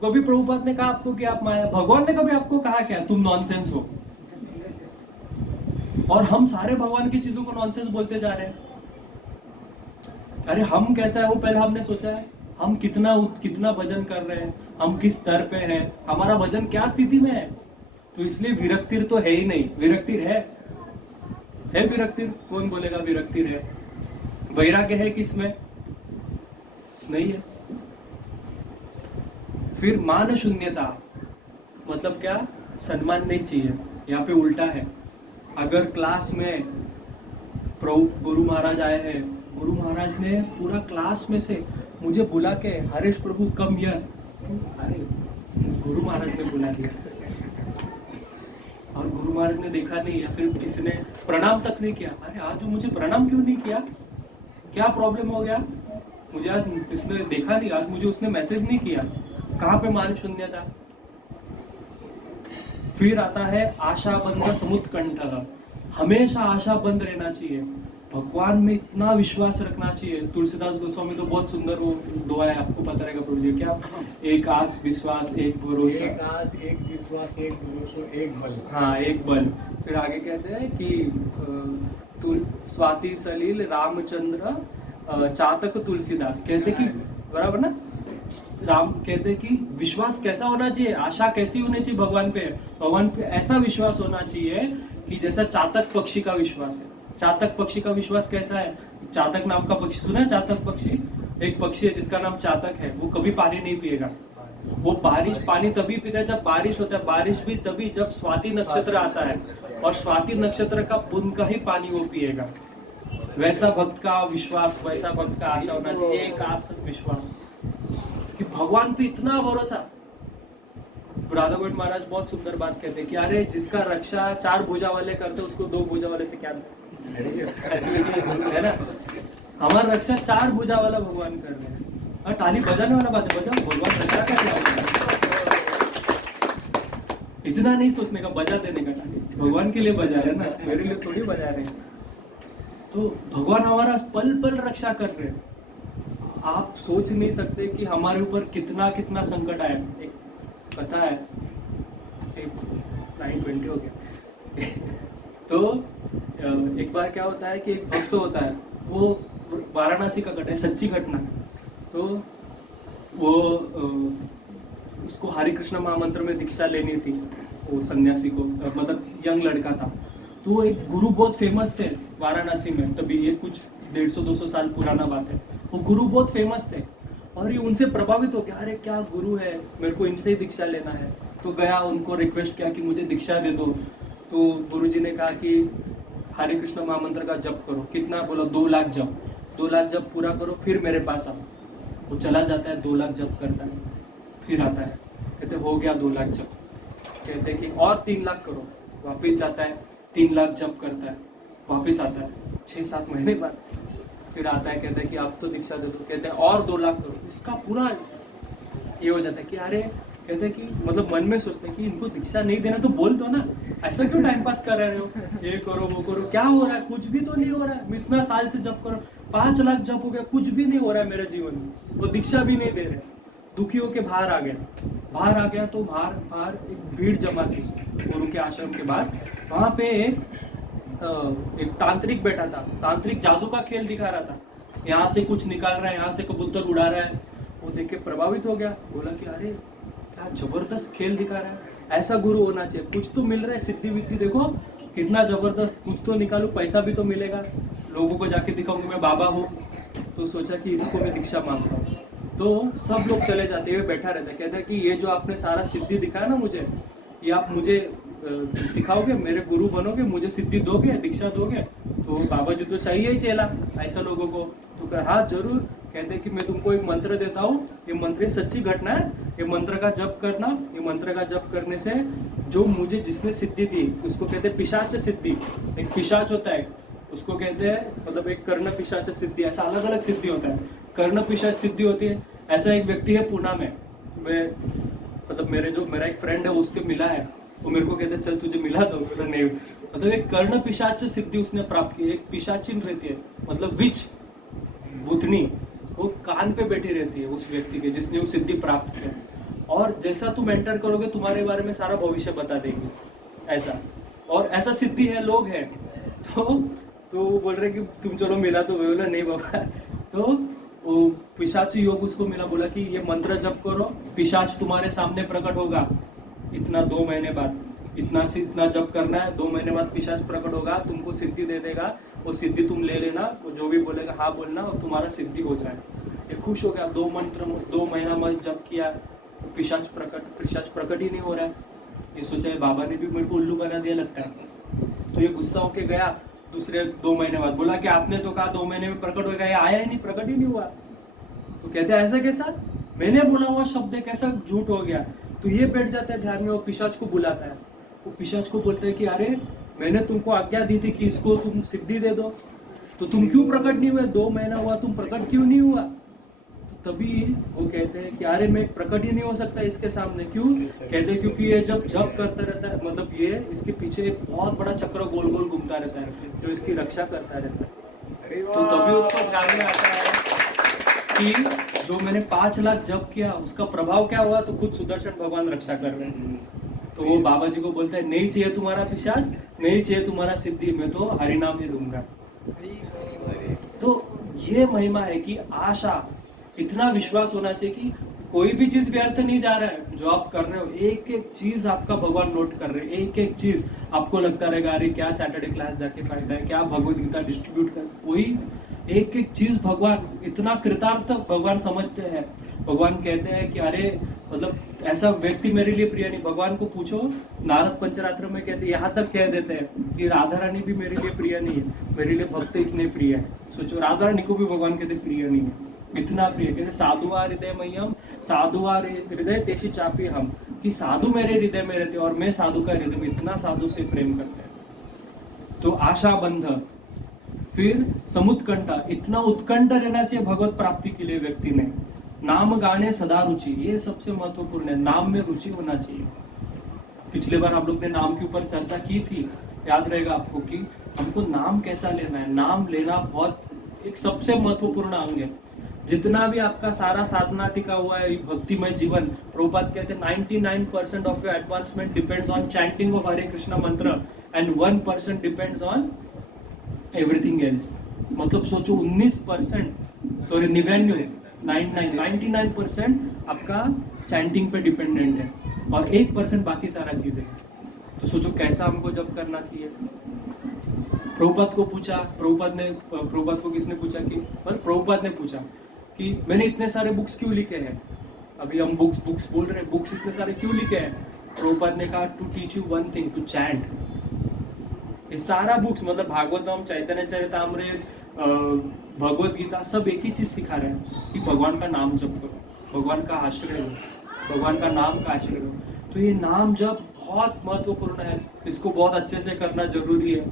कभी प्रभुपाद ने कहा आपको कि आप माया? भगवान ने कभी आपको कहा क्या तुम नॉनसेंस हो? और हम सारे भगवान की चीजों को नॉनसेंस बोलते जा रहे हैं। अरे हम कैसा है वो पहले हमने सोचा है? हम कितना भजन कर रहे हैं, हम किस स्तर पे हैं, हमारा भजन क्या स्थिति में है? तो इसलिए विरक्तिर तो है ही नहीं। विरक्तिर है विरक्तिर? कौन बोलेगा विरक्तिर है? वैराग्य है किसमें? नहीं है। फिर मान शून्यता मतलब क्या? सम्मान नहीं चाहिए। यहाँ पे उल्टा है। अगर क्लास में गुरु महाराज आए हैं, गुरु महाराज ने पूरा क्लास में से मुझे बुला के हरीश प्रभु कम हियर, तो अरे गुरु महाराज ने बुला दिया और गुरु महाराज ने देखा नहीं, या फिर किसी ने प्रणाम तक नहीं किया। अरे आज मुझे प्रणाम क्यों नहीं किया? क्या प्रॉब्लम हो गया? मुझे आज किसने देखा नहीं, आज मुझे उसने मैसेज नहीं किया। कहाँ पे मान शून्यता? फिर आता है आशा बंद समुत्कंठ। हमेशा आशा बंद रहना चाहिए, भगवान में इतना विश्वास रखना चाहिए। तुलसीदास गोस्वामी तो बहुत सुंदर वो दुआ है, आपको पता रहेगा प्रभु जी क्या? एक आस विश्वास एक भरोसा, एक आस एक विश्वास एक भरोसा एक बल। हाँ, एक बल। फिर आगे कहते हैं कि स्वाति सलील रामचंद्र चातक तुलसीदास कहते कि बराबर ना, राम कहते कि विश्वास कैसा होना चाहिए, आशा कैसी होनी चाहिए भगवान पे? भगवान पे ऐसा विश्वास होना चाहिए कि जैसा चातक पक्षी का विश्वास है। चातक पक्षी का विश्वास कैसा है? चातक नाम का पक्षी सुना है? चातक पक्षी एक पक्षी है जिसका नाम चातक है। वो कभी पानी नहीं पिएगा। वो पानी तभी पीता है जब बारिश होता है। बारिश भी तभी जब स्वाति नक्षत्र आता है, और स्वाति नक्षत्र का बूंद का ही पानी वो पिएगा। वैसा भक्त का विश्वास, वैसा भक्त का आशा होना चाहिए, एक आस्था विश्वास कि भगवान पे इतना भरोसा। राधा गोविंद महाराज बहुत सुंदर बात कहते हैं कि अरे जिसका रक्षा 4 भुजा वाले करते उसको 2 भुजा वाले से क्या है ना। हमारा रक्षा 4 भुजा वाला भगवान कर रहे हैं। और ताली बजाने वाला बात है, बजाओ, भगवान रक्षा कर रहा है। इतना नहीं सोचने का, बजा देने का। ताली भगवान के लिए बजा रहे ना, मेरे लिए थोड़ी बजा रहे हैं। तो भगवान हमारा पल पल रक्षा कर रहे हैं। आप सोच नहीं सकते कि हमारे ऊपर कितना कितना संकट आया। एक पता है 9:20 हो गया। तो एक बार क्या होता है कि एक भक्त होता है, वो वाराणसी का घटना है, सच्ची घटना। तो वो उसको हरे कृष्ण महामंत्र में दीक्षा लेनी थी। वो सन्यासी को, मतलब यंग लड़का था। तो एक गुरु बहुत फेमस थे वाराणसी में तभी, ये कुछ 150-200 साल पुराना बात है। वो गुरु बहुत फेमस थे और ये उनसे प्रभावित हो गया, अरे क्या गुरु है, मेरे को इनसे ही दीक्षा लेना है। तो गया, उनको रिक्वेस्ट किया कि मुझे दीक्षा दे दो। तो गुरुजी ने कहा कि हरे कृष्ण महामंत्र का जप करो। कितना? बोला 2 लाख जप। 2 लाख जप पूरा करो फिर मेरे पास आओ। वो चला जाता है, 2 लाख जप करता है, फिर आता है, कहते हो गया 2 लाख जप। कहते हैं कि और 3 लाख करो। वापिस जाता है, 3 लाख जप करता है, वापिस आता है। 6-7 महीने बाद फिर आता है, कहता है कि आप तो दीक्षा दे दो। कहते हैं और 2 लाख करो। इसका पूरा ये हो जाता है कि अरे, कहते हैं कि मतलब मन में सोचते हैं कि इनको दीक्षा नहीं देना तो बोल दो ना, ऐसा क्यों टाइम पास कर रहे हो, ये करो वो करो, क्या हो रहा है? कुछ भी तो नहीं हो रहा है। मैं इतना साल से जप करो, 5 लाख जप हो गया, कुछ भी नहीं हो रहा है मेरे जीवन में। वो दीक्षा भी नहीं दे रहे। दुखी होके बाहर आ गया। तो बाहर एक भीड़ जमा थी गुरु के आश्रम के बाद। वहाँ पे एक तांत्रिक बैठा था। तांत्रिक जादू का खेल दिखा रहा था, यहाँ से कुछ निकाल रहा है, यहाँ से कबूतर उड़ा रहा है। वो देख के प्रभावित हो गया, बोला कि अरे क्या जबरदस्त खेल दिखा रहा है, ऐसा गुरु होना चाहिए। कुछ तो मिल रहा है, सिद्धि विद्धि देखो कितना जबरदस्त, कुछ तो निकालू, पैसा भी तो मिलेगा, लोगों को जाके दिखाऊंगा मैं बाबा हूँ। तो सोचा कि इसको मैं दीक्षा मांगता हूँ। तो सब लोग चले जाते हैं, बैठा रहता है, कहता है कि ये जो आपने सारा सिद्धि दिखाया ना मुझे, ये आप मुझे सिखाओगे, मेरे गुरु बनोगे, मुझे सिद्धि दोगे, दीक्षा दोगे? तो बाबा जी तो चाहिए ही चेला ऐसा लोगों को। तो कहा हाँ जरूर। कहते हैं कि मैं तुमको एक मंत्र देता हूँ, ये मंत्र सच्ची घटना है, ये मंत्र का जप करना। ये मंत्र का जप करने से जो मुझे जिसने सिद्धि दी उसको कहते हैं पिशाच सिद्धि। एक पिशाच होता है, उसको कहते हैं, मतलब एक कर्ण पिशाच सिद्धि, ऐसा अलग अलग सिद्धि होता है। कर्ण पिशाच सिद्धि होती है। ऐसा एक व्यक्ति है पुणे में, मैं मतलब मेरा एक फ्रेंड है, उससे मिला है। वो मेरे को कहते चल तुझे मिला दो, नहीं। मतलब एक कर्ण पिशाच सिद्धि उसने प्राप्त की। एक पिशाचिन रहती है, मतलब विच, भूतनी, वो कान पे बैठी रहती है उस व्यक्ति के जिसने वो सिद्धि प्राप्त किया। और जैसा तुम एंटर करोगे तुम्हारे बारे में सारा भविष्य बता देंगे, ऐसा। और ऐसा सिद्धि है, लोग हैं। तो वो बोल रहे कि तुम चलो मिला। तो बोला नहीं बाबा। तो वो पिशाच योग उसको मिला, बोला कि ये मंत्र जप करो, पिशाच तुम्हारे सामने प्रकट होगा इतना 2 महीने बाद, इतना जप करना है, 2 महीने बाद पिशाच प्रकट होगा, तुमको सिद्धि दे देगा। वो सिद्धि तुम ले लेना, वो जो भी बोलेगा हाँ बोलना, और तुम्हारा सिद्धि हो जाए। ये खुश हो गया। 2 महीना मस्त जप किया, पिशाच प्रकट ही नहीं हो रहा है। ये सोचा है बाबा ने भी मेरे को उल्लू बना दिया लगता है। तो ये गुस्सा होके गया। दूसरे 2 महीने बाद बोला कि आपने तो कहा 2 महीने में प्रकट होगा, ये आया ही नहीं, प्रकट ही नहीं हुआ। तो कहते हैं ऐसा कैसा, मैंने बोला हुआ शब्द कैसा झूठ हो गया। तो ये बैठ जाता है ध्यान में, वो पिशाच को बुलाता है। वो पिशाच को बोलता है कि अरे मैंने तुमको आज्ञा दी थी कि इसको तुम सिद्धि दे दो, तो तुम क्यों प्रकट नहीं हुए? 2 महीना हुआ, तुम प्रकट क्यों नहीं हुआ? तो तभी वो कहते हैं कि अरे मैं प्रकट ही नहीं हो सकता इसके सामने। क्यों? कहते हैं क्योंकि ये जब जप करता रहता है, मतलब ये इसके पीछे एक बहुत बड़ा चक्र गोल गोल घूमता रहता है जो इसकी रक्षा करता रहता है। तो तभी उसको ध्यान में आता है कि जो मैंने 5 लाख जप किया उसका प्रभाव क्या हुआ, तो खुद सुदर्शन भगवान रक्षा कर रहे हैं। तो वो बाबा जी को बोलता है नहीं चाहिए तुम्हारा पिशाच, नहीं चाहिए तुम्हारा सिद्धि, मैं तो हरि नाम ही दूंगा। तो ये महिमा है कि आशा, इतना विश्वास होना चाहिए कि कोई भी चीज व्यर्थ नहीं जा रहा है। जो आप कर रहे हो एक एक चीज आपका भगवान नोट कर रहे हैं, एक एक चीज आपको लगता रहेगा अरे क्या सैटरडे क्लास जाके फायदा है, क्या भगवद गीता डिस्ट्रीब्यूट कर, कोई एक एक चीज भगवान इतना कृतार्थ भगवान समझते हैं। भगवान कहते हैं कि अरे मतलब ऐसा व्यक्ति मेरे लिए प्रिय नहीं। भगवान को पूछो, नारद पंचरात्र में कहते, यहाँ तक कह देते हैं कि राधा रानी भी मेरे लिए प्रिय नहीं है, मेरे लिए भक्त इतने प्रिय है। सोचो राधा रानी को भी भगवान कहते प्रिय नहीं है, इतना प्रिय। कहते साधुआ हृदय मह्यम साधुआ हृदय तेषि चापी हम, कि साधु मेरे हृदय में रहते और मैं साधु का हृदय में, इतना साधु से प्रेम करते हैं। तो आशा बंध, फिर समुत्कंठा, इतना उत्कंठ रहना चाहिए भगवत प्राप्ति के लिए व्यक्ति ने। नाम गाने सदा रुचि, ये सबसे महत्वपूर्ण है, नाम में रुचि होना चाहिए। पिछले बार हम लोग ने नाम के ऊपर चर्चा की थी, याद रहेगा आपको कि हमको नाम कैसा लेना है। नाम लेना बहुत एक सबसे महत्वपूर्ण अंग है। जितना भी आपका सारा साधना टिका हुआ है भक्तिमय जीवन, प्रभुपाद कहते हैं 99% of your advancement depends on chanting of Hare Krishna mantra and 1% depends on everything else. मतलब सोचो 19%, सॉरी 99% आपका चैंटिंग पे डिपेंडेंट है और 1% बाकी सारा चीजें। तो सोचो कैसा हमको जब करना चाहिए। प्रभुपाद को पूछा, प्रभुपाद को किसने पूछा कि मतलब प्रभुपाद ने पूछा कि मैंने इतने सारे बुक्स क्यों लिखे हैं। अभी हम बुक्स बोल रहे हैं, बुक्स इतने सारे क्यों लिखे हैं। प्रभुपाद ने कहा to teach you one thing, to chant. ये सारा बुक्स मतलब भागवतम, चैतन्य चरितामृत, भगवद गीता, सब एक ही चीज सिखा रहे हैं कि भगवान का नाम जप करो, भगवान का आश्रय लो, भगवान का नाम का आश्रय लो। तो ये नाम जप बहुत महत्वपूर्ण है, इसको बहुत अच्छे से करना जरूरी है।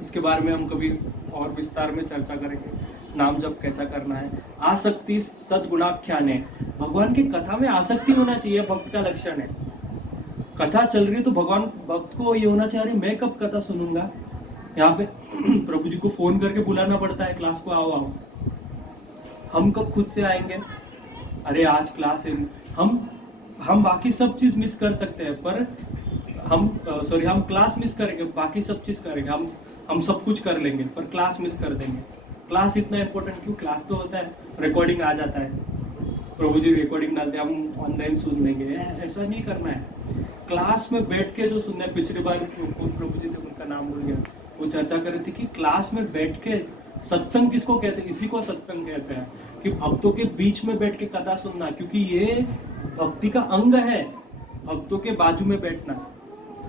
इसके बारे में हम कभी और विस्तार में चर्चा करेंगे, नाम जप कैसा करना है। आसक्ति तद्गुणाख्यान है, भगवान की कथा में आसक्ति होना चाहिए, भक्त का लक्षण है। कथा चल रही है तो भगवान भक्त को ये होना चाहिए मैं कब कथा सुनूंगा। यहाँ पे प्रभु जी को फोन करके बुलाना पड़ता है क्लास को, आओ आओ। हम कब खुद से आएंगे, अरे आज क्लास है। हम बाकी सब चीज मिस कर सकते हैं, पर हम क्लास मिस करेंगे, बाकी सब चीज करेंगे, हम सब कुछ कर लेंगे पर क्लास मिस कर देंगे। क्लास इतना इंपॉर्टेंट क्यों, क्लास तो होता है, रिकॉर्डिंग आ जाता है, प्रभु जी रिकॉर्डिंग डालते हैं, हम ऑनलाइन सुन लेंगे, ऐसा नहीं करना है। क्लास में बैठ के जो सुनना है, पिछली बार प्रभु जी थे उनका नाम भूल गया, वो चर्चा कर रही थी कि क्लास में बैठ के सत्संग किसको कहते हैं, इसी को सत्संग कहते हैं कि भक्तों के बीच में बैठ के कथा सुनना, क्योंकि ये भक्ति का अंग है, भक्तों के बाजू में बैठना।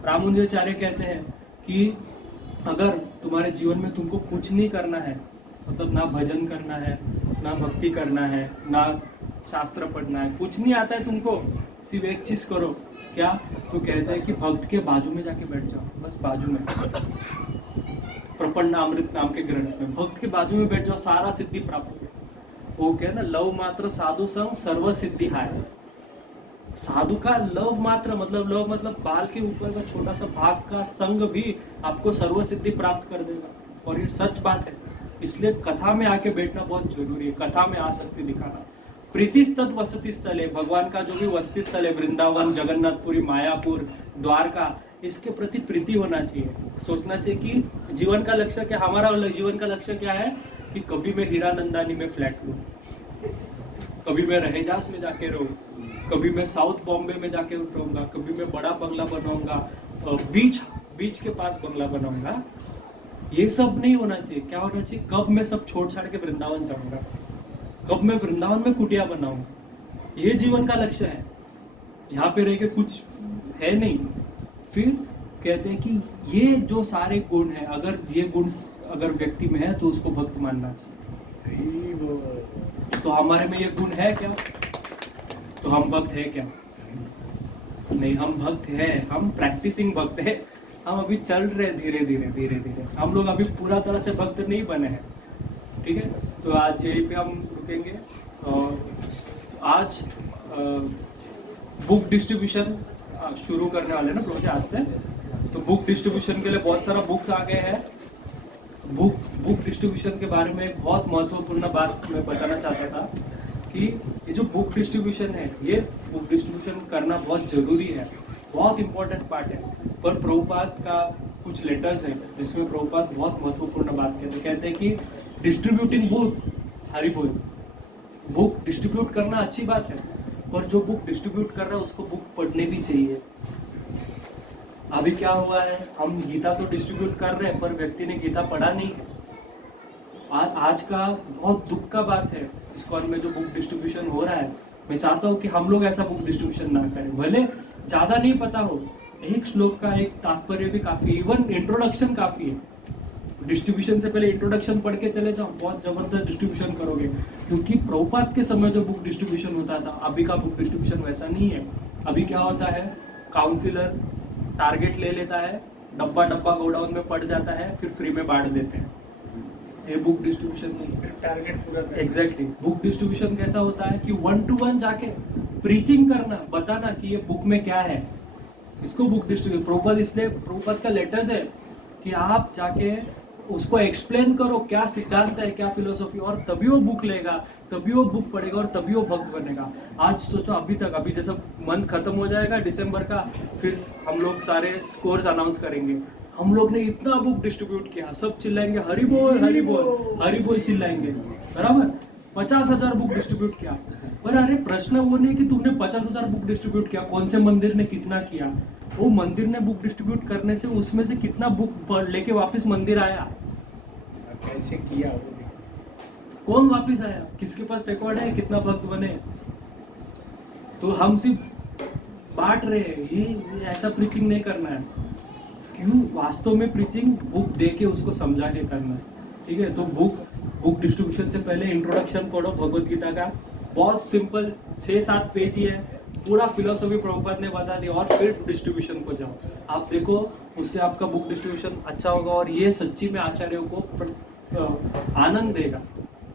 रामानुजाचार्य कहते हैं कि अगर तुम्हारे जीवन में तुमको कुछ नहीं करना है, मतलब ना भजन करना है, ना भक्ति करना है, ना शास्त्र पढ़ना है, कुछ नहीं आता है तुमको, सिर्फ एक चीज करो, क्या, तो कहते हैं कि भक्त के बाजू में जाके बैठ जाओ, बस बाजू में। प्रपन्नामृत नाम के ग्रंथ में भक्त के बाजू में बैठ जाओ, सारा सिद्धि प्राप्त हो। वो क्या ना, लव मात्र साधु संग सर्व सिद्धि हाय। साधु का लव मात्र मतलब बाल के ऊपर का छोटा सा भाग का संग भी आपको सर्व सिद्धि प्राप्त कर देगा, और ये सच बात है। इसलिए कथा में आके बैठना बहुत जरूरी है, कथा में आसक्ति दिखाना। प्रीति तत् वसति स्थल है, भगवान का जो भी वसति स्थल है, वृंदावन, जगन्नाथपुरी, मायापुर, द्वारका, इसके प्रति प्रीति होना चाहिए। सोचना चाहिए कि जीवन का लक्ष्य क्या, हमारा जीवन का लक्ष्य क्या है कि कभी मैं हीरानंदानी में फ्लैट लूँ, कभी मैं रहेजास में जाके रहूँ, कभी मैं साउथ बॉम्बे में जाके रहूँगा, कभी मैं बड़ा बंगला बनाऊंगा, बीच के पास बंगला बनाऊंगा। ये सब नहीं होना चाहिए। क्या होना चाहिए, कब मैं सब छोड़ छाड़ के वृंदावन जाऊंगा, कब मैं वृंदावन में कुटिया बनाऊंगा, ये जीवन का लक्ष्य है। यहाँ पे रह के कुछ है नहीं। फिर कहते हैं कि ये जो सारे गुण है, अगर ये गुण अगर व्यक्ति में है तो उसको भक्त मानना चाहिए। तो हमारे में ये गुण है क्या, तो हम भक्त है क्या, नहीं, हम भक्त है, हम प्रैक्टिसिंग भक्त है, हम अभी चल रहे धीरे धीरे, हम लोग अभी पूरा तरह से भक्त नहीं बने हैं। ठीक है, तो आज यहीं पे हम रुकेंगे। और आज बुक डिस्ट्रीब्यूशन शुरू करने वाले ना प्रभु जी आज से, तो बुक डिस्ट्रीब्यूशन के लिए बहुत सारा बुक्स आ गए हैं। बुक डिस्ट्रीब्यूशन के बारे में एक बहुत महत्वपूर्ण बात मैं बताना चाहता था कि ये जो बुक डिस्ट्रीब्यूशन है, ये बुक डिस्ट्रीब्यूशन करना बहुत जरूरी है, बहुत इंपॉर्टेंट पार्ट है। पर प्रभुपाद का कुछ लेटर्स है जिसमें प्रभुपाद बहुत महत्वपूर्ण बात कहते हैं कि डिस्ट्रीब्यूटिंग बुक, हरि बोल, बुक डिस्ट्रीब्यूट करना अच्छी बात है, पर जो बुक डिस्ट्रीब्यूट कर रहा है उसको बुक पढ़ने भी चाहिए। अभी क्या हुआ है, हम गीता तो डिस्ट्रीब्यूट कर रहे हैं पर व्यक्ति ने गीता पढ़ा नहीं। आज का बहुत दुख का बात है, इस्कॉन में जो बुक डिस्ट्रीब्यूशन हो रहा है, मैं चाहता हूँ कि हम लोग ऐसा बुक डिस्ट्रीब्यूशन ना करें। भले ज़्यादा नहीं पता हो, एक श्लोक का एक तात्पर्य भी काफ़ी, इवन इंट्रोडक्शन काफ़ी है। डिस्ट्रीब्यूशन से पहले इंट्रोडक्शन पढ़ के चले जाओ, बहुत ज़बरदस्त डिस्ट्रीब्यूशन करोगे। क्योंकि प्रभुपाद के समय जो बुक डिस्ट्रीब्यूशन होता था, अभी का बुक डिस्ट्रीब्यूशन वैसा नहीं है। अभी क्या होता है, काउंसिलर टारगेट ले लेता है, डब्बा डब्बा गोडाउन में पड़ जाता है, फिर फ्री में बांट देते हैं। ये बुक डिस्ट्रीब्यूशन नहीं, टारगेट पूरा करना। एग्जैक्टली। बुक डिस्ट्रीब्यूशन कैसा होता है कि 1 to 1 जाके प्रीचिंग करना, बताना कि ये बुक में क्या है, इसको बुक डिस्ट्रीब्यूट। प्रभुपाद, इसलिए प्रभुपाद का लेटर्स है कि आप जाके उसको एक्सप्लेन करो क्या सिद्धांत है, क्या फिलोसॉफी, और तभी वो बुक लेगा, तभी वो बुक पढ़ेगा और तभी वो भक्त बनेगा। आज सोचो, अभी जैसा मंथ खत्म हो जाएगा दिसंबर का, फिर हम लोग सारे स्कोर्स अनाउंस करेंगे। हम लोग ने इतना बुक डिस्ट्रीब्यूट किया, सब चिल्लाएंगे हरि बोल हरि बोल हरि बोल चिल्लाएंगे, बराबर। 50,000 बुक डिस्ट्रीब्यूट किया। पर अरे प्रश्न वो नहीं कि तुमने 50,000 बुक डिस्ट्रीब्यूट किया, कौन से मंदिर ने कितना किया। वो मंदिर ने बुक डिस्ट्रीब्यूट करने से उसमें से कितना बुक लेके वापस मंदिर आया, कैसे किया वो देखो। कौन वापस आया, किसके पास रिकॉर्ड है, कितना भक्त बने। तो हम सिर्फ बांट रहे हैं, ये ऐसा प्रीचिंग नहीं करना है। क्यों, वास्तव में प्रीचिंग बुक दे के उसको समझा के करना है, ठीक है। तो बुक डिस्ट्रीब्यूशन से पहले इंट्रोडक्शन पढ़ो भगवत गीता का, बहुत सिंपल 6-7 पेज ही है, पूरा फिलोसॉफी प्रभुपाद ने बता दी, और फिर डिस्ट्रीब्यूशन को जाओ। आप देखो, उससे आपका बुक डिस्ट्रीब्यूशन अच्छा होगा, और ये सच्ची में आचार्यों को आनंद देगा।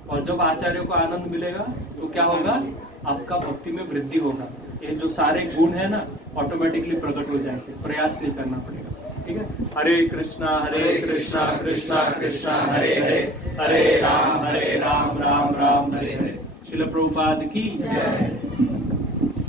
और जब आचार्यों को आनंद मिलेगा तो क्या होगा, आपका भक्ति में वृद्धि होगा। ये जो सारे गुण है ना, ऑटोमेटिकली प्रकट हो जाएंगे, प्रयास नहीं करना पड़ेगा, ठीक है। हरे कृष्णा कृष्णा कृष्णा हरे हरे, हरे राम राम राम हरे हरे। श्रील प्रभुपाद की जय।